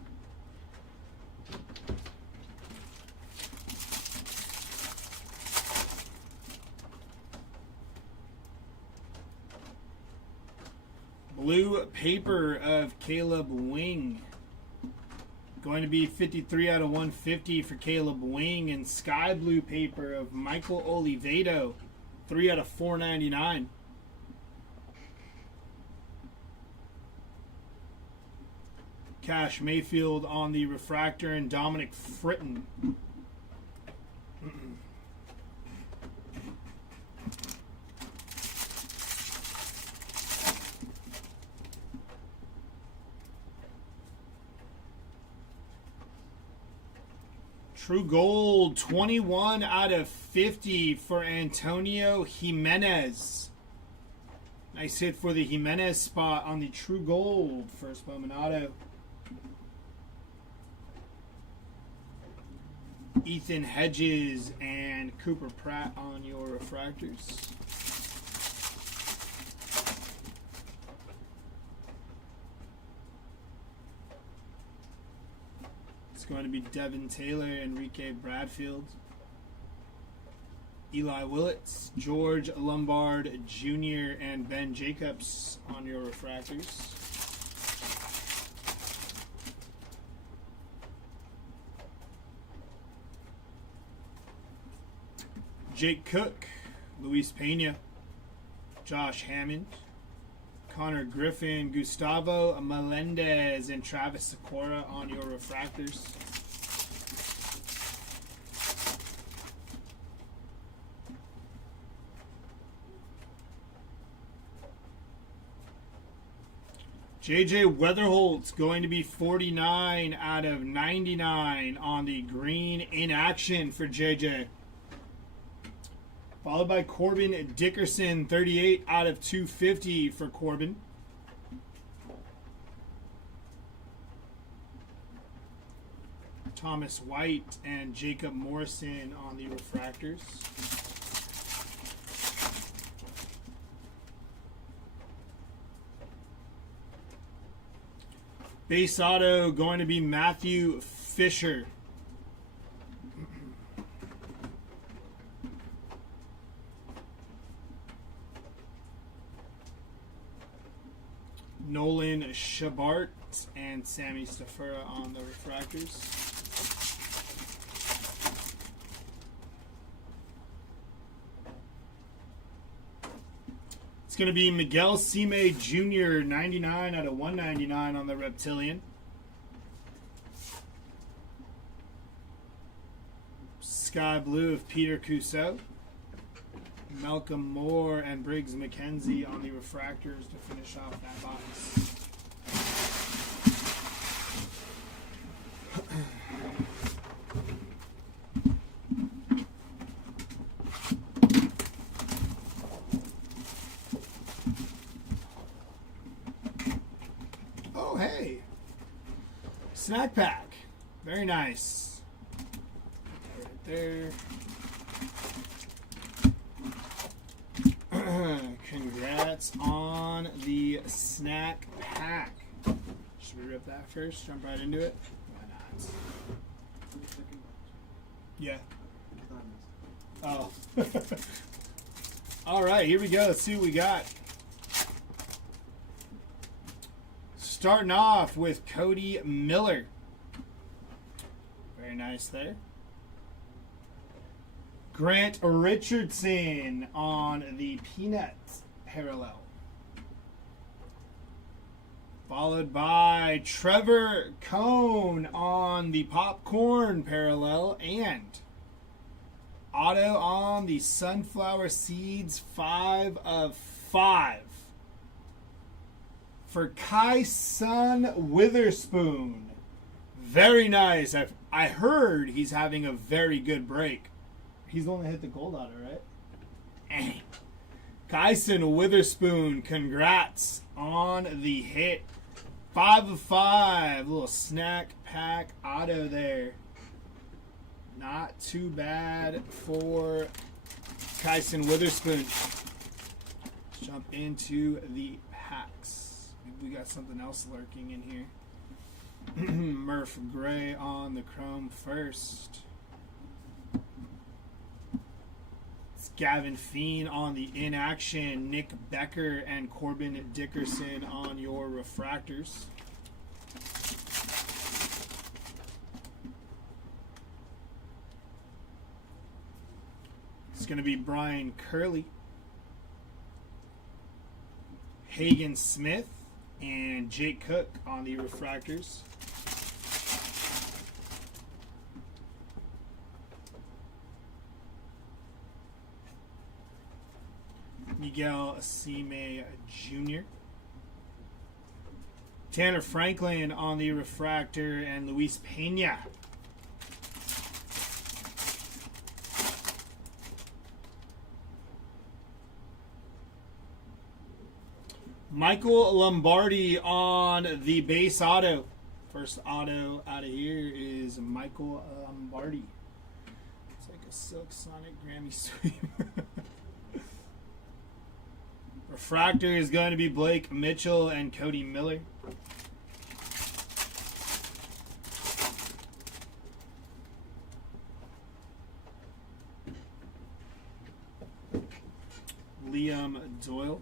Blue paper of Caleb Wing. Going to be 53 out of 150 for Caleb Wing. And sky blue paper of Michael Oliveto. 3 out of 499. Cash Mayfield on the refractor and Dominic Fritton. True Gold, 21 out of 50 for Antonio Jimenez. Nice hit for the Jimenez spot on the True Gold. First Bowman auto. Ethan Hedges and Cooper Pratt on your refractors. It's going to be Devin Taylor, Enrique Bradfield, Eli Willits, George Lombard Jr., and Ben Jacobs on your refractors. Jake Cook, Luis Pena, Josh Hammond, Connor Griffin, Gustavo Melendez, and Travis Sikora on your refractors. JJ Weatherholt's going to be 49 out of 99 on the green in action for JJ. Followed by Corbin Dickerson, 38 out of 250 for Corbin. Thomas White and Jacob Morrison on the refractors. Base auto going to be Matthew Fisher. Nolan Shabart and Sammy Stafura on the refractors. It's going to be Miguel Cime Jr., 99 out of 199 on the Reptilian. Sky Blue of Peter Cousseau. Malcolm Moore and Briggs McKenzie on the refractors to finish off that box. Oh, hey. Snack pack. Very nice. Right there. Congrats on the snack pack. Should we rip that first? Jump right into it? Why not? Yeah. Oh. All right, here we go. Let's see what we got. Starting off with Cody Miller. Very nice there. Grant Richardson on the Peanut parallel. Followed by Trevor Cone on the popcorn parallel and auto on the sunflower seeds 5 of 5 for Kyson Witherspoon. Very nice. I heard he's having a very good break. He's the one that hit the gold auto, right? Kyson Witherspoon, congrats on the hit. 5 of 5. Little snack pack auto there. Not too bad for Kyson Witherspoon. Let's jump into the packs. Maybe we got something else lurking in here. Murph Gray on the chrome first. It's Gavin Feen on the inaction. Nick Becker and Corbin Dickerson on your refractors. It's going to be Brian Curley, Hagen Smith, and Jake Cook on the refractors. Miguel Asime Jr. Tanner Franklin on the refractor and Luis Pena. Michael Lombardi on the base auto. First auto out of here is Michael Lombardi. It's like a Silk Sonic Grammy sweep. Refractor is going to be Blake Mitchell and Cody Miller. Liam Doyle.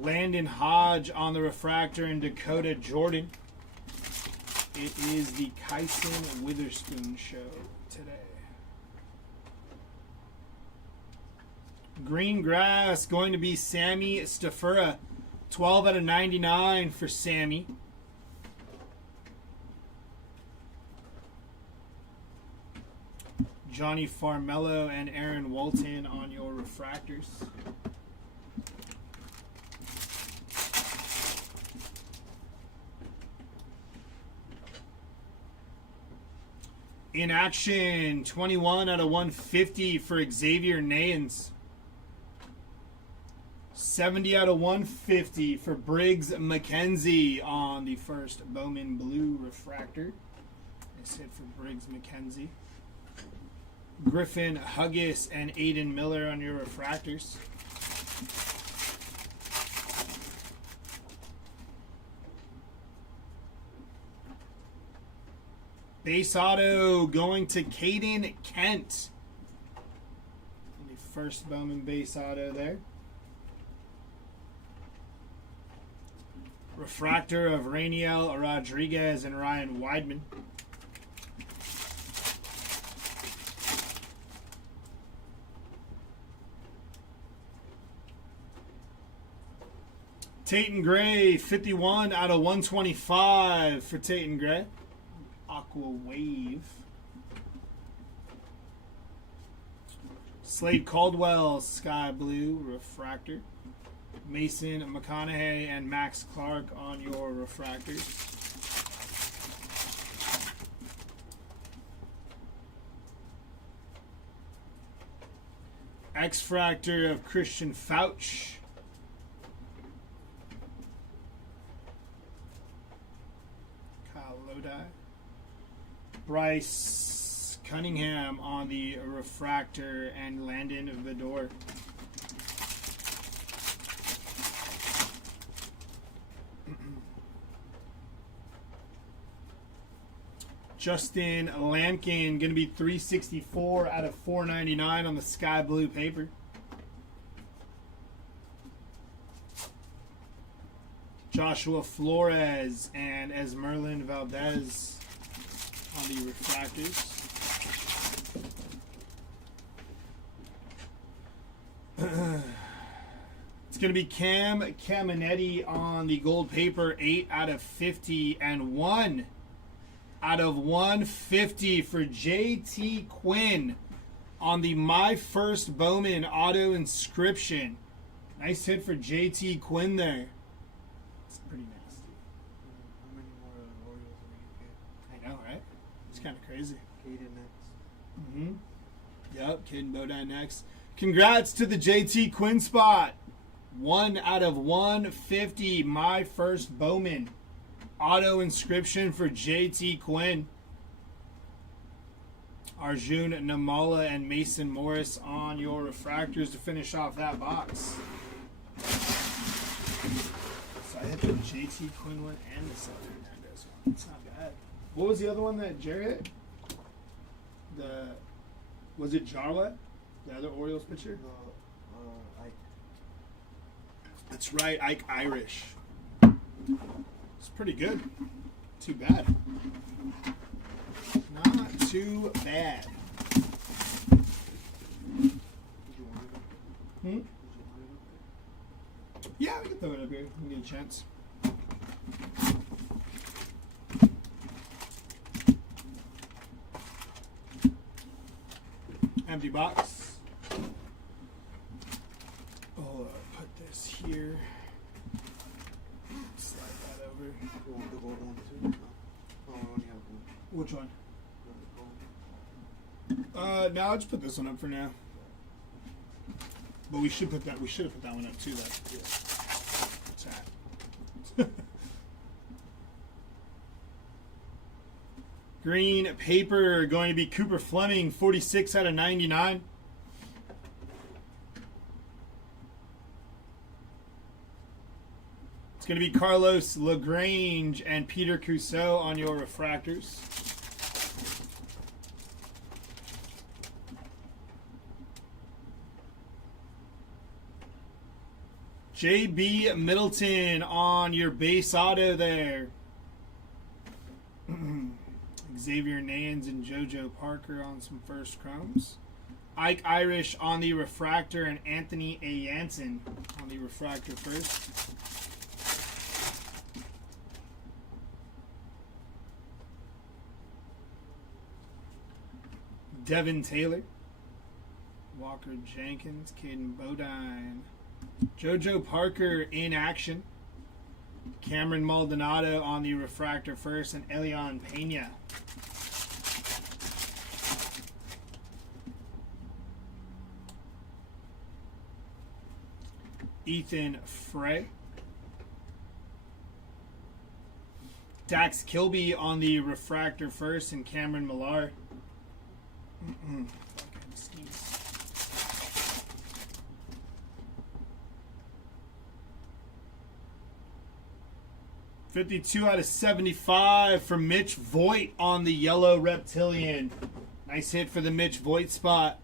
Landon Hodge on the refractor and Dakota Jordan. It is the Kyson Witherspoon show today. Green grass going to be Sammy Stafura. 12 out of 99 for Sammy. Johnny Farmello and Aaron Walton on your refractors. In action, 21 out of 150 for Xavier Nayans. 70 out of 150 for Briggs McKenzie on the first Bowman Blue refractor. Nice hit for Briggs McKenzie. Griffin Huggis and Aiden Miller on your refractors. Base auto going to Caden Kent. The first Bowman base auto there. Refractor of Rainiel Rodriguez and Ryan Weidman. Tatum Gray, 51 out of 125 for Tatum Gray. Aqua Wave. Slade Caldwell, Sky Blue refractor. Mason McConaughey and Max Clark on your refractors. X-Fractor of Christian Fauch. Kyle Lodi. Bryce Cunningham on the refractor and Landon Vidor. Justin Lampkin, going to be 364 out of 499 on the sky blue paper. Joshua Flores and Esmerlin Valdez on the refractors. It's going to be Cam Caminetti on the gold paper, 8 out of 50, and 1 out of 150 for JT Quinn on the My First Bowman auto inscription. Nice hit for JT Quinn there. It's pretty nasty. How many more Orioles are we I know, right? It's kind of crazy. get? Caden next. Mm-hmm. Yep, Caden Bodine next. Congrats to the JT Quinn spot. 1 out of 150, My First Bowman. Auto inscription for JT Quinn. Arjun Namala and Mason Morris on your refractors to finish off that box. So I hit the JT Quinn one and the Cesar Hernandez one. It's not bad. What was the other one that Jerry hit? Was it Jarwa? The other Orioles pitcher? Ike. That's right, Ike Irish. It's pretty good. Too bad. Not too bad. Did you want it? Hmm? Did you want it? Yeah, we can throw it up here. We need a chance. Empty box. Oh, put this here. Slide that over. You want the gold one too? No. Oh, we only have one. Which one? The gold. No, I'll just put this one up for now. But we should put that. We should have put that one up too, though. Yeah. What's that? Green paper going to be Cooper Fleming, 46 out of 99. It's going to be Carlos LaGrange and Peter Cousseau on your refractors. JB Middleton on your base auto there. Xavier Nans and JoJo Parker on some first chromes. Ike Irish on the refractor and Anthony A. Jansen on the refractor first. Devin Taylor. Walker Jenkins, Caden Bodine. JoJo Parker in action. Cameron Maldonado on the refractor first, and Elian Pena. Ethan Frey. Dax Kilby on the refractor first, and Cameron Millar. Fucking sneeze. .52 out of 75 for Mitch Voigt on the yellow reptilian. Nice hit for the Mitch Voigt spot.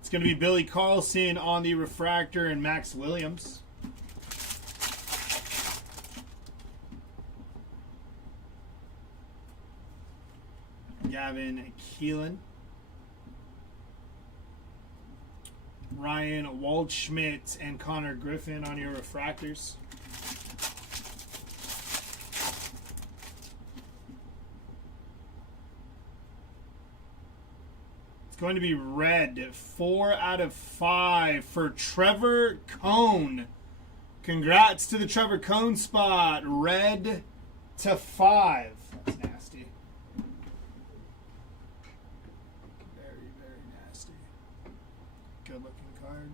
It's going to be Billy Carlson on the refractor and Max Williams. Gavin Keelan. Ryan Waldschmidt and Connor Griffin on your refractors. It's going to be red, 4 out of 5 for Trevor Cone. Congrats to the Trevor Cone spot. Red to 5. That's nasty. Very, very nasty. Good looking card.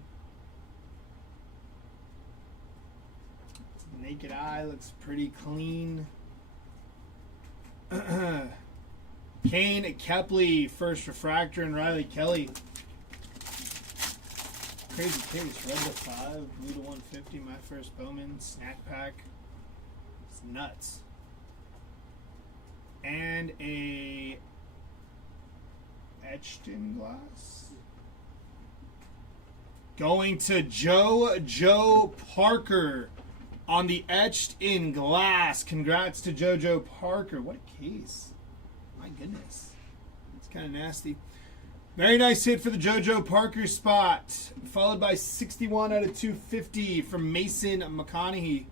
Naked eye looks pretty clean. Kane Kepley, first refractor, and Riley Kelly. Crazy case. Red to 5, blue to 150. My First Bowman, snack pack. It's nuts. And a etched in glass. Going to Joe Parker on the etched in glass. Congrats to JoJo Parker. What a case. My goodness. It's kind of nasty. Very nice hit for the JoJo Parker spot, followed by 61 out of 250 from Mason McConaughey.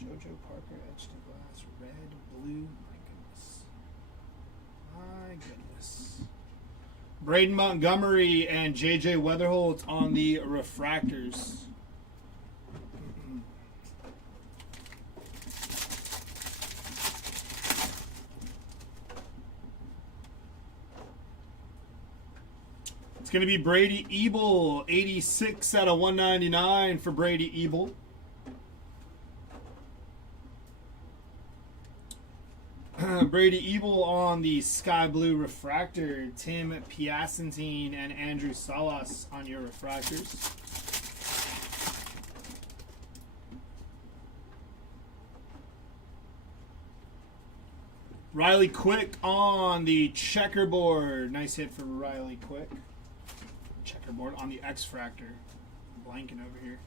JoJo Parker etched in glass, red, blue. My goodness. My goodness. Braden Montgomery and JJ Weatherholt on the refractors. It's going to be Brady Ebel, 86 out of 199 for Brady Ebel. Brady Ebel on the Sky Blue refractor. Tim Piacentine and Andrew Salas on your refractors. Riley Quick on the checkerboard. Nice hit for Riley Quick. Checkerboard on the X-Fractor. Blanking over here.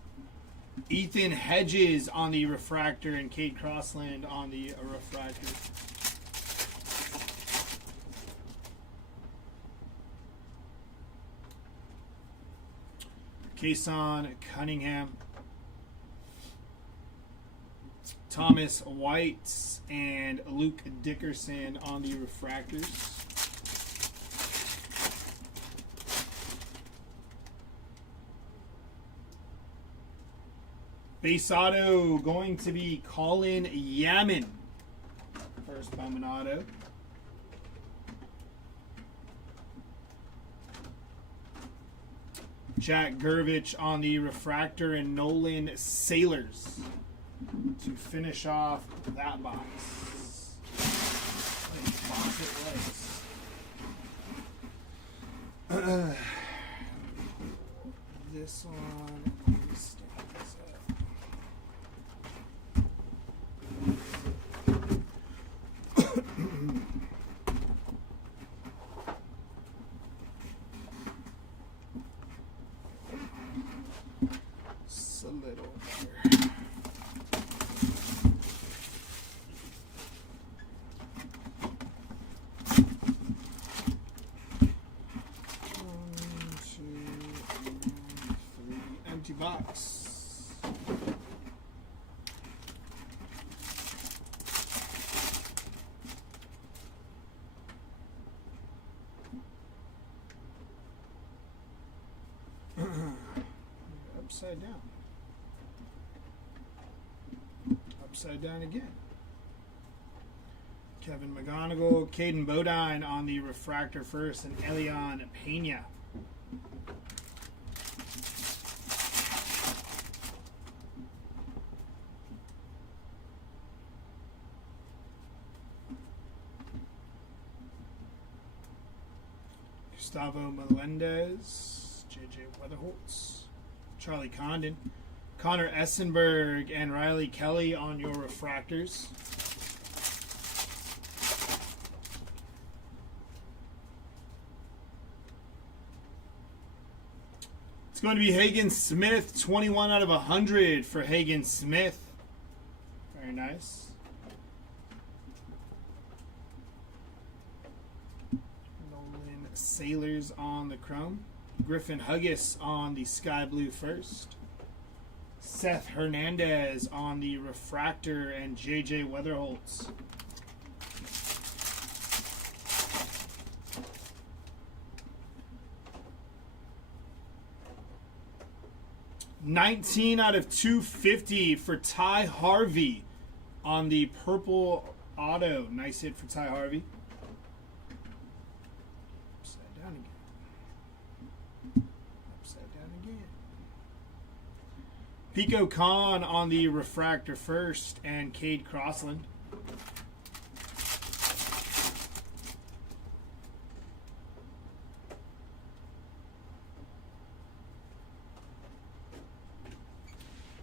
Ethan Hedges on the refractor and Cade Crossland on the refractor. Kason Cunningham. Thomas White and Luke Dickerson on the refractors. Base auto going to be Colin Yaman. First Bowman auto. Jack Gervich on the refractor and Nolan Sailors to finish off that box. What a box it was. This one stands up. Just a little better. Box. Upside down. Upside down again. Kevin McGonigal, Caden Bodine on the refractor first, and Elian Pena. Gustavo Melendez, JJ Weatherholtz, Charlie Condon, Connor Essenberg, and Riley Kelly on your refractors. It's going to be Hagen Smith, 21 out of 100 for Hagen Smith. Very nice. Sailors on the chrome. Griffin Huggis on the sky blue first. Seth Hernandez on the refractor and JJ Weatherholtz. $19 out of $250 for Ty Harvey on the purple auto. Nice hit for Ty Harvey. Pico Khan on the refractor first, and Cade Crossland.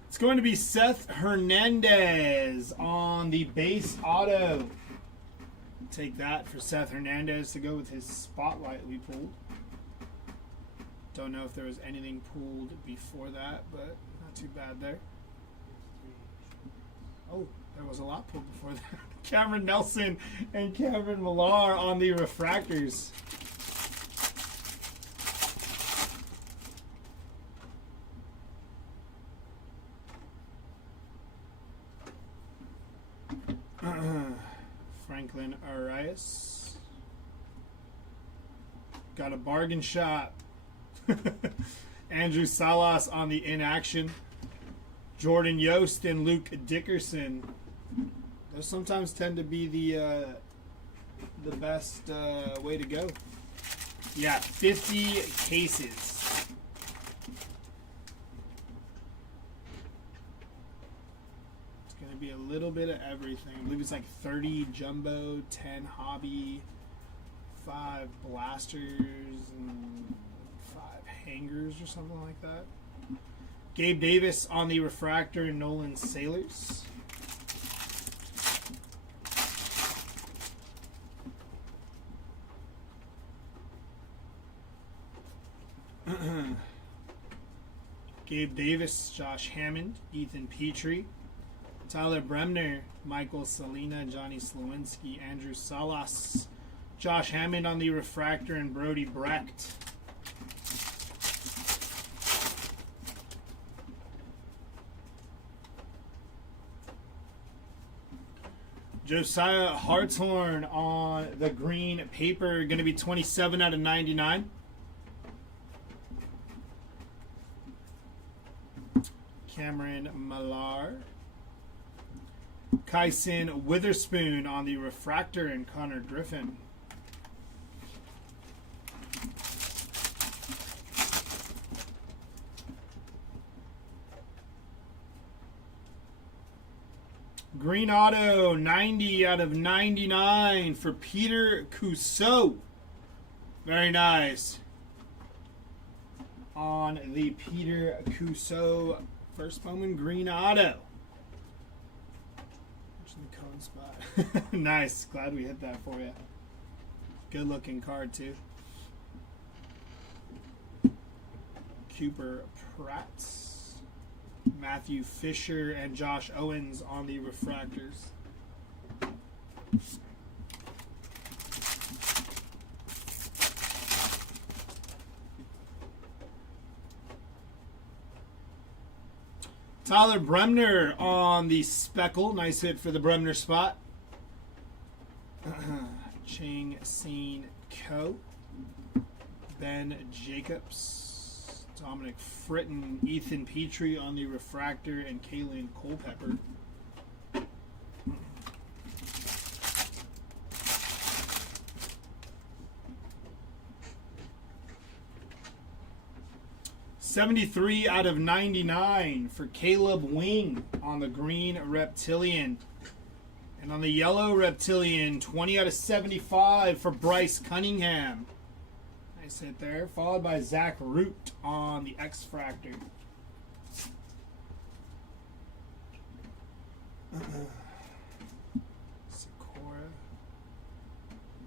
It's going to be Seth Hernandez on the base auto. Take that for Seth Hernandez to go with his spotlight we pulled. Don't know if there was anything pulled before that, but not too bad there. Oh, there was a lot pulled before that. Cameron Nelson and Cameron Millar on the refractors. Franklin Arias. Got a bargain shot. Andrew Salas on the inaction. Jordan Yost and Luke Dickerson. Those sometimes tend to be the best way to go. Yeah, 50 cases. Be a little bit of everything. I believe it's like 30 jumbo, 10 hobby, 5 blasters, and 5 hangers or something like that. Gabe Davis on the refractor and Nolan Sailors. Gabe Davis, Josh Hammond, Ethan Petrie. Tyler Bremner, Michael Salina, Johnny Slowinski, Andrew Salas, Josh Hammond on the refractor, and Brody Brecht. Josiah Hartshorn on the green paper, going to be 27 out of 99. Cameron Millar. Kyson Witherspoon on the refractor and Connor Griffin. Green auto, 90 out of 99 for Peter Cousseau. Very nice. On the Peter Cousseau first Bowman green auto. The cone spot. Nice. Glad we hit that for you. Good looking card too. Cooper Pratt, Matthew Fisher, and Josh Owens on the refractors. Tyler Bremner on the speckle. Nice hit for the Bremner spot. Chang Sein Ko. Ben Jacobs. Dominic Fritton. Ethan Petrie on the refractor. And Kaylin Culpepper. $73 out of 99 for Caleb Wing on the green reptilian. And on the yellow reptilian, 20 out of 75 for Bryce Cunningham. Nice hit there. Followed by Zach Root on the X-Fractor.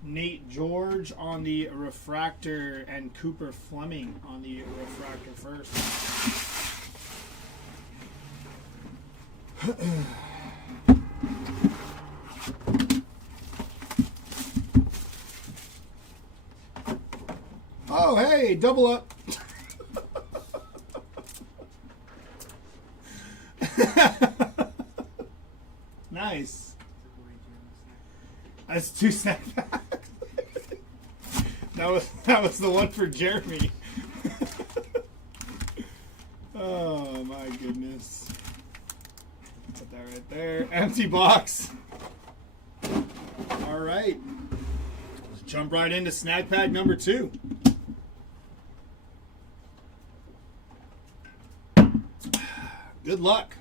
Nate George on the refractor and Cooper Fleming on the refractor first. Oh, hey, double up. Nice. That's 2 snack packs. That was the one for Jeremy. Oh my goodness. Put that right there. Empty box. All right. Let's jump right into snack pack number 2. Good luck.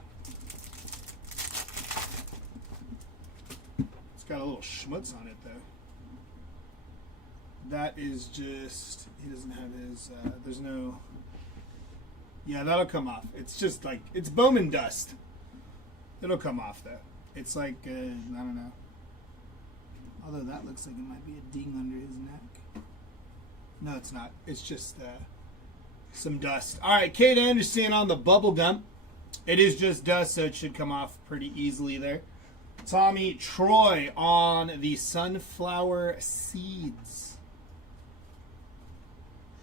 It's got a little schmutz on it though. That is just, he doesn't have his, there's no, yeah, that'll come off. It's just like, it's Bowman dust. It'll come off though. It's like, I don't know. Although that looks like it might be a ding under his neck. No, it's not. It's just some dust. All right, Kate Anderson on the bubble gum. It is just dust, so it should come off pretty easily there. Tommy Troy on the Sunflower Seeds.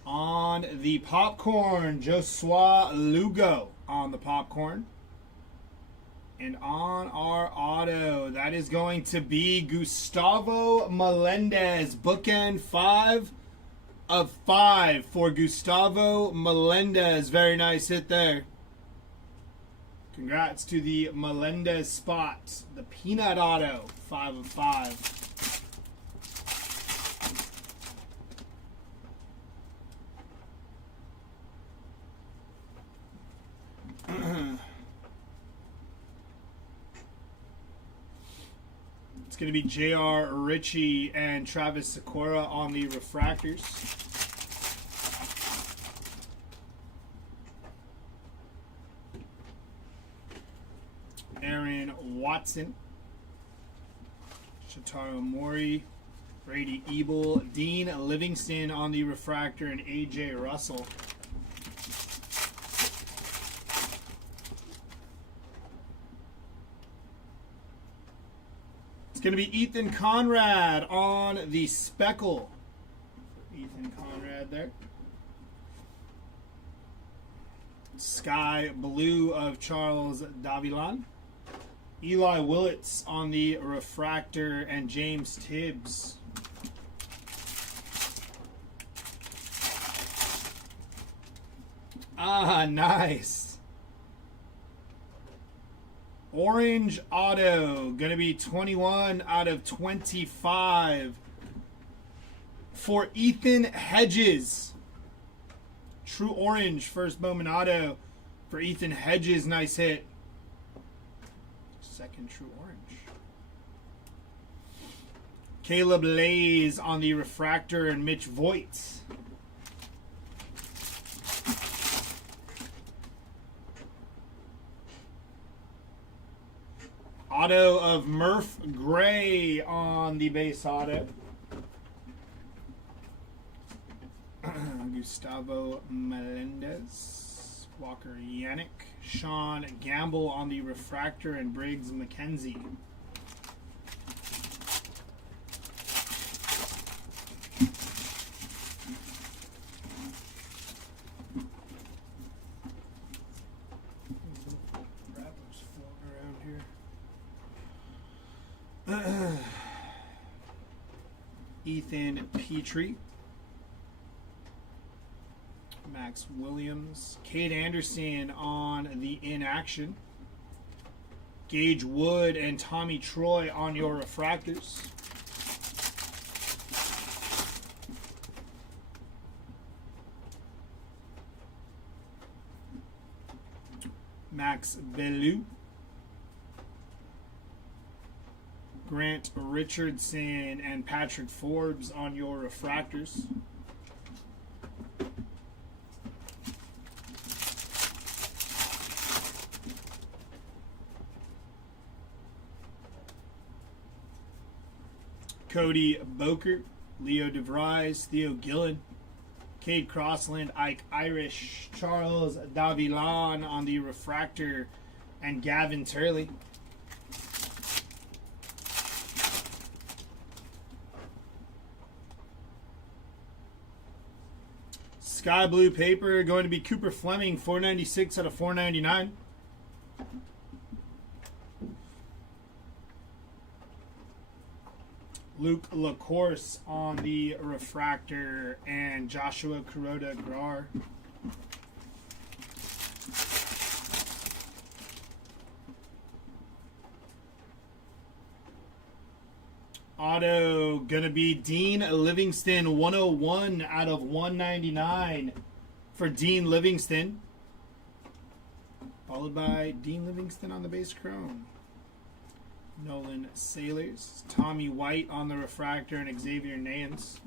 On the popcorn, Joshua Lugo on the popcorn. And on our auto, that is going to be Gustavo Melendez. Bookend 5 of 5 for Gustavo Melendez. Very nice hit there. Congrats to the Melendez spot. The Peanut Auto, 5 of 5. It's going to be J.R. Ritchie and Travis Sakura on the refractors. Aaron Watson, Shotaro Mori, Brady Ebel, Dean Livingston on the refractor, and A.J. Russell. It's going to be Ethan Conrad on the Speckle. Ethan Conrad there. Sky Blue of Charles Davilan. Eli Willits on the refractor, and James Tibbs. Ah, nice. Orange auto, going to be 21 out of 25 for Ethan Hedges. True orange, first Bowman auto for Ethan Hedges. Nice hit. Second true orange. Caleb Lays on the refractor, and Mitch Voigt. Auto of Murph Gray on the base auto. Gustavo Melendez. Walker Yannick. Sean Gamble on the refractor, and Briggs McKenzie. Wrappers floating around here. Ethan Petrie. Max Williams. Cade Anderson on the inaction. Gage Wood and Tommy Troy on your refractors. Max Bellew. Grant Richardson and Patrick Forbes on your refractors. Cody Boker, Leo DeVries, Theo Gillen, Cade Crossland, Ike Irish, Charles Davilan on the refractor, and Gavin Turley. Sky blue paper going to be Cooper Fleming, 496 out of 499. Luke LaCourse on the refractor, and Joshua Kuroda Grar. Auto gonna be Dean Livingston, 101 out of 199 for Dean Livingston. Followed by Dean Livingston on the base chrome. Nolan Sailors, Tommy White on the refractor, and Xavier Nance.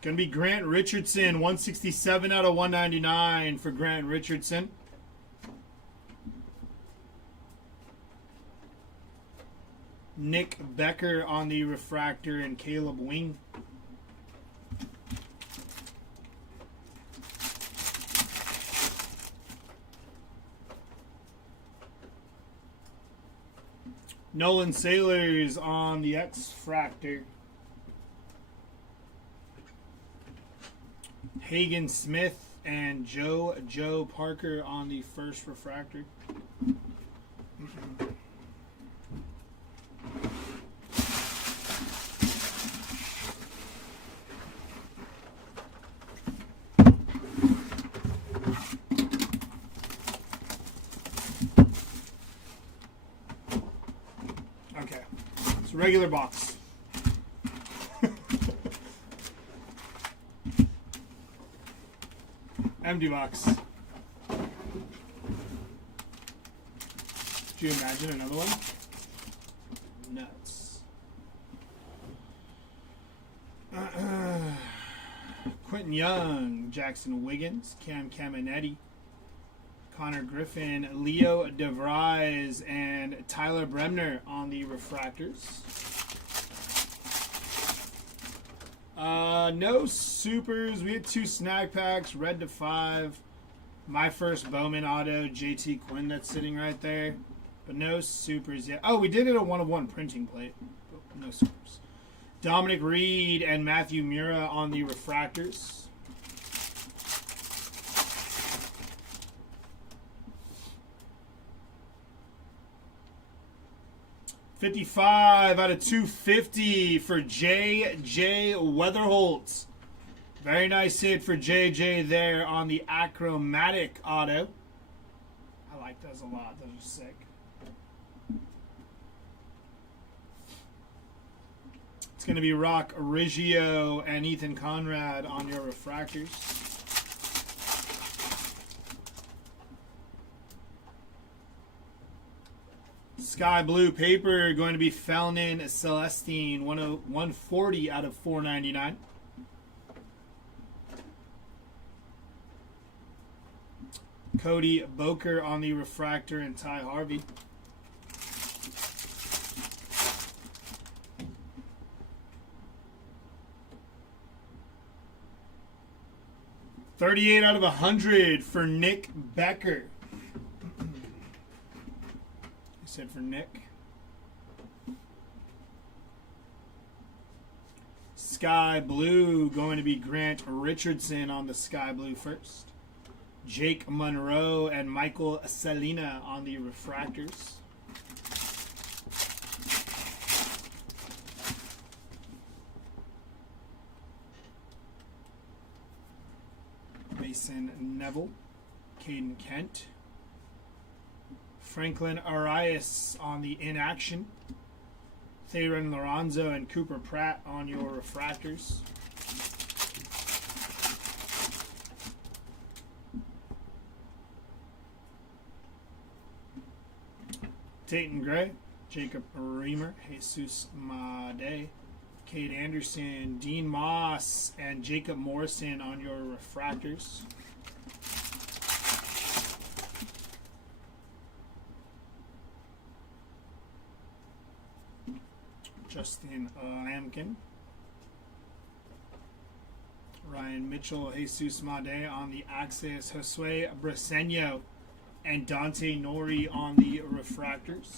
Going to be Grant Richardson, 167 out of 199 for Grant Richardson. Nick Becker on the refractor, and Caleb Wing. Nolan Sailors on the X-Fractor. Hagen Smith and Joe Parker on the first refractor. Okay, it's a regular box. Empty box. Could you imagine another one? Nuts. Quentin Young, Jackson Wiggins, Cam Caminetti, Connor Griffin, Leo DeVries, and Tyler Bremner on the refractors. No supers. We had 2 snack packs, red to 5. My first Bowman auto, JT Quinn, that's sitting right there. But no supers yet. Oh, we did it a 1-of-1 printing plate. But no supers. Dominic Reed and Matthew Mura on the refractors. $55 out of $250 for J.J. Weatherholt. Very nice hit for J.J. there on the Achromatic auto. I like those a lot. Those are sick. It's going to be Rock Riggio and Ethan Conrad on your refractors. Sky blue paper going to be Felnin Celestine, 140 out of 499. Cody Boker on the refractor and Ty Harvey. $38 out of 100 for Nick Becker. Said for Nick. Sky blue going to be Grant Richardson on the sky blue first. Jake Monroe and Michael Selena on the refractors. Mason Neville, Caden Kent. Franklin Arias on the inaction. Theron Lorenzo and Cooper Pratt on your refractors. Tayton Gray, Jacob Reamer, Jesus Made, Cade Anderson, Dean Moss, and Jacob Morrison on your refractors. Justin Lamkin, Ryan Mitchell, Jesus Made on the Axis, Josue Briseño, and Dante Nori on the refractors.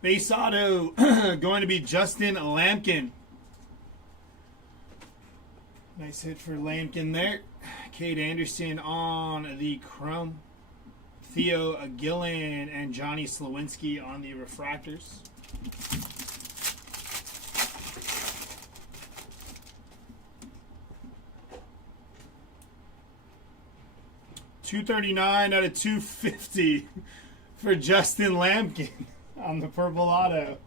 Base auto going to be Justin Lamkin. Nice hit for Lampkin there. Cade Anderson on the chrome. Theo Gillen and Johnny Slawinski on the refractors. $239 out of $250 for Justin Lampkin on the purple auto.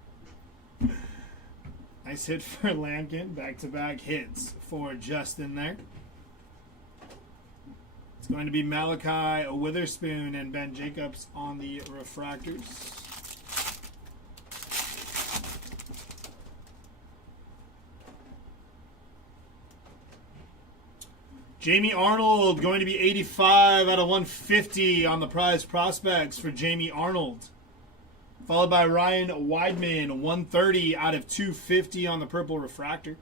Nice hit for Lampkin. Back-to-back hits for Justin there. It's going to be Malachi Witherspoon and Ben Jacobs on the refractors. Jamie Arnold going to be 85 out of 150 on the prize prospects for Jamie Arnold. Followed by Ryan Weidman, 130 out of 250 on the purple refractor.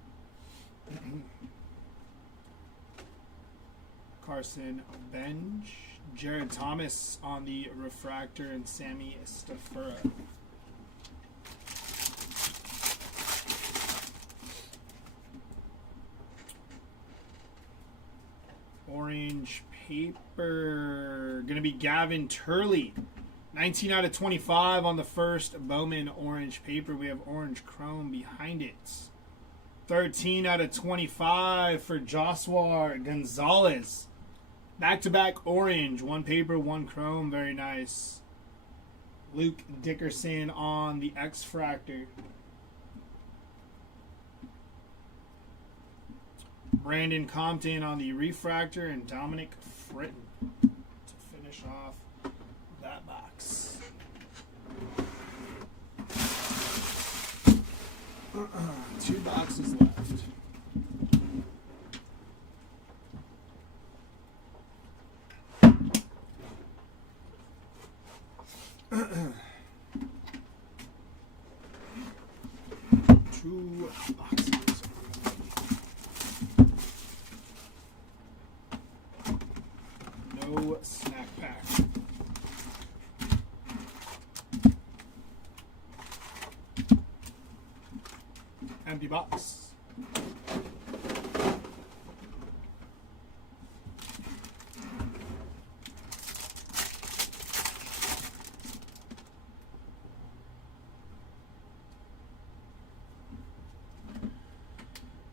Carson Benj, Jared Thomas on the refractor, and Sammy Stafura. Orange paper, going to be Gavin Turley. 19 out of 25 on the first Bowman orange paper. We have orange chrome behind it. 13 out of 25 for Joswar Gonzalez. Back-to-back orange. One paper, one chrome. Very nice. Luke Dickerson on the X-Fractor. Brandon Compton on the refractor, and Dominic Fritton to finish off that box. Two boxes left. Two boxes. No snack pack. Empty box.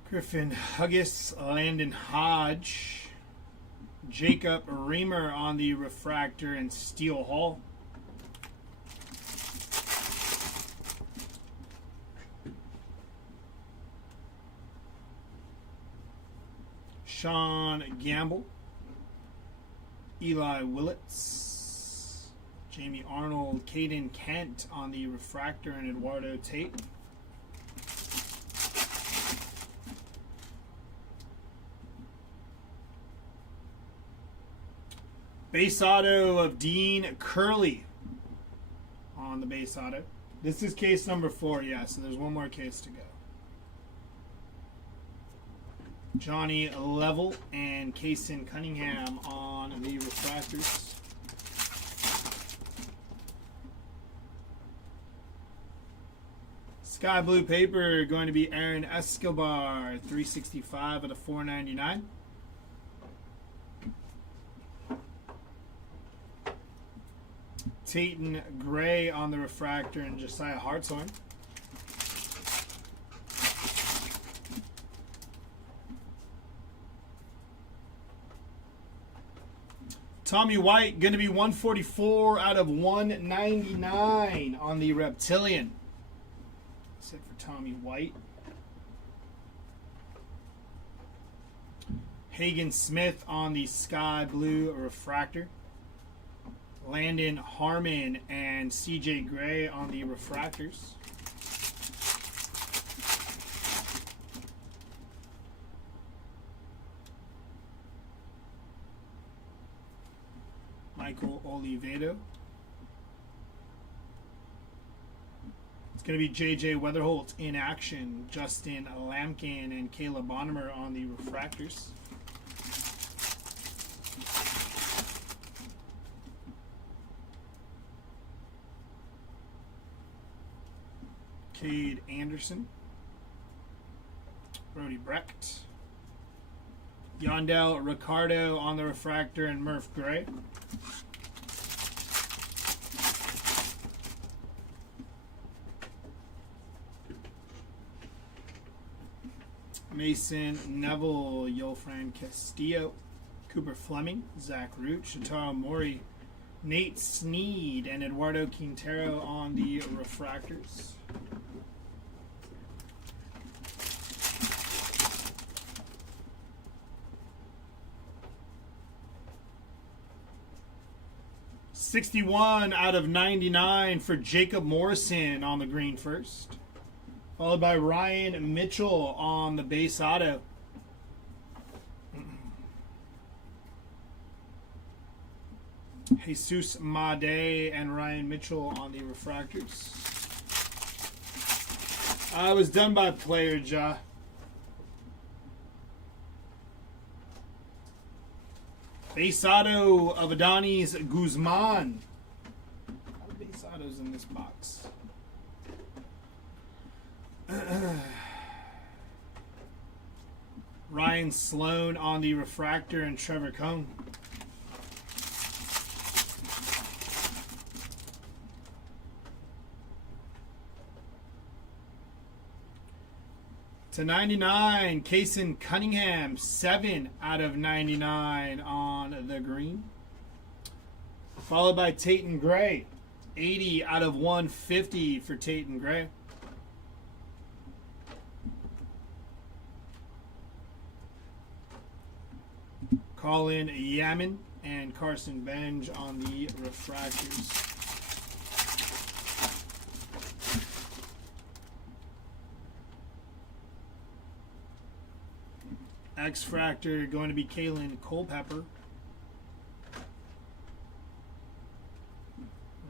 Griffin Huggis, Landon Hodge, Jacob Reamer on the refractor, and Steel Hall. Sean Gamble, Eli Willits, Jamie Arnold, Caden Kent on the refractor, and Eduardo Tate. Base auto of Dean Curley on the base auto. This is case number 4, yeah, so there's one more case to go. Johnny Level and Kaysen Cunningham on the refractors. Sky blue paper going to be Aaron Escobar, 365 out of 499. Tayton Gray on the refractor, and Josiah Hartshorn. Tommy White going to be 144 out of 199 on the Reptilian. That's it for Tommy White. Hagen Smith on the sky blue refractor. Landon Harmon and CJ Gray on the refractors. Michael Olivedo. It's going to be JJ Weatherholt in action. Justin Lampkin and Caleb Bonnemer on the refractors. Cade Anderson, Brody Brecht, Yondell Ricardo on the refractor, and Murph Gray. Mason Neville, Yolfran Castillo, Cooper Fleming, Zach Root, Shintaro Mori, Nate Sneed, and Eduardo Quintero on the refractors. /61 out of 99 for Jacob Morrison on the green first. Followed by Ryan Mitchell on the base auto. Jesus Made and Ryan Mitchell on the refractors. I was done by player, Ja. Base auto of Adonis Guzman. A lot of base autos in this box. Ryan Sloan on the refractor and Trevor Cone. To 99, Kason Cunningham, 7 out of 99 on the green. Followed by Tatum Gray, 80 out of 150 for Tatum Gray. Colin Yaman and Carson Benj on the refractors. X-Fractor going to be Kalen Culpepper.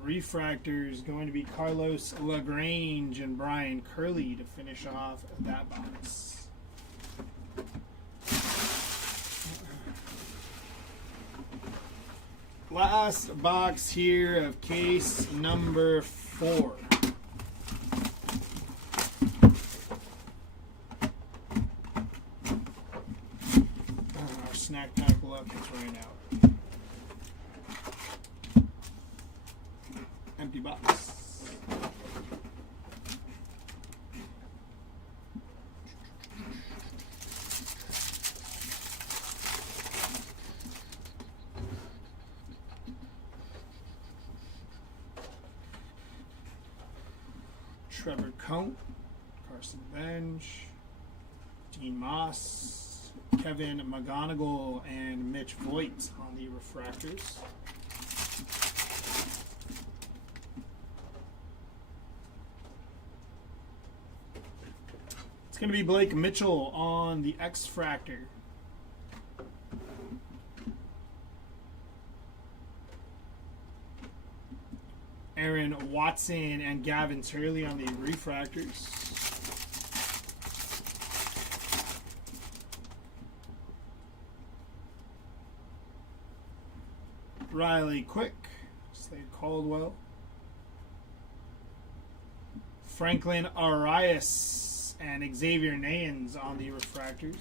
Refractors going to be Carlos LaGrange and Brian Curley to finish off that box. Last box here of case number 4. Our snack pack luck has ran out. Empty box. Trevor Cone, Carson Benj, Dean Moss, Kevin McGonigal, and Mitch Voigt on the refractors. It's going to be Blake Mitchell on the X-Fractor. Aaron Watson and Gavin Turley on the refractors. Riley Quick, Slade Caldwell. Franklin Arias and Xavier Nayans on the refractors.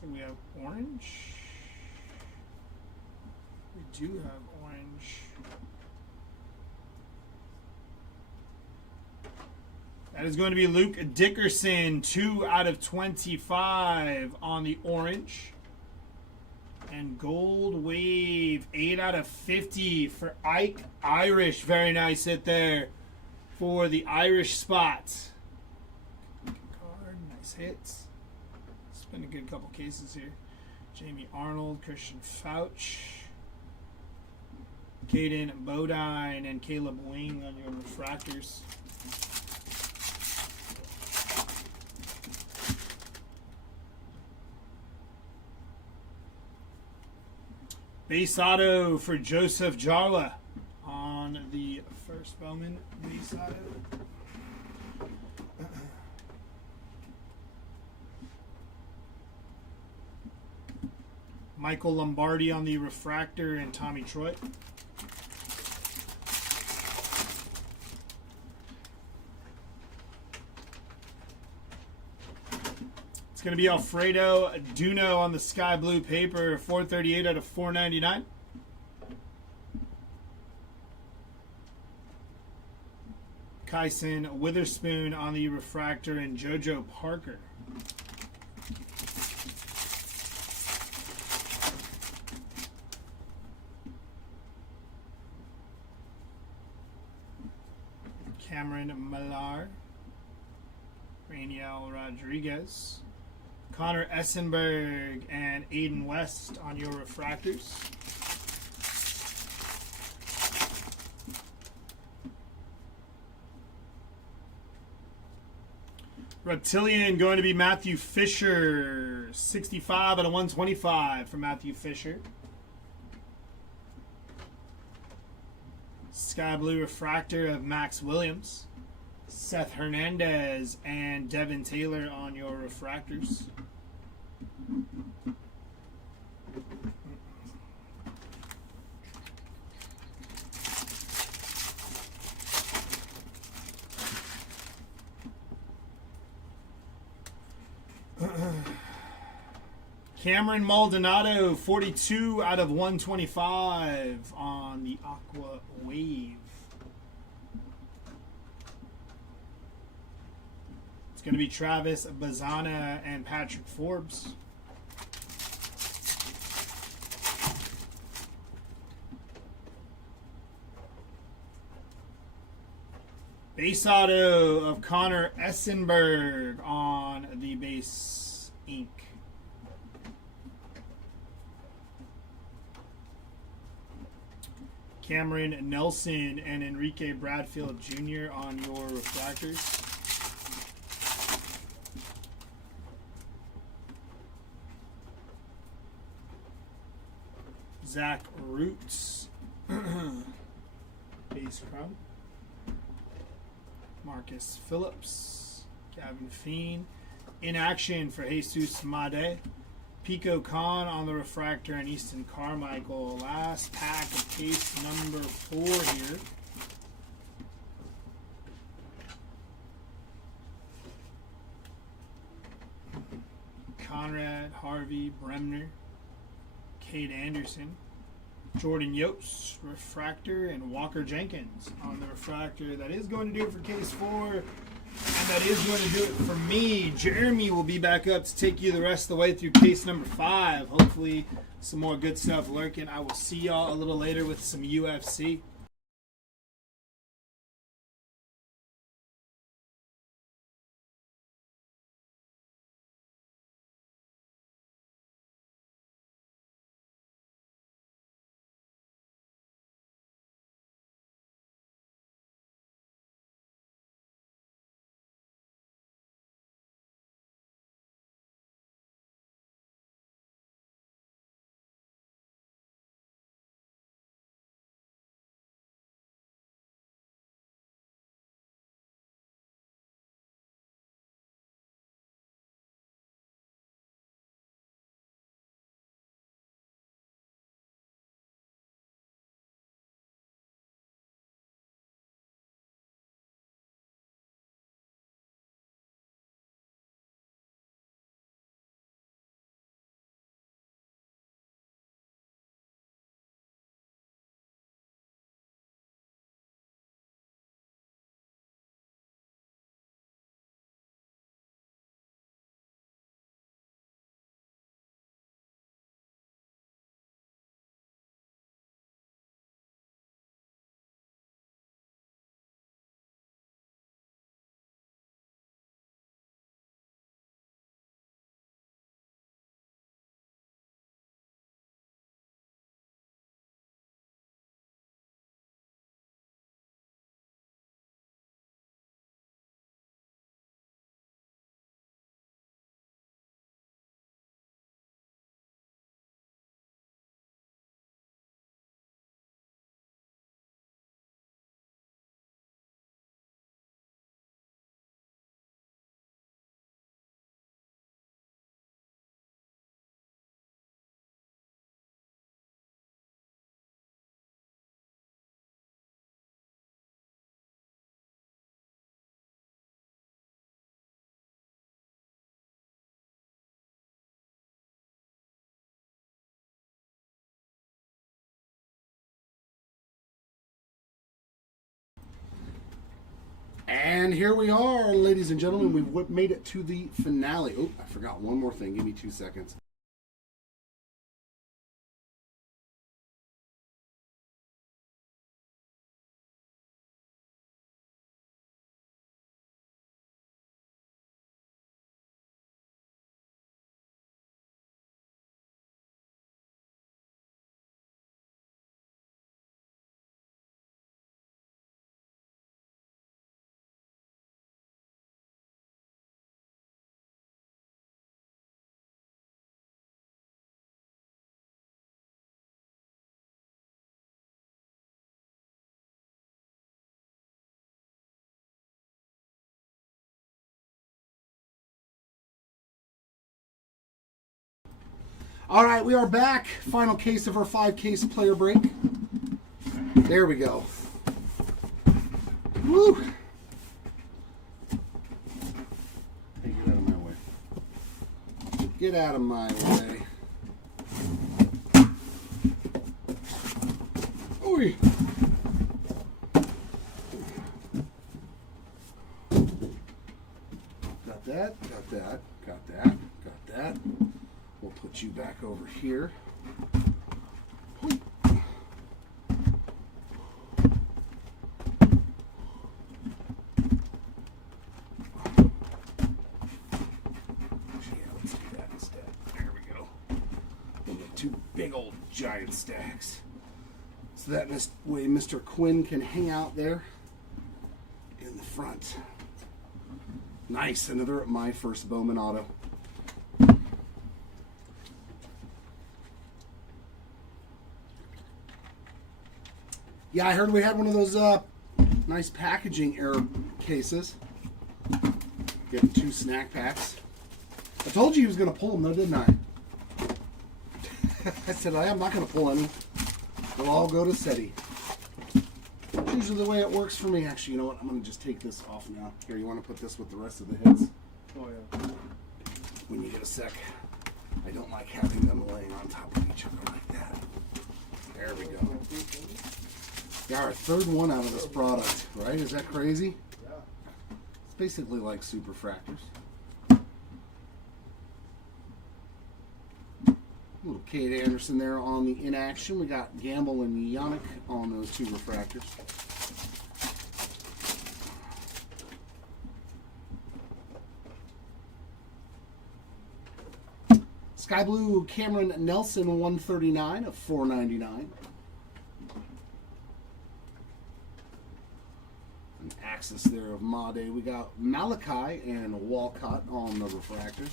So we have orange. We do have orange. That is going to be Luke Dickerson, 2 out of 25 on the orange. And Gold Wave, 8 out of 50 for Ike Irish. Very nice hit there for the Irish spot. Card, nice hits. It's been a good couple cases here. Jamie Arnold, Christian Fouch, Caden Bodine, and Caleb Wing on your refractors. Base auto for Joseph Jarla on the first Bowman base auto. Michael Lombardi on the refractor and Tommy Troy. It's going to be Alfredo Duno on the sky blue paper, 438 out of 499. Kyson Witherspoon on the refractor and JoJo Parker. Cameron Millar, Rainiel Rodriguez, Connor Essenberg, and Aiden West on your refractors. Reptilian going to be Matthew Fisher. 65 out of 125 for Matthew Fisher. Sky Blue Refractor of Max Williams. Seth Hernandez and Devin Taylor on your refractors. Cameron Maldonado, 42 out of 125 on the Aqua Wave. It's going to be Travis Bazana and Patrick Forbes. Base auto of Connor Essenberg on the base ink. Cameron Nelson and Enrique Bradfield Jr. on your refractors. Zach Roots. Base crumb. Marcus Phillips. Gavin Feen. In action for Jesus Made. Pico Khan on the refractor and Easton Carmichael. Last pack of case number 4 here. Conrad, Harvey, Bremner, Cade Anderson, Jordan Yost, refractor, and Walker Jenkins on the refractor. That is going to do it for case 4. And that is going to do it for me. Jeremy will be back up to take you the rest of the way through case number 5. Hopefully some more good stuff lurking. I will see y'all a little later with some UFC. And here we are, ladies and gentlemen. We've made it to the finale. Oh, I forgot one more thing. Give me 2 seconds. All right, we are back. Final case of our 5-case player break. There we go. Woo! Hey, get out of my way. Get out of my way. Ooh. Got that, got that, got that, got that. We'll put you back over here. Big old giant stacks. So that way Mr. Quinn can hang out there in the front. Nice, another my first Bowman auto. Yeah, I heard we had one of those nice packaging error cases. Getting 2 snack packs. I told you he was going to pull them though, didn't I? I said, I'm not going to pull any. They'll all go to SETI. It's usually the way it works for me. Actually, you know what? I'm going to just take this off now. Here, you want to put this with the rest of the hits? Oh, yeah. When you get a sec. I don't like having them laying on top of each other like that. There we go. Yeah, our 3rd one out of this product, right? Is that crazy? Yeah. It's basically like superfractors. Little Kate Anderson there on the inaction. We got Gamble and Yannick on those 2 refractors. Sky Blue Cameron Nelson 139 of 499. An Axis there of Made. We got Malachi and Walcott on the refractors.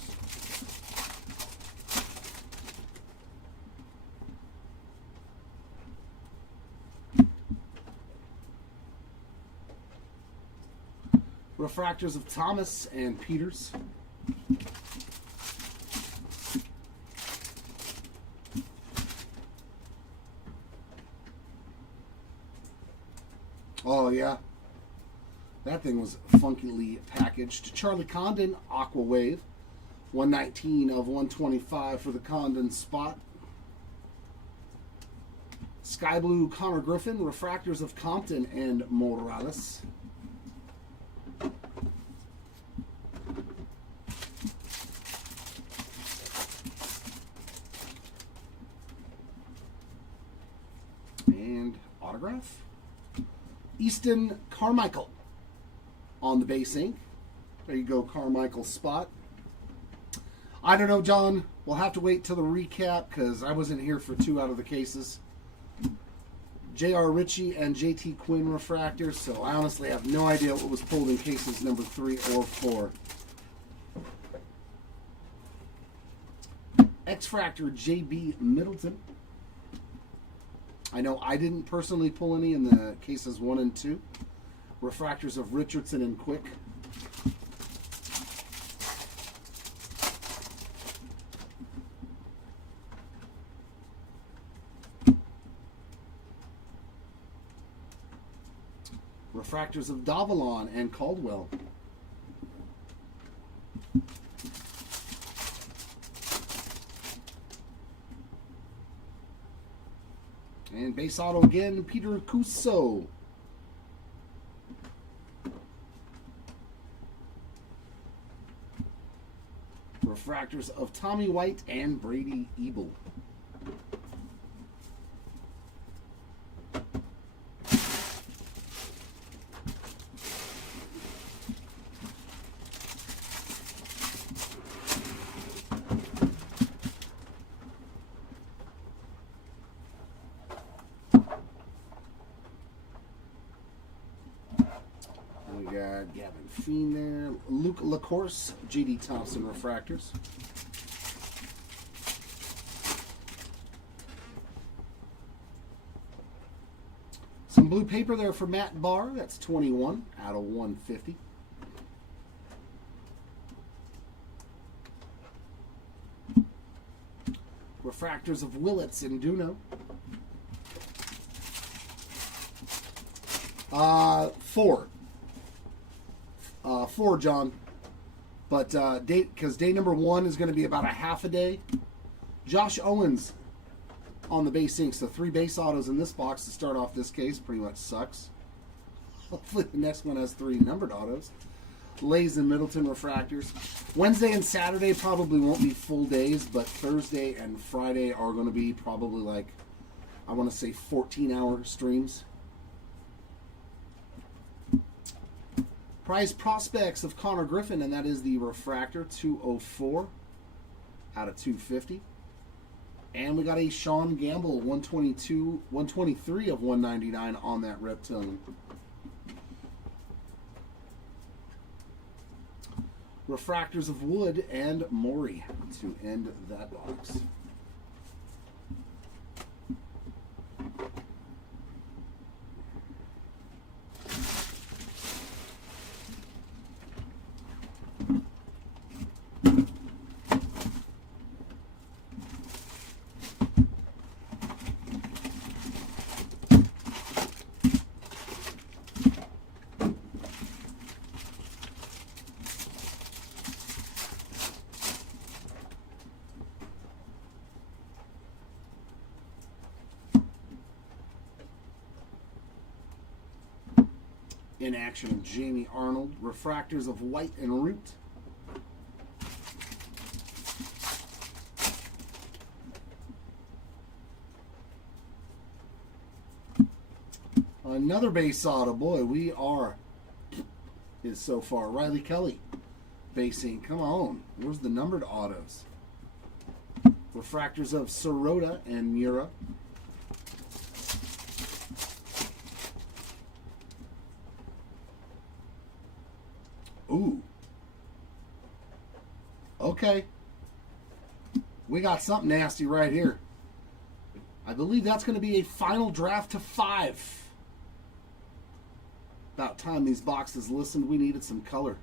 Refractors of Thomas and Peters. Oh, yeah. That thing was funkily packaged. Charlie Condon, Aqua Wave. 119 of 125 for the Condon spot. Sky Blue Connor Griffin, Refractors of Compton and Morales. And autograph. Easton Carmichael on the base ink. There you go, Carmichael's spot. I don't know, John. We'll have to wait till the recap because I wasn't here for 2 out of the cases. J.R. Ritchie and J.T. Quinn refractors, so I honestly have no idea what was pulled in cases number 3 or 4. X-Fractor J.B. Middleton. I know I didn't personally pull any in the cases 1 and 2. Refractors of Richardson and Quick. Refractors of Davalon and Caldwell. And base auto again, Peter Cuso. Refractors of Tommy White and Brady Ebel. We got Gavin Fiend there. Luke LaCourse, J.D. Thompson refractors. Some blue paper there for Matt Barr. That's 21 out of 150. Refractors of Willits and Duno. 4. 4, John. But because day number 1 is going to be about a half a day. Josh Owens on the base ink. So 3 base autos in this box to start off this case. Pretty much sucks. Hopefully the next one has 3 numbered autos. Lays and Middleton refractors. Wednesday and Saturday probably won't be full days, but Thursday and Friday are going to be probably like, I want to say 14-hour streams. Prize Prospects of Connor Griffin, and that is the refractor 204 out of 250. And we got a Sean Gamble 123 of 199 on that Reptilian. Refractors of Wood and Maury to end that box. In action of Jamie Arnold. Refractors of White and Root. Another base auto. Boy, we are is so far. Riley Kelly. Basing. Come on. Where's the numbered autos? Refractors of Sirota and Mura. Ooh. Okay. We got something nasty right here. I believe that's going to be a final draft to 5. About time these boxes listened. We needed some color.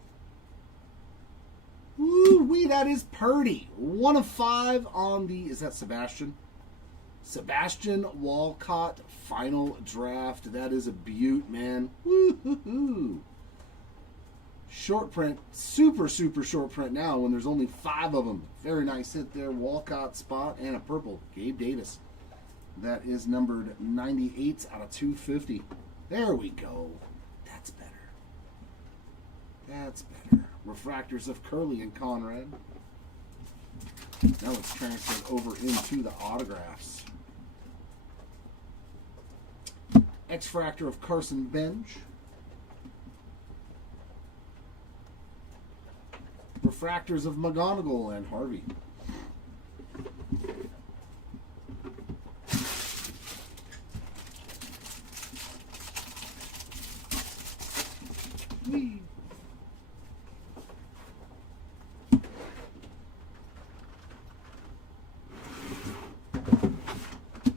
Woo-wee, that is Purdy. 1 of 5 on the... Is that Sebastian? Sebastian Walcott final draft. That is a beaut, man. Woo-hoo-hoo. Short print, super short print now when there's only 5 of them. Very nice hit there. Walcott spot and a purple. Gabe Davis. That is numbered 98 out of 250. There we go. That's better. That's better. Refractors of Curly and Conrad. Now let's transfer over into the autographs. X-Fractor of Carson Bench. Refractors of McGonigal and Harvey. Whee.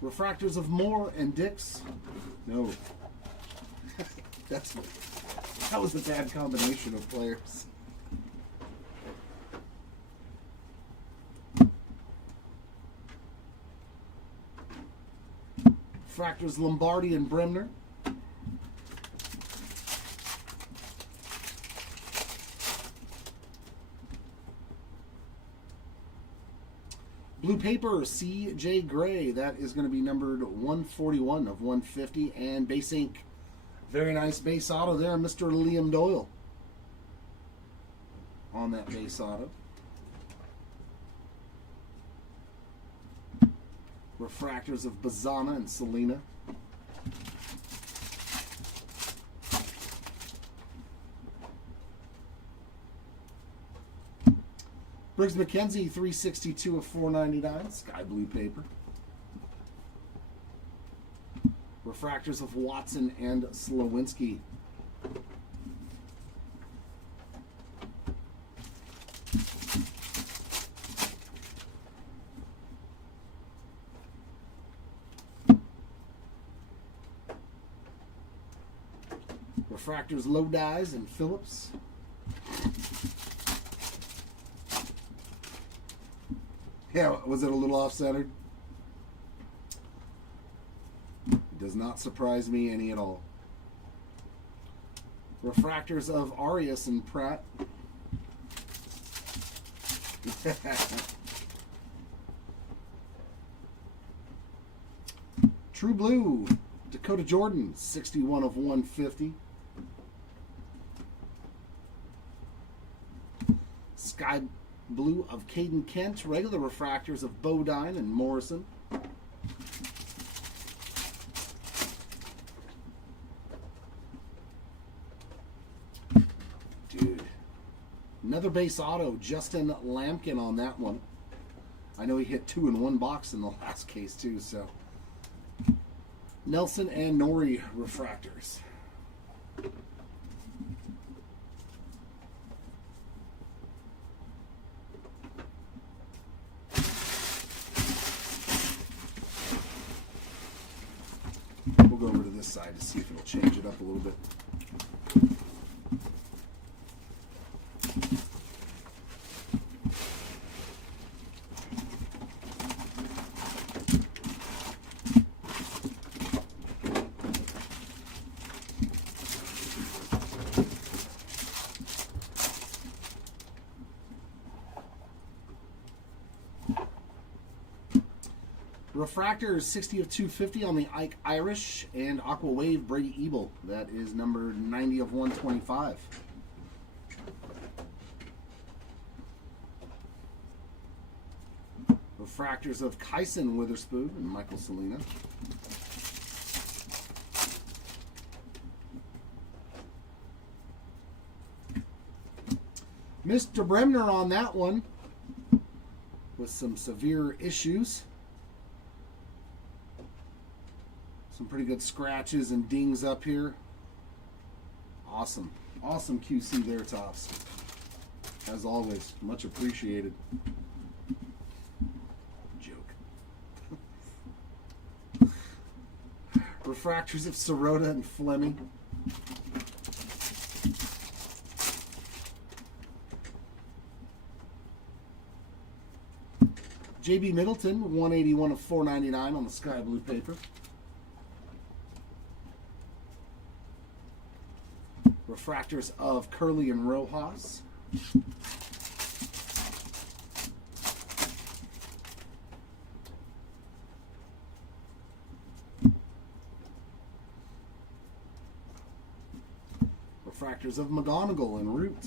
Refractors of Moore and Dix. No. That was a bad combination of players. Refractors Lombardi and Bremner. Blue paper, C.J. Gray. That is going to be numbered 141 of 150. And base ink. Very nice base auto there, Mr. Liam Doyle. On that base auto. Refractors of Bazana and Selena. Briggs McKenzie, 362 of 499. Sky blue paper. Refractors of Watson and Slowinski. Refractors Low Dyes and Phillips. Yeah, was it a little off-centered? does not surprise me any at all. Refractors of Arias and Pratt. True Blue, Dakota Jordan, 61 of 150. Sky Blue of Caden Kent, regular refractors of Bodine and Morrison. Dude, another base auto, Justin Lampkin on that one. I know he hit 2 in 1 box in the last case too, so. Nelson and Nori refractors. We'll go over to this side to see if it'll change it up a little bit. Refractors 60 of 250 on the Ike Irish and Aqua Wave Brady Ebel. That is number 90 of 125. Refractors of Kyson Witherspoon and Michael Selena. Mr. Bremner on that one with some severe issues. Some pretty good scratches and dings up here. Awesome. Awesome QC there, Tops. As always, much appreciated. Joke. Refractors of Sirota and Fleming. JB Middleton, 181 of 499 on the sky blue paper. Refractors of Curly and Rojas. Refractors of McGonigal and Root.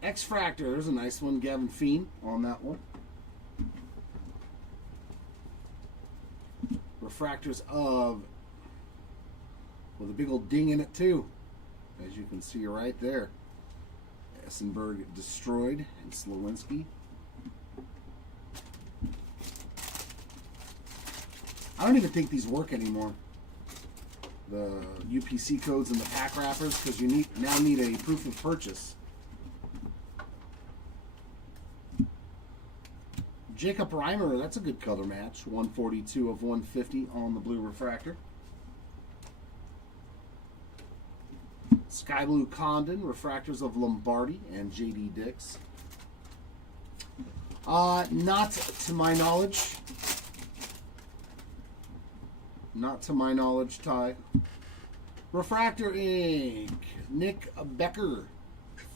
X-Fractor, there's a nice one, Gavin Fiend on that one. Refractors of, with a big old ding in it too, as you can see right there. Essenberg Destroyed and Slowinski. I don't even think these work anymore. The UPC codes and the pack wrappers, because you now need a proof of purchase. Jacob Reimer, that's a good color match. 142 of 150 on the blue refractor. Sky Blue Condon, refractors of Lombardi and JD Dix. Not to my knowledge. Not to my knowledge, Ty. Refractor ink, Nick Becker,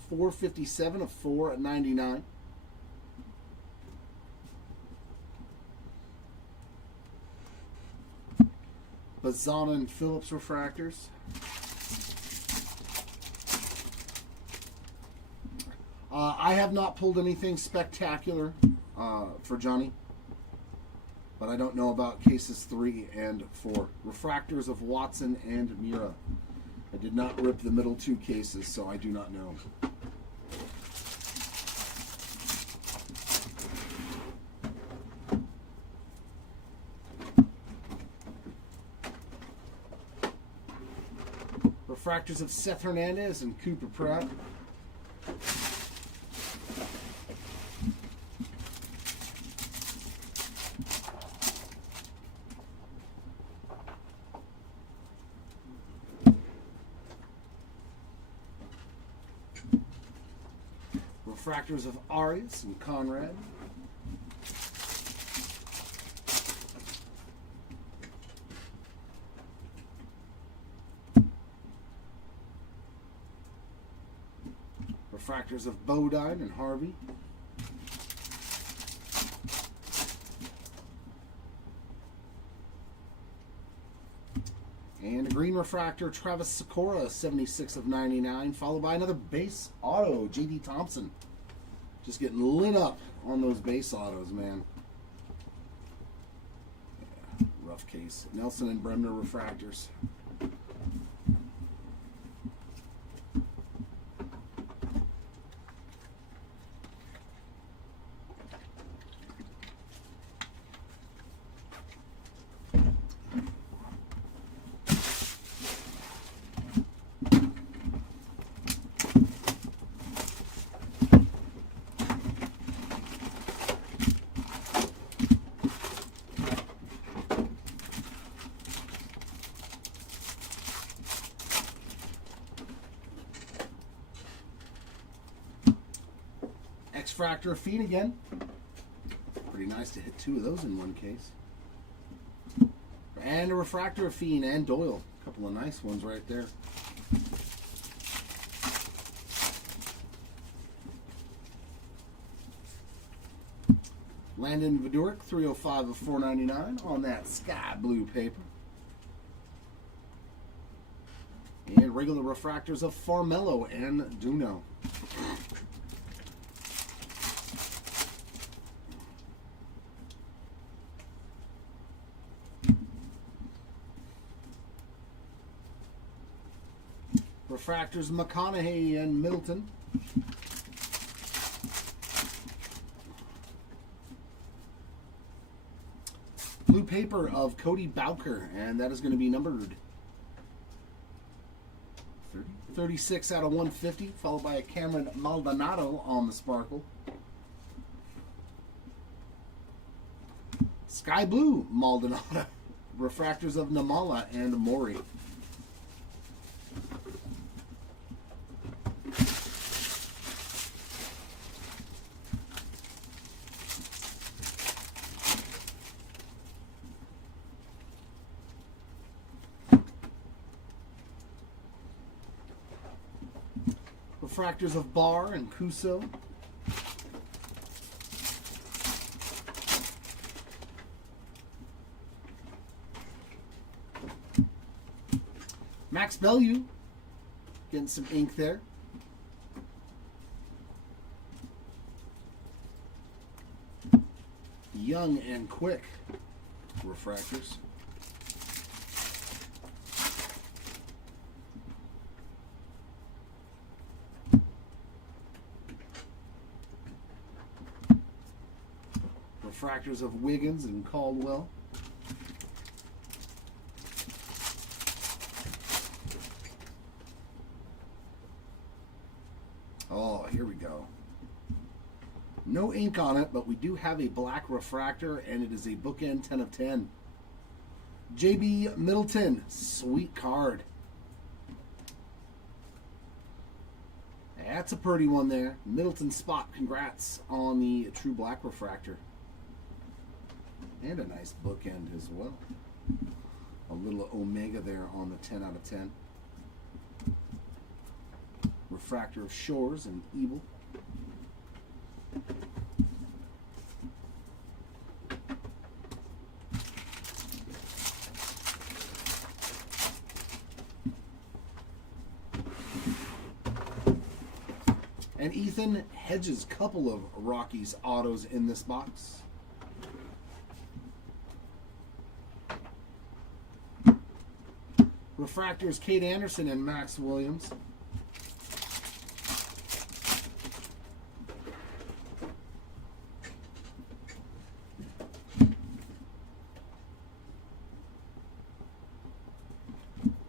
457 of 499. Bazana and Phillips refractors. I have not pulled anything spectacular for Johnny, but I don't know about cases 3 and 4. Refractors of Watson and Mura. I did not rip the middle 2 cases, so I do not know. Refractors of Seth Hernandez and Cooper Pratt. Refractors of Arias and Conrad. Refractors of Bodine and Harvey. And a green refractor, Travis Sikora, 76 of 99, followed by another base auto, J.D. Thompson. Just getting lit up on those base autos, man. Yeah, rough case. Nelson and Bremner refractors. X-Fractor of Fiend again. Pretty nice to hit two of those in one case. And a Refractor of Fiend and Doyle. A couple of nice ones right there. Landon Viduric, 305 of 499 on that sky blue paper. And regular refractors of Farmelo and Duno. Refractors McConaughey and Middleton. Blue paper of Cody Bowker, and that is going to be numbered 36 out of 150, followed by a Cameron Maldonado on the sparkle. Sky blue Maldonado. Refractors of Namala and Mori. Refractors of Barr and Kuso. Max Bellew, getting some ink there. Young and Quick refractors. Refractors of Wiggins and Caldwell. Oh, here we go. No ink on it, but we do have a black refractor, and it is a bookend 10 of 10. JB Middleton, sweet card. That's a pretty one there. Middleton spot, congrats on the true black refractor. And a nice bookend as well. A little omega there on the 10 out of 10. Refractor of Shores and Evil. And Ethan Hedges, couple of Rockies autos in this box. Refractors Kate Anderson and Max Williams.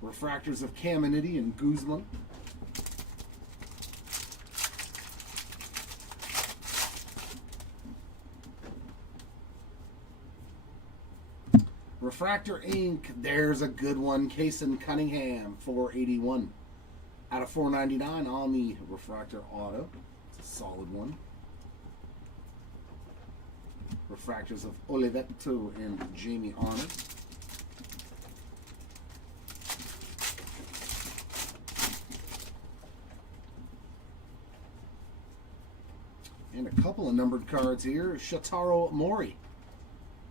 Refractors of Caminiti and Guzman. Refractor ink, there's a good one. Kason Cunningham, 481 out of 499 on the refractor auto. It's Solid one. Refractors of Oliveto and Jamie Arnold. And a couple of numbered cards here. Shotaro Mori,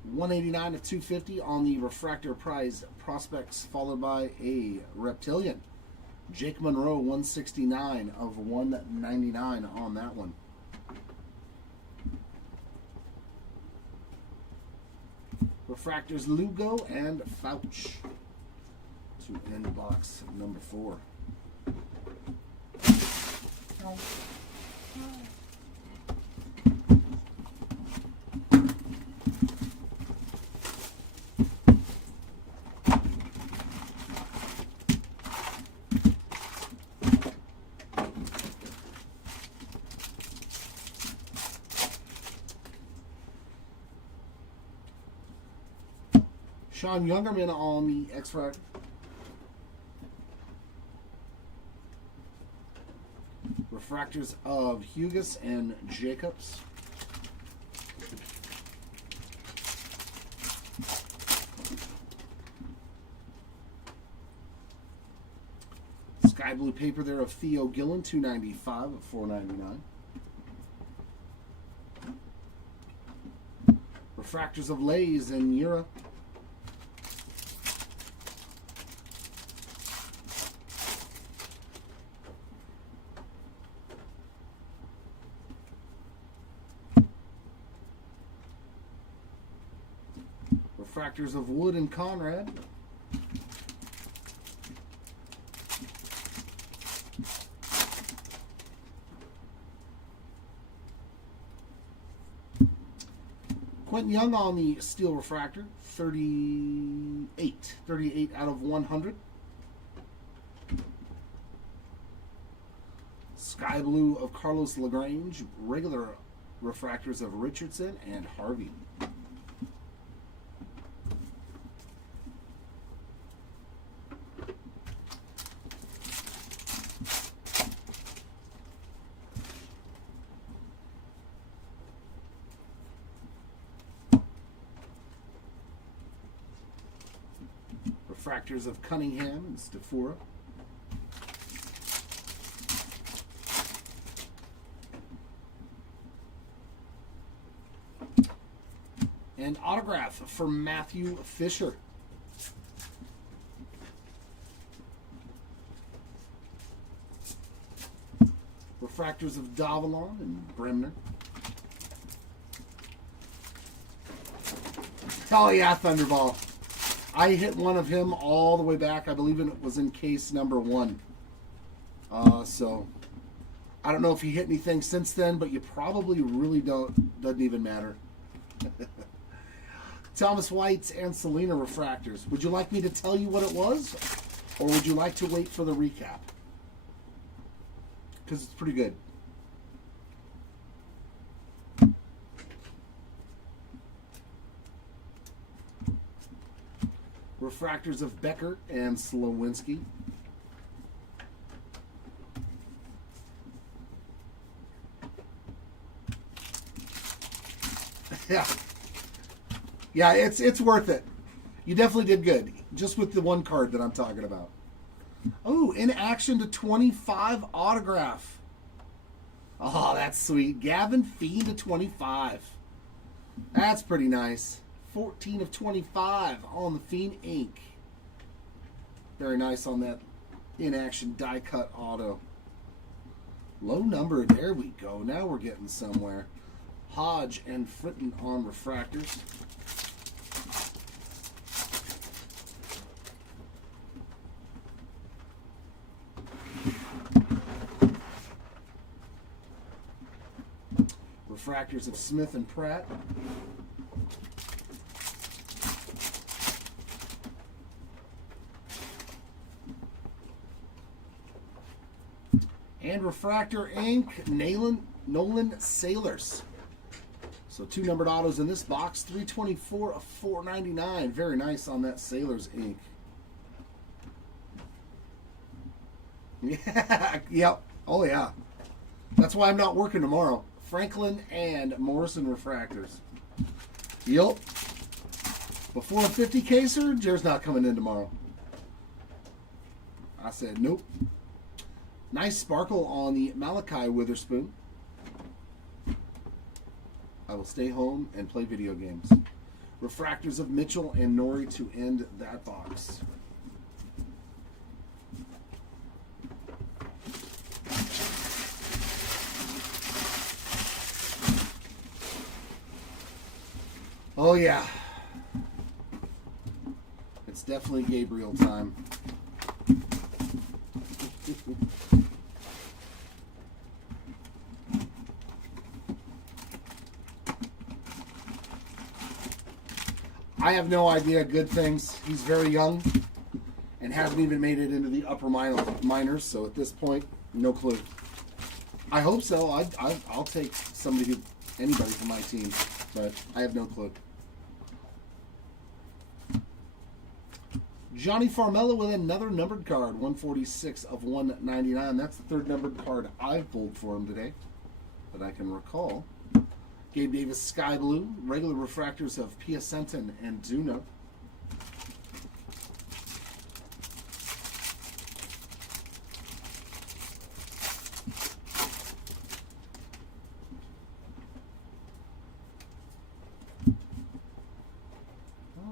189 of 250 on the Refractor Prize Prospects, followed by a Reptilian. Jake Monroe, 169 of 199 on that one. Refractors Lugo and Fouch to end box number 4. Sean Youngerman on the X-Factor. Refractors of Hugas and Jacobs. Sky blue paper there of Theo Gillen, 295 of 499. Refractors of Lays and Yura. Refractors of Wood and Conrad. Quentin Young on the Steel Refractor, 38 out of 100. Sky Blue of Carlos LaGrange, regular refractors of Richardson and Harvey. Refractors of Cunningham and Stafura. And autograph for Matthew Fisher. Refractors of Davalon and Bremner. Oh yeah, Thunderball. I hit one of him all the way back. I believe it was in case number 1. So I don't know if he hit anything since then, but you probably really don't. Doesn't even matter. Thomas White's and Selena refractors. Would you like me to tell you what it was, or would you like to wait for the recap? Because it's pretty good. Refractors of Becker and Slowinski. Yeah. Yeah, it's worth it. You definitely did good. Just with the one card that I'm talking about. Oh, in action to 25 autograph. Oh, that's sweet. Gavin Fiend to 25. That's pretty nice. 14 of 25 on the Fiend ink. Very nice on that in-action die-cut auto. Low number. There we go. Now we're getting somewhere. Hodge and Fritton on refractors. Refractors of Smith and Pratt. And refractor ink, Nolan Sailors. So 2 numbered autos in this box. 324 of 499. Very nice on that Sailors ink. Yeah. Yep. Oh yeah. That's why I'm not working tomorrow. Franklin and Morrison refractors. Yep. Before a 50 caser, Jared's not coming in tomorrow. I said nope. Nice sparkle on the Malachi Witherspoon. I will stay home and play video games. Refractors of Mitchell and Nori to end that box. Oh yeah. It's definitely Gabriel time. I have no idea good things. He's very young and hasn't even made it into the upper minors, so at this point, no clue. I hope so. I'll take anybody from my team, but I have no clue. Johnny Farmella with another numbered card, 146 of 199. That's the third numbered card I've pulled for him today that I can recall. Gabe Davis Sky Blue, regular refractors of Piacentin and Zuno.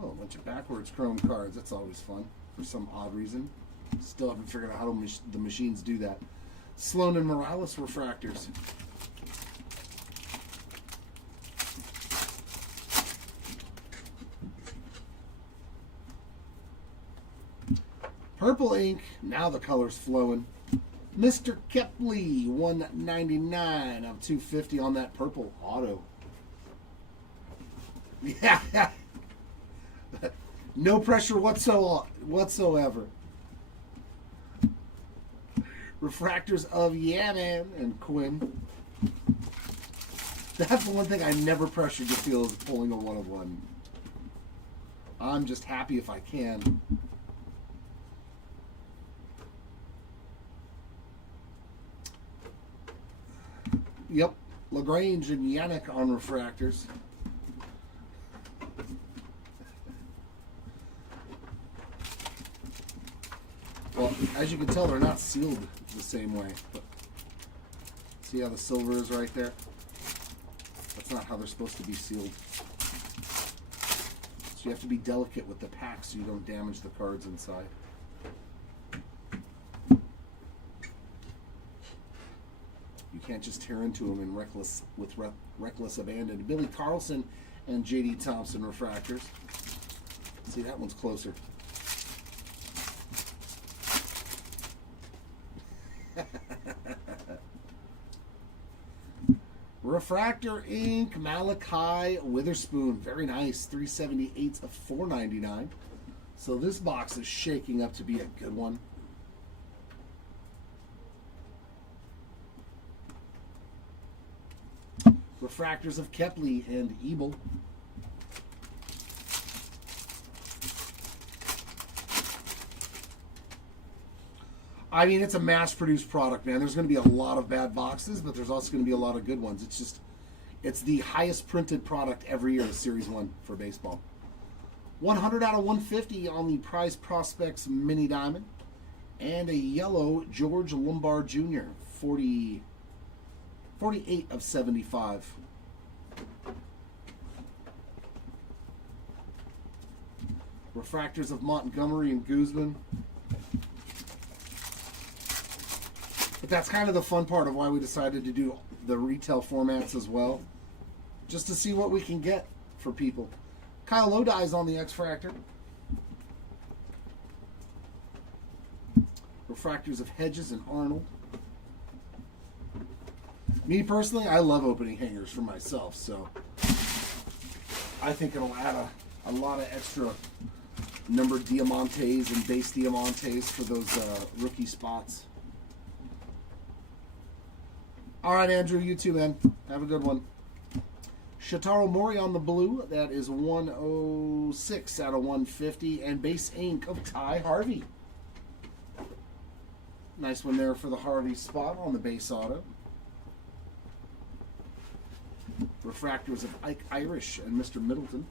Oh, a bunch of backwards chrome cards. That's always fun for some odd reason. Still haven't figured out how the machines do that. Sloan and Morales refractors. Purple ink, now the color's flowing. Mr. Kepley, 199 of 250 on that purple auto. Yeah. No pressure whatsoever. Refractors of Yaman and Quinn. That's the one thing I never pressured to feel is pulling a 1/1. I'm just happy if I can. Yep, LaGrange and Yannick on refractors. Well, as you can tell, they're not sealed the same way. But see how the silver is right there? That's not how they're supposed to be sealed. So you have to be delicate with the pack so you don't damage the cards inside. You can't just tear into them in reckless abandon. Billy Carlson and J.D. Thompson refractors. See, that one's closer. Refractor ink, Malachi Witherspoon. Very nice. 378 of 499. So this box is shaking up to be a good one. Refractors of Kepley and Ebel. I mean, it's a mass-produced product, man. There's going to be a lot of bad boxes, but there's also going to be a lot of good ones. It's the highest printed product every year, Series 1 for baseball. 100 out of 150 on the Prize Prospects Mini Diamond. And a yellow George Lombard Jr., 48 of 75. Refractors of Montgomery and Guzman. But that's kind of the fun part of why we decided to do the retail formats as well. Just to see what we can get for people. Kyle Lodi's on the X-Fractor. Refractors of Hedges and Arnold. Me personally, I love opening hangers for myself, so I think it'll add a lot of extra numbered Diamantes and base Diamantes for those rookie spots. All right, Andrew, you too, man. Have a good one. Shotaro Mori on the blue. That is 106 out of 150. And base ink of Ty Harvey. Nice one there for the Harvey spot on the base auto. Refractors of Ike Irish and Mr. Middleton.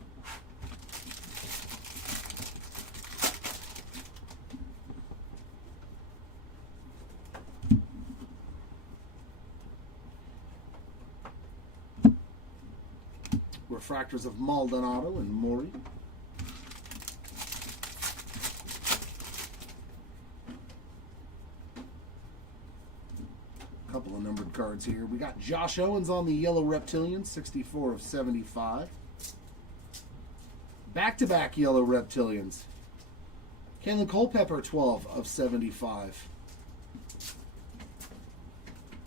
Refractors of Maldonado and Maury. Couple of numbered cards here. We got Josh Owens on the Yellow Reptilian, 64 of 75. Back-to-back Yellow Reptilians. Kenley Culpepper, 12 of 75.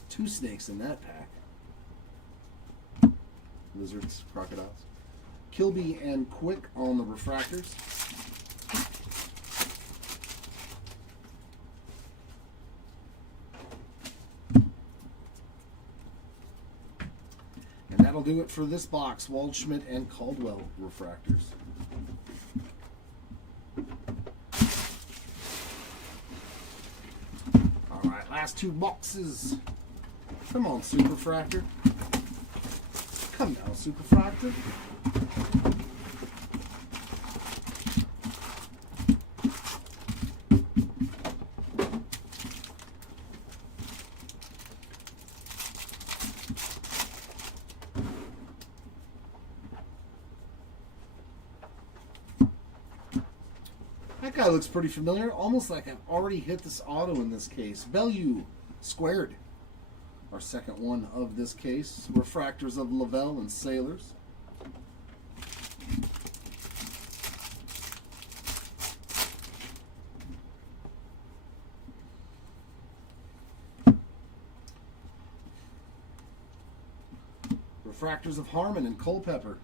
Two snakes in that pack. Lizards, crocodiles. Kilby and Quick on the refractors. And that'll do it for this box. Waldschmidt and Caldwell refractors. All right, last two boxes. Come on, Superfractor. Come now, Superfractor. That guy looks pretty familiar, almost like I've already hit this auto in this case. Bellew Squared. Our second one of this case. Refractors of Lavelle and Sailors. Refractors of Harmon and Culpepper.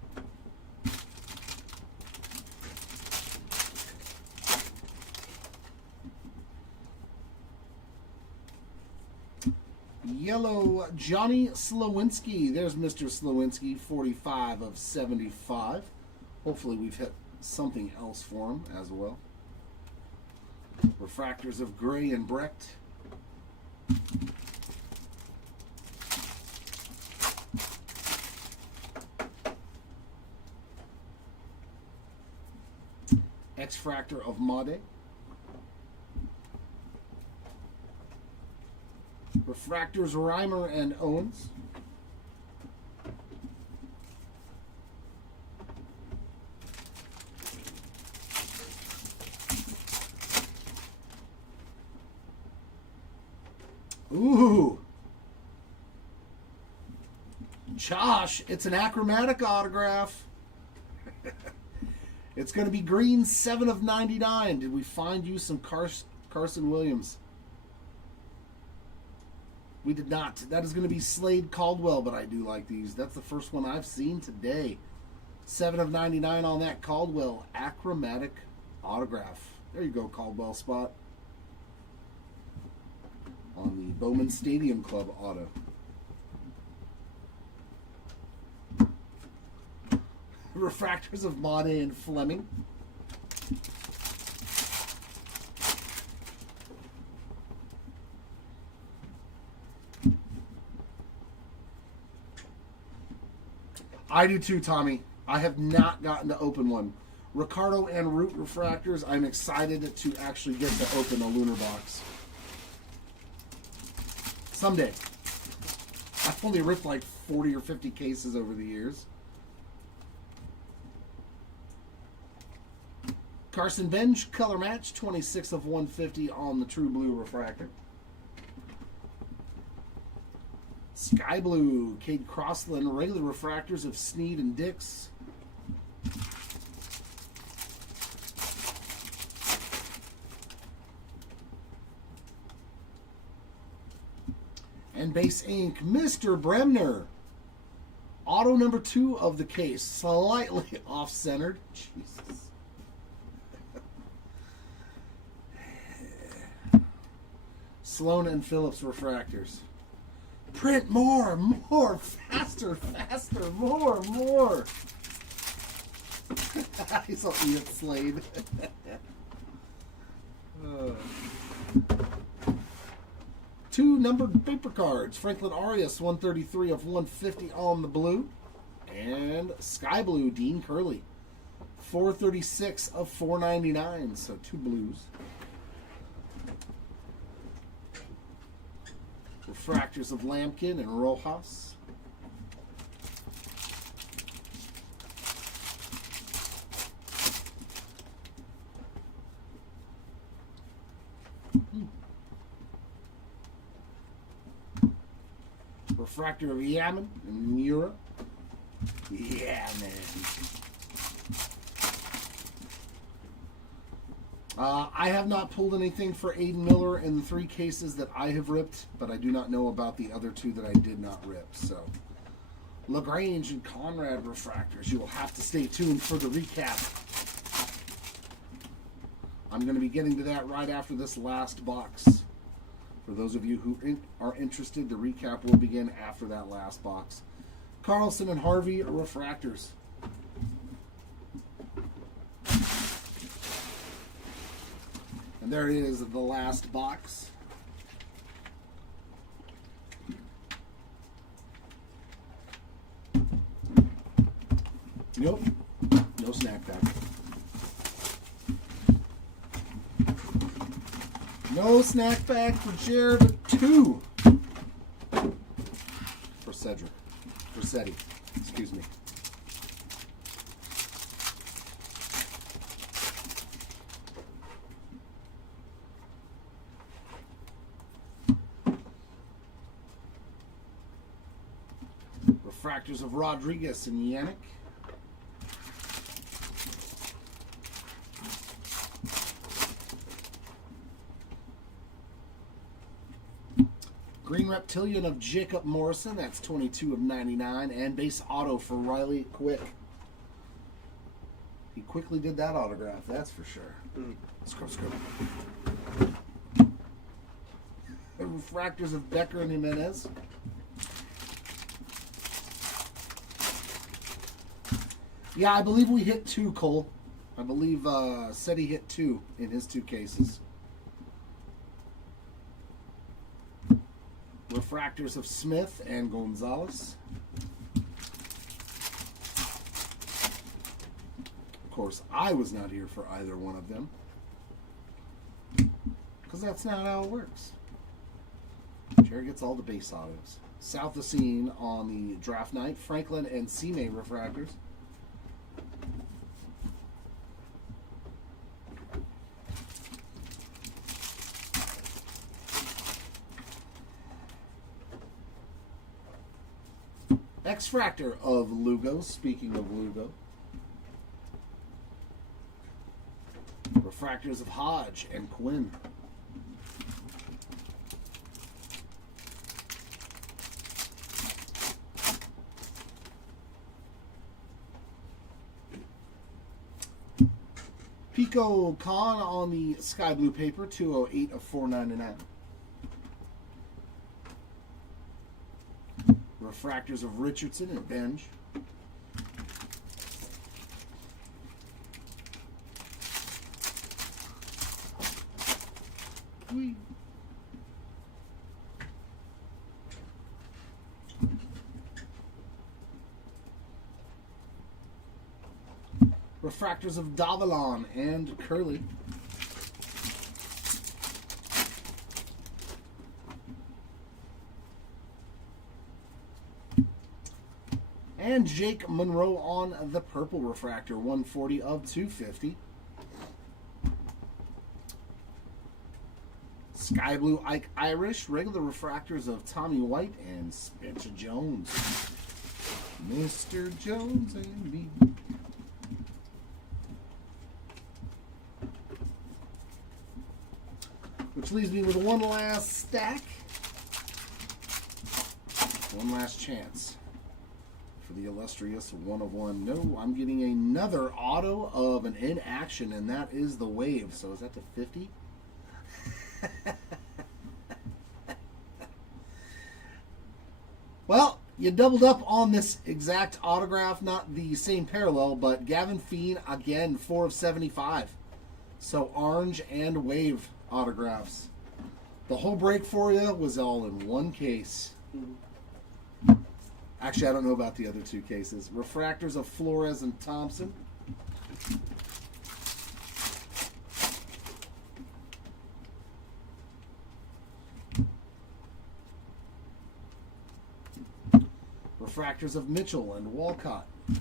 Yellow Johnny Slowinski. There's Mr. Slowinski, 45 of 75. Hopefully we've hit something else for him as well. Refractors of Gray and Brecht. X-Fractor of Maude. Refractors Reimer and Owens. Ooh. Josh, it's an achromatic autograph. It's going to be green, 7 of 99. Did we find you some Carson Williams? We did not. That is going to be Slade Caldwell, but I do like these. That's the first one I've seen today. 7 of 99 on that Caldwell achromatic autograph. There you go, Caldwell spot. On the Bowman Stadium Club auto. Refractors of Maude and Fleming. I do too, Tommy. I have not gotten to open one. Ricardo and Root refractors. I'm excited to actually get to open a lunar box. Someday. I've only ripped like 40 or 50 cases over the years. Carson Bench, color match, 26 of 150 on the True Blue refractor. Sky Blue, Cade Crossland, regular refractors of Sneed and Dix. And base ink, Mr. Bremner. Auto number 2 of the case, slightly off-centered. Jesus. Sloan and Phillips refractors. Print more, faster, more. He's all Edith Slade. Two numbered paper cards. Franklin Arias, 133 of 150 on the blue. And Sky Blue, Dean Curley. 436 of 499, so 2 blues. Refractors of Lampkin and Rojas. Refractor of Yaman and Mura. Yeah, man. I have not pulled anything for Aiden Miller in the 3 cases that I have ripped, but I do not know about the other 2 that I did not rip. So, LaGrange and Conrad refractors. You will have to stay tuned for the recap. I'm going to be getting to that right after this last box. For those of you who are interested, the recap will begin after that last box. Carlson and Harvey are refractors. And there it is, the last box. Nope, no snack pack. No snack bag for Jared 2. For Cedric. For Seti. Excuse me. Refractors of Rodriguez and Yannick. Green Reptilian of Jacob Morrison. That's 22 of 99. And base auto for Riley Quick. He quickly did that autograph, that's for sure. Let's go. The refractors of Becker and Jimenez. Yeah, I believe we hit 2, Cole. I believe Seti hit 2 in his 2 cases. Refractors of Smith and Gonzalez. Of course, I was not here for either one of them. Because that's not how it works. Jerry gets all the base autos. South of Scene on the draft night. Franklin and Seamay refractors. X-Fractor of Lugo, speaking of Lugo. Refractors of Hodge and Quinn. Pico Khan on the sky blue paper, 208 of 499. Refractors of Richardson and Benj. Whee. Refractors of Davalon and Curly. And Jake Monroe on the purple refractor, 140 of 250. Sky Blue Ike Irish, regular refractors of Tommy White and Spencer Jones. Mr. Jones and me. Which leaves me with one last stack. One last chance for the illustrious 1 of 1. No, I'm getting another auto of an in action, and that is the Wave. So is that to 50? Well, you doubled up on this exact autograph, not the same parallel, but Gavin Feen again, 4 of 75. So orange and Wave autographs. The whole break for you was all in one case. Actually, I don't know about the other two cases. Refractors of Flores and Thompson. Refractors of Mitchell and Walcott. I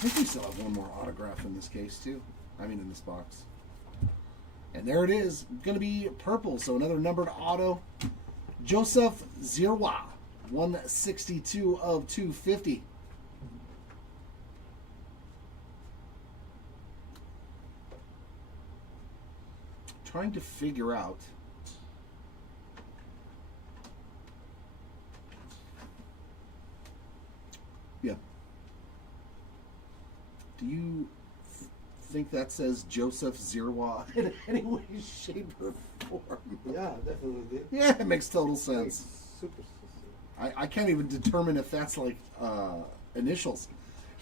think we still have one more autograph in this case, too. I mean, in this box. And there it is. Going to be purple, so another numbered auto. Joseph Zirwa, 162 of 250. Trying to figure out do you think that says Joseph Zirwa in any way, shape, or form? Yeah, definitely did. Yeah, it makes total Like, sense. super. I can't even determine if that's like initials.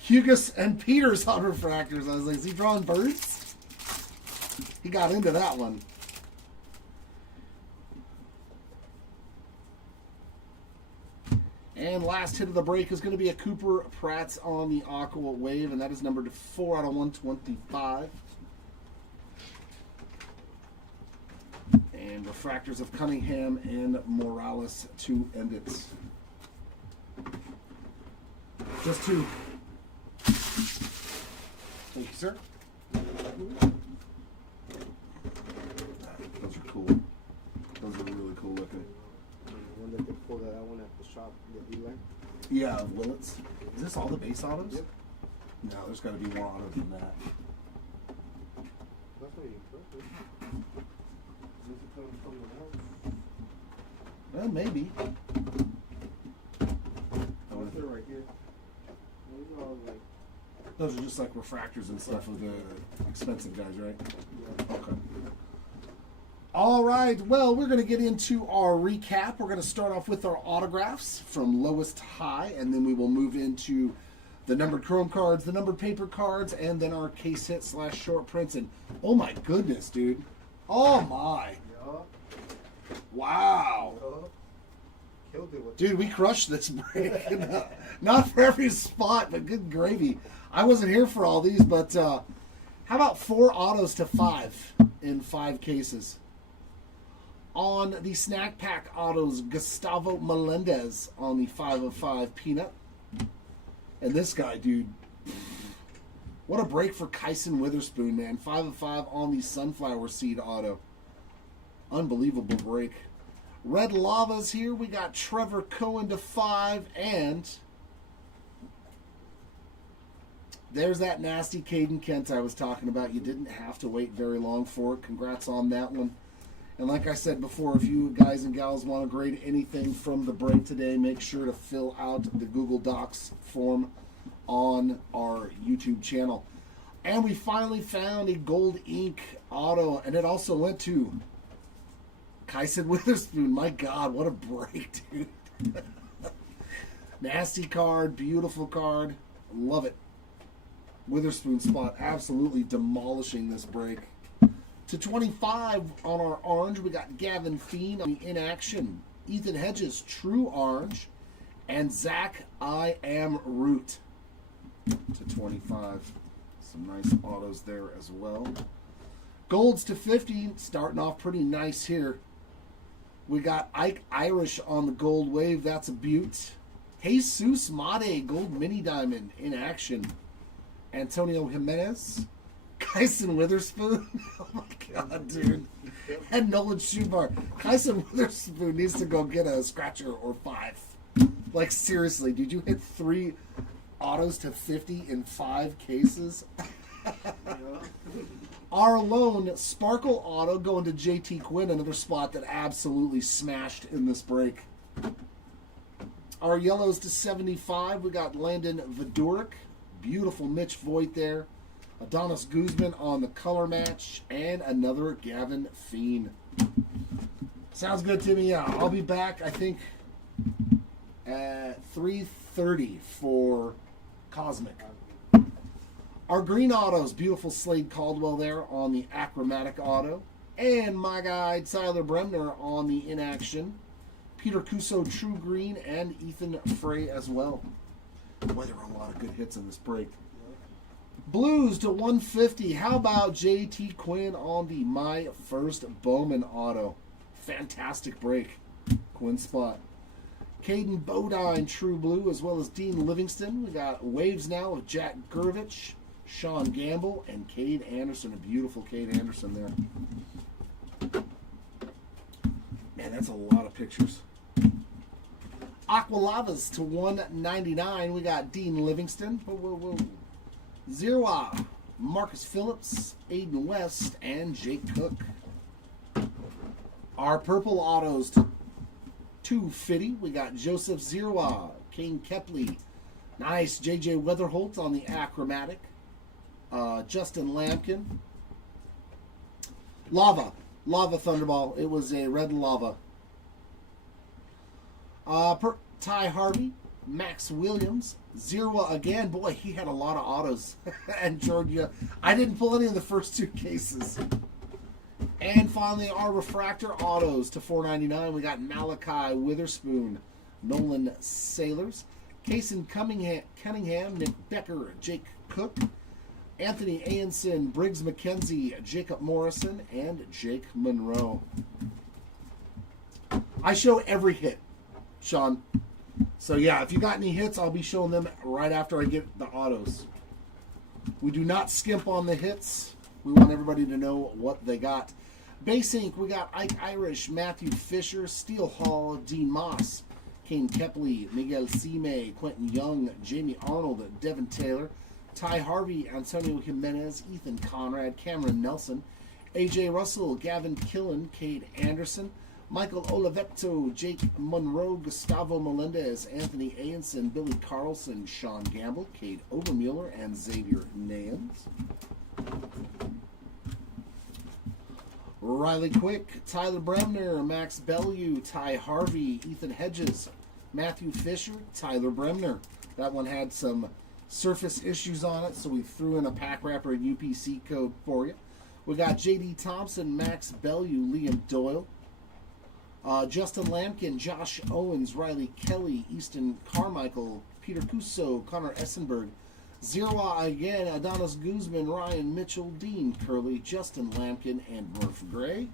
Hugus and Peters on refractors. I was like, is he drawing birds? He got into that one. And last hit of the break is going to be a Cooper Pratt's on the Aqua Wave, and that is numbered 4 out of 125. And refractors of Cunningham and Morales to end it. Just two. Thank you, sir. Those are cool. Those are really cool looking. When did they pull that one at the shop, the Eli? Yeah, Willits. Is this all the base autos? Yep. No, there's got to be more autos than that. That's not even perfect. Unless it comes from the house. Well, maybe. Oh, they're right here. Those are all like, Those are just like refractors and stuff of the expensive guys, right? yeah. Okay. All right. Well, we're going to get into our recap. We're going to start off with our autographs from lowest to high, and then we will move into the numbered chrome cards, the numbered paper cards, and then our case hit / short prints. And oh my goodness, dude. Oh my. Yeah. Wow. Killed it with Dude, we crushed this break. Not for every spot, but good gravy. I wasn't here for all these, but how about 4 autos to 5 in 5 cases? On the snack pack autos, Gustavo Melendez on the 5 of 5 peanut. And this guy, dude, what a break for Kyson Witherspoon, man. 5 of 5 on the sunflower seed auto. Unbelievable break. Red Lavas here. We got Trevor Cohen to 5, and there's that nasty Caden Kent I was talking about. You didn't have to wait very long for it. Congrats on that one. And like I said before, if you guys and gals want to grade anything from the break today, make sure to fill out the Google Docs form on our YouTube channel. And we finally found a gold ink auto, and it also went to Kyson Witherspoon. My God, what a break, dude. Nasty card, beautiful card. Love it. Witherspoon spot absolutely demolishing this break. To 25 on our orange, we got Gavin Feen on the inaction. Ethan Hedges, true orange. And Zach, I am root. To 25. Some nice autos there as well. Golds to 50, starting off pretty nice here. We got Ike Irish on the gold wave. That's a beaut. Jesus Made, gold mini diamond in action. Antonio Jimenez. Kyson Witherspoon. Oh my God, dude. And Nolan Schubar. Kyson Witherspoon needs to go get a scratcher or 5. Like, seriously, dude, you hit 3 autos to 50 in 5 cases? Our lone Sparkle auto going to JT Quinn, another spot that absolutely smashed in this break. Our yellows to 75, we got Landon Viduric. Beautiful Mitch Voigt there. Adonis Guzman on the color match. And another Gavin Feen. Sounds good to me. Yeah, I'll be back, I think, at 3:30 for Cosmic. Our green autos, beautiful Slade Caldwell there on the Achromatic auto. And my guy, Tyler Bremner on the inaction. Peter Cuso True Green, and Ethan Frey as well. Boy, there were a lot of good hits in this break. Blues to 150. How about J.T. Quinn on the My First Bowman auto? Fantastic break. Quinn spot. Caden Bodine True Blue, as well as Dean Livingston. We got waves now of Jack Gurvich, Sean Gamble, and Cade Anderson. A beautiful Cade Anderson there. Man, that's a lot of pictures. Aqualavas to 199. We got Dean Livingston. Whoa. Zero. Marcus Phillips, Aiden West, and Jake Cook. Our purple autos to 250. We got Joseph Zerwa, Kane Kepley. Nice. JJ Weatherholt on the achromatic. Justin Lampkin. Lava Thunderball. It was a red lava. Ty Harvey, Max Williams, Zerwa again. Boy, he had a lot of autos. And Georgia, I didn't pull any of the first two cases. And finally, our refractor autos to 499. We got Malachi Witherspoon, Nolan Sailors, Kason Cunningham, Nick Becker, Jake Cook, Anthony Ayenson, Briggs McKenzie, Jacob Morrison, and Jake Monroe. I show every hit, Sean. So yeah, if you got any hits, I'll be showing them right after I get the autos. We do not skimp on the hits. We want everybody to know what they got. Base Ink, we got Ike Irish, Matthew Fisher, Steele Hall, Dean Moss, Kane Kepley, Miguel Sime, Quentin Young, Jamie Arnold, Devin Taylor, Ty Harvey, Antonio Jimenez, Ethan Conrad, Cameron Nelson, AJ Russell, Gavin Killen, Cade Anderson, Michael Olivetto, Jake Monroe, Gustavo Melendez, Anthony Ayenson, Billy Carlson, Sean Gamble, Cade Overmueller, and Xavier Nance. Riley Quick, Tyler Bremner, Max Bellew, Ty Harvey, Ethan Hedges, Matthew Fisher, Tyler Bremner. That one had some surface issues on it, so we threw in a pack wrapper and UPC code for you. We got J.D. Thompson, Max Bellew, Liam Doyle, Justin Lampkin, Josh Owens, Riley Kelly, Easton Carmichael, Peter Cuso, Connor Essenberg, Zerwa again, Adonis Guzman, Ryan Mitchell, Dean Curley, Justin Lampkin, and Murph Gray.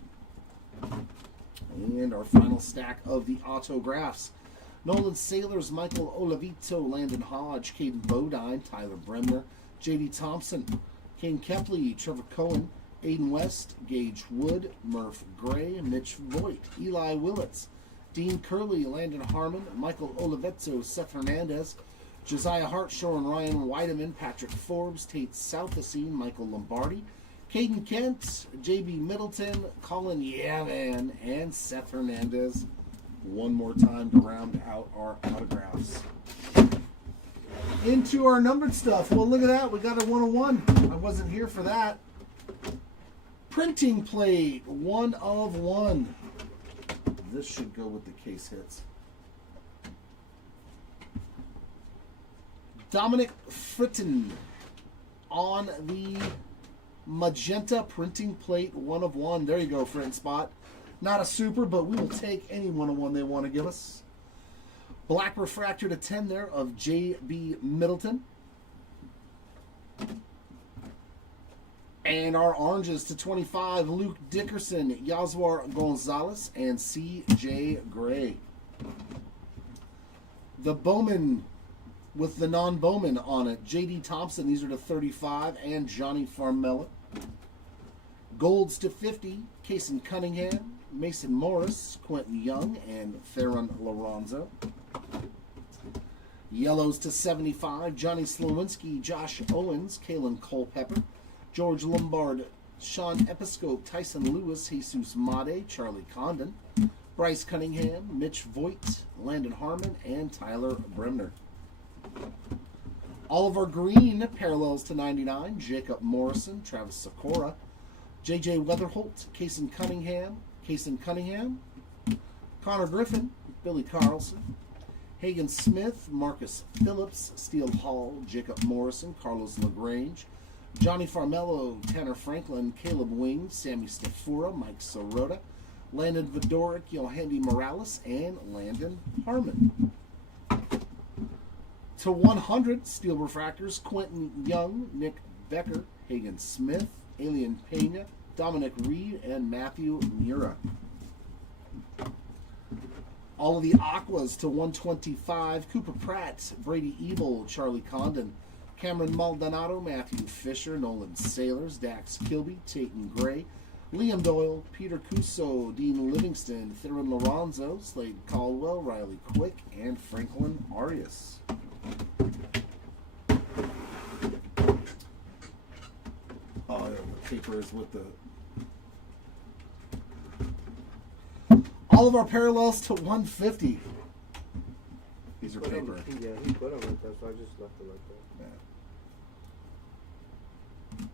And our final stack of the autographs. Nolan Sailors, Michael Olavito, Landon Hodge, Caden Bodine, Tyler Bremner, J.D. Thompson, Kane Kepley, Trevor Cohen, Aiden West, Gage Wood, Murph Gray, Mitch Voigt, Eli Willits, Dean Curley, Landon Harmon, Michael Olivetto, Seth Hernandez, Josiah Hartshorn, Ryan Weideman, Patrick Forbes, Tate Southasine, Michael Lombardi, Caden Kent, J.B. Middleton, Colin Yavan, and Seth Hernandez. One more time to round out our autographs. Into our numbered stuff. Well, look at that. We got a 101. I wasn't here for that. Printing plate, 1 of 1. This should go with the case hits. Dominic Fritton on the magenta printing plate, 1 of 1. There you go, Fritton spot. Not a super, but we will take any 1 of 1 they want to give us. Black refractor to 10 there of J.B. Middleton. And our oranges to 25, Luke Dickerson, Yaswar Gonzalez, and C.J. Gray. The Bowman with the non-Bowman on it, J.D. Thompson, these are to 35, and Johnny Farmella. Golds to 50, Kason Cunningham, Mason Morris, Quentin Young, and Theron Lorenzo. Yellows to 75, Johnny Slowinski, Josh Owens, Kalen Culpepper, George Lombard, Sean Episcope, Tyson Lewis, Jesus Made, Charlie Condon, Bryce Cunningham, Mitch Voigt, Landon Harmon, and Tyler Bremner. Oliver Green, parallels to 99, Jacob Morrison, Travis Sikora, J.J. Weatherholt, Kason Cunningham, Connor Griffin, Billy Carlson, Hagen Smith, Marcus Phillips, Steele Hall, Jacob Morrison, Carlos LaGrange, Johnny Farmello, Tanner Franklin, Caleb Wing, Sammy Stafura, Mike Sirota, Landon Vidoric, Yohandy Morales, and Landon Harmon. To 100, Steel Refractors, Quentin Young, Nick Becker, Hagen Smith, Alien Pena, Dominic Reed, and Matthew Mura. All of the Aquas to 125, Cooper Pratt, Brady Ebel, Charlie Condon, Cameron Maldonado, Matthew Fisher, Nolan Sailors, Dax Kilby, Tayton Gray, Liam Doyle, Peter Cuso, Dean Livingston, Theron Lorenzo, Slade Caldwell, Riley Quick, and Franklin Arias. Oh, the paper is with the... All of our parallels to 150. These are paper. Yeah, he put them like that, so I just left it like that. Yeah.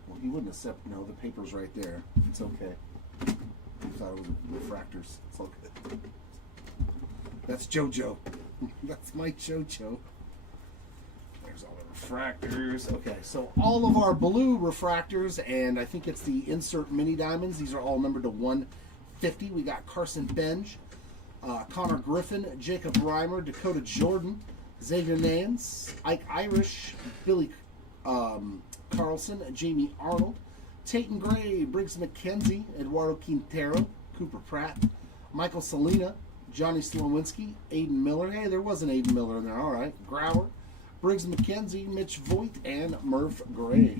Well, he wouldn't accept. No, the paper's right there. It's okay. He thought it was refractors. It's all good. That's JoJo. That's my JoJo. There's all the refractors. Okay, so all of our blue refractors, and I think it's the insert mini diamonds. These are all numbered to 150. We got Carson Benj, Connor Griffin, Jacob Reimer, Dakota Jordan, Xavier Nance, Ike Irish, Billy Carlson, Jamie Arnold, Tayton Gray, Briggs McKenzie, Eduardo Quintero, Cooper Pratt, Michael Salina, Johnny Slowinski, Aiden Miller. Hey, there was an Aiden Miller in there. All right. Grauer, Briggs McKenzie, Mitch Voigt, and Murph Gray.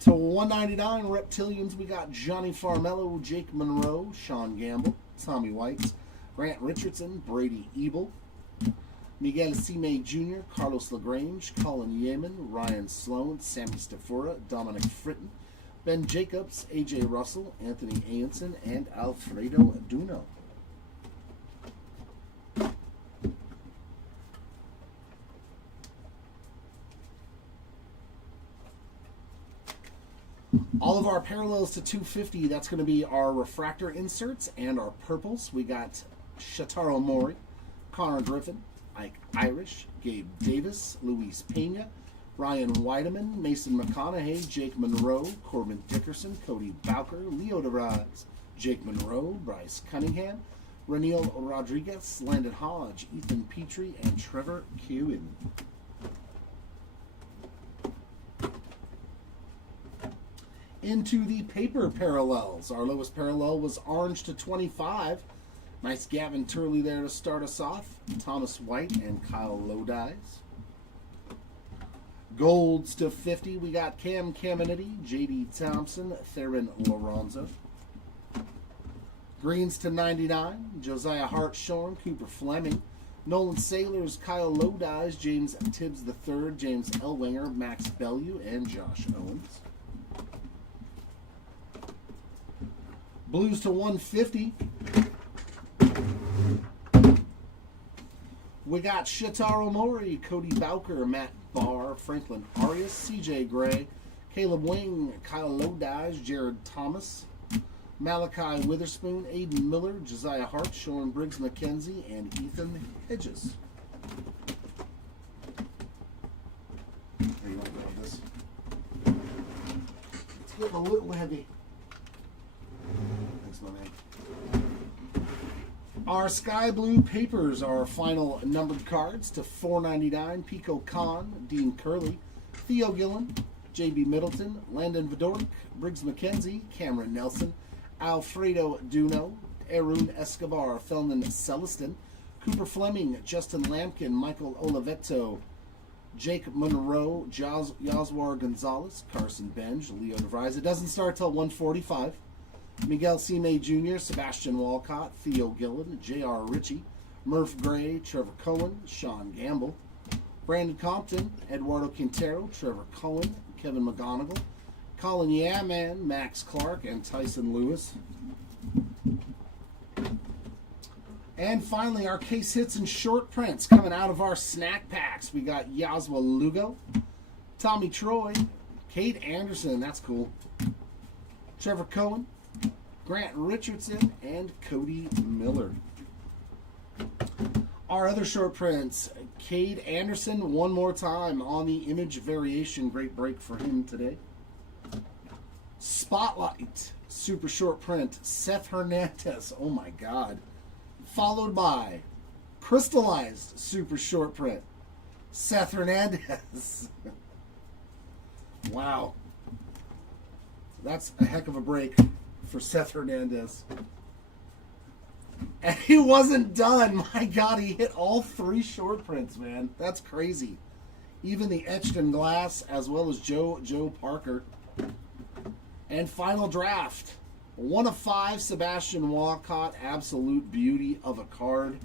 To 199 Reptilians, we got Johnny Farmello, Jake Monroe, Sean Gamble, Tommy White, Grant Richardson, Brady Ebel, Miguel Cime Jr., Carlos LaGrange, Colin Yeaman, Ryan Sloan, Sammy Stafura, Dominic Fritton, Ben Jacobs, AJ Russell, Anthony Ayenson, and Alfredo Duno. All of our parallels to 250, that's going to be our refractor inserts and our purples. We got Shataro Mori, Connor Griffin, Ike Irish, Gabe Davis, Luis Pena, Ryan Weideman, Mason McConaughey, Jake Monroe, Corbin Dickerson, Cody Bowker, Leo DeVries, Jake Monroe, Bryce Cunningham, Reniel Rodriguez, Landon Hodge, Ethan Petrie, and Trevor Kewen. Into the paper parallels. Our lowest parallel was orange to 25. Nice Gavin Turley there to start us off. Thomas White and Kyle Lodice. Golds to 50. We got Cam Caminiti, J.D. Thompson, Theron Lorenzo. Greens to 99. Josiah Hartshorn, Cooper Fleming, Nolan Sailors, Kyle Lodice, James Tibbs III, James Elwanger, Max Bellew, and Josh Owens. Blues to 150. We got Shataro Mori, Cody Bowker, Matt Barr, Franklin Arias, CJ Gray, Caleb Wing, Kyle Lodice, Jared Thomas, Malachi Witherspoon, Aiden Miller, Josiah Hartshorn, Briggs McKenzie, and Ethan Hedges. Here, you want to grab this? It's getting a little heavy. Thanks, my man. Our sky blue papers are our final numbered cards to 499. Pico Khan, Dean Curley, Theo Gillen, J.B. Middleton, Landon Vidoric, Briggs McKenzie, Cameron Nelson, Alfredo Duno, Arun Escobar, Felman Celestin, Cooper Fleming, Justin Lampkin, Michael Olivetto, Jake Monroe, Yaswar Gonzalez, Carson Benj, Leo DeVries. It doesn't start till 145. Miguel Cime Jr., Sebastian Walcott, Theo Gillen, J.R. Ritchie, Murph Gray, Trevor Cohen, Sean Gamble, Brandon Compton, Eduardo Quintero, Trevor Cohen, Kevin McGonigal, Colin Yaman, Max Clark, and Tyson Lewis. And finally, our case hits and short prints coming out of our snack packs. We got Yaswa Lugo, Tommy Troy, Kate Anderson, that's cool, Trevor Cohen, Grant Richardson, and Cody Miller. Our other short prints, Cade Anderson, one more time on the image variation. Great break for him today. Spotlight, super short print, Seth Hernandez. Oh my God. Followed by crystallized super short print, Seth Hernandez. Wow. That's a heck of a break for Seth Hernandez. And he wasn't done. My God, he hit all 3 short prints, man. That's crazy. Even the etched in glass, as well as Joe Parker. And final draft. 1 of 5, Sebastian Walcott. Absolute beauty of a card.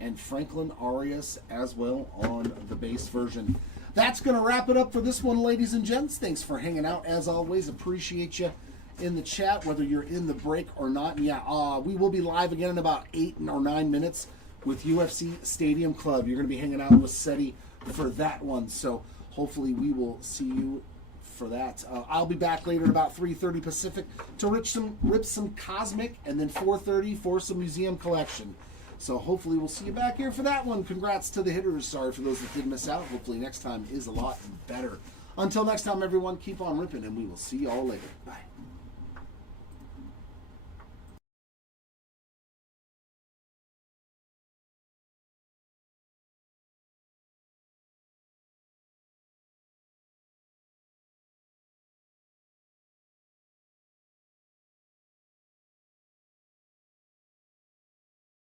And Franklin Arias as well on the base version. That's going to wrap it up for this one, ladies and gents. Thanks for hanging out. As always, appreciate you in the chat, whether you're in the break or not. And yeah, we will be live again in about 8 or 9 minutes with UFC Stadium Club. You're going to be hanging out with Seti for that one. So hopefully we will see you for that. I'll be back later at about 3:30 Pacific to rip some Cosmic, and then 4:30 for some Museum Collection. So hopefully we'll see you back here for that one. Congrats to the hitters. Sorry for those that did miss out. Hopefully next time is a lot better. Until next time, everyone, keep on ripping, and we will see you all later. Bye.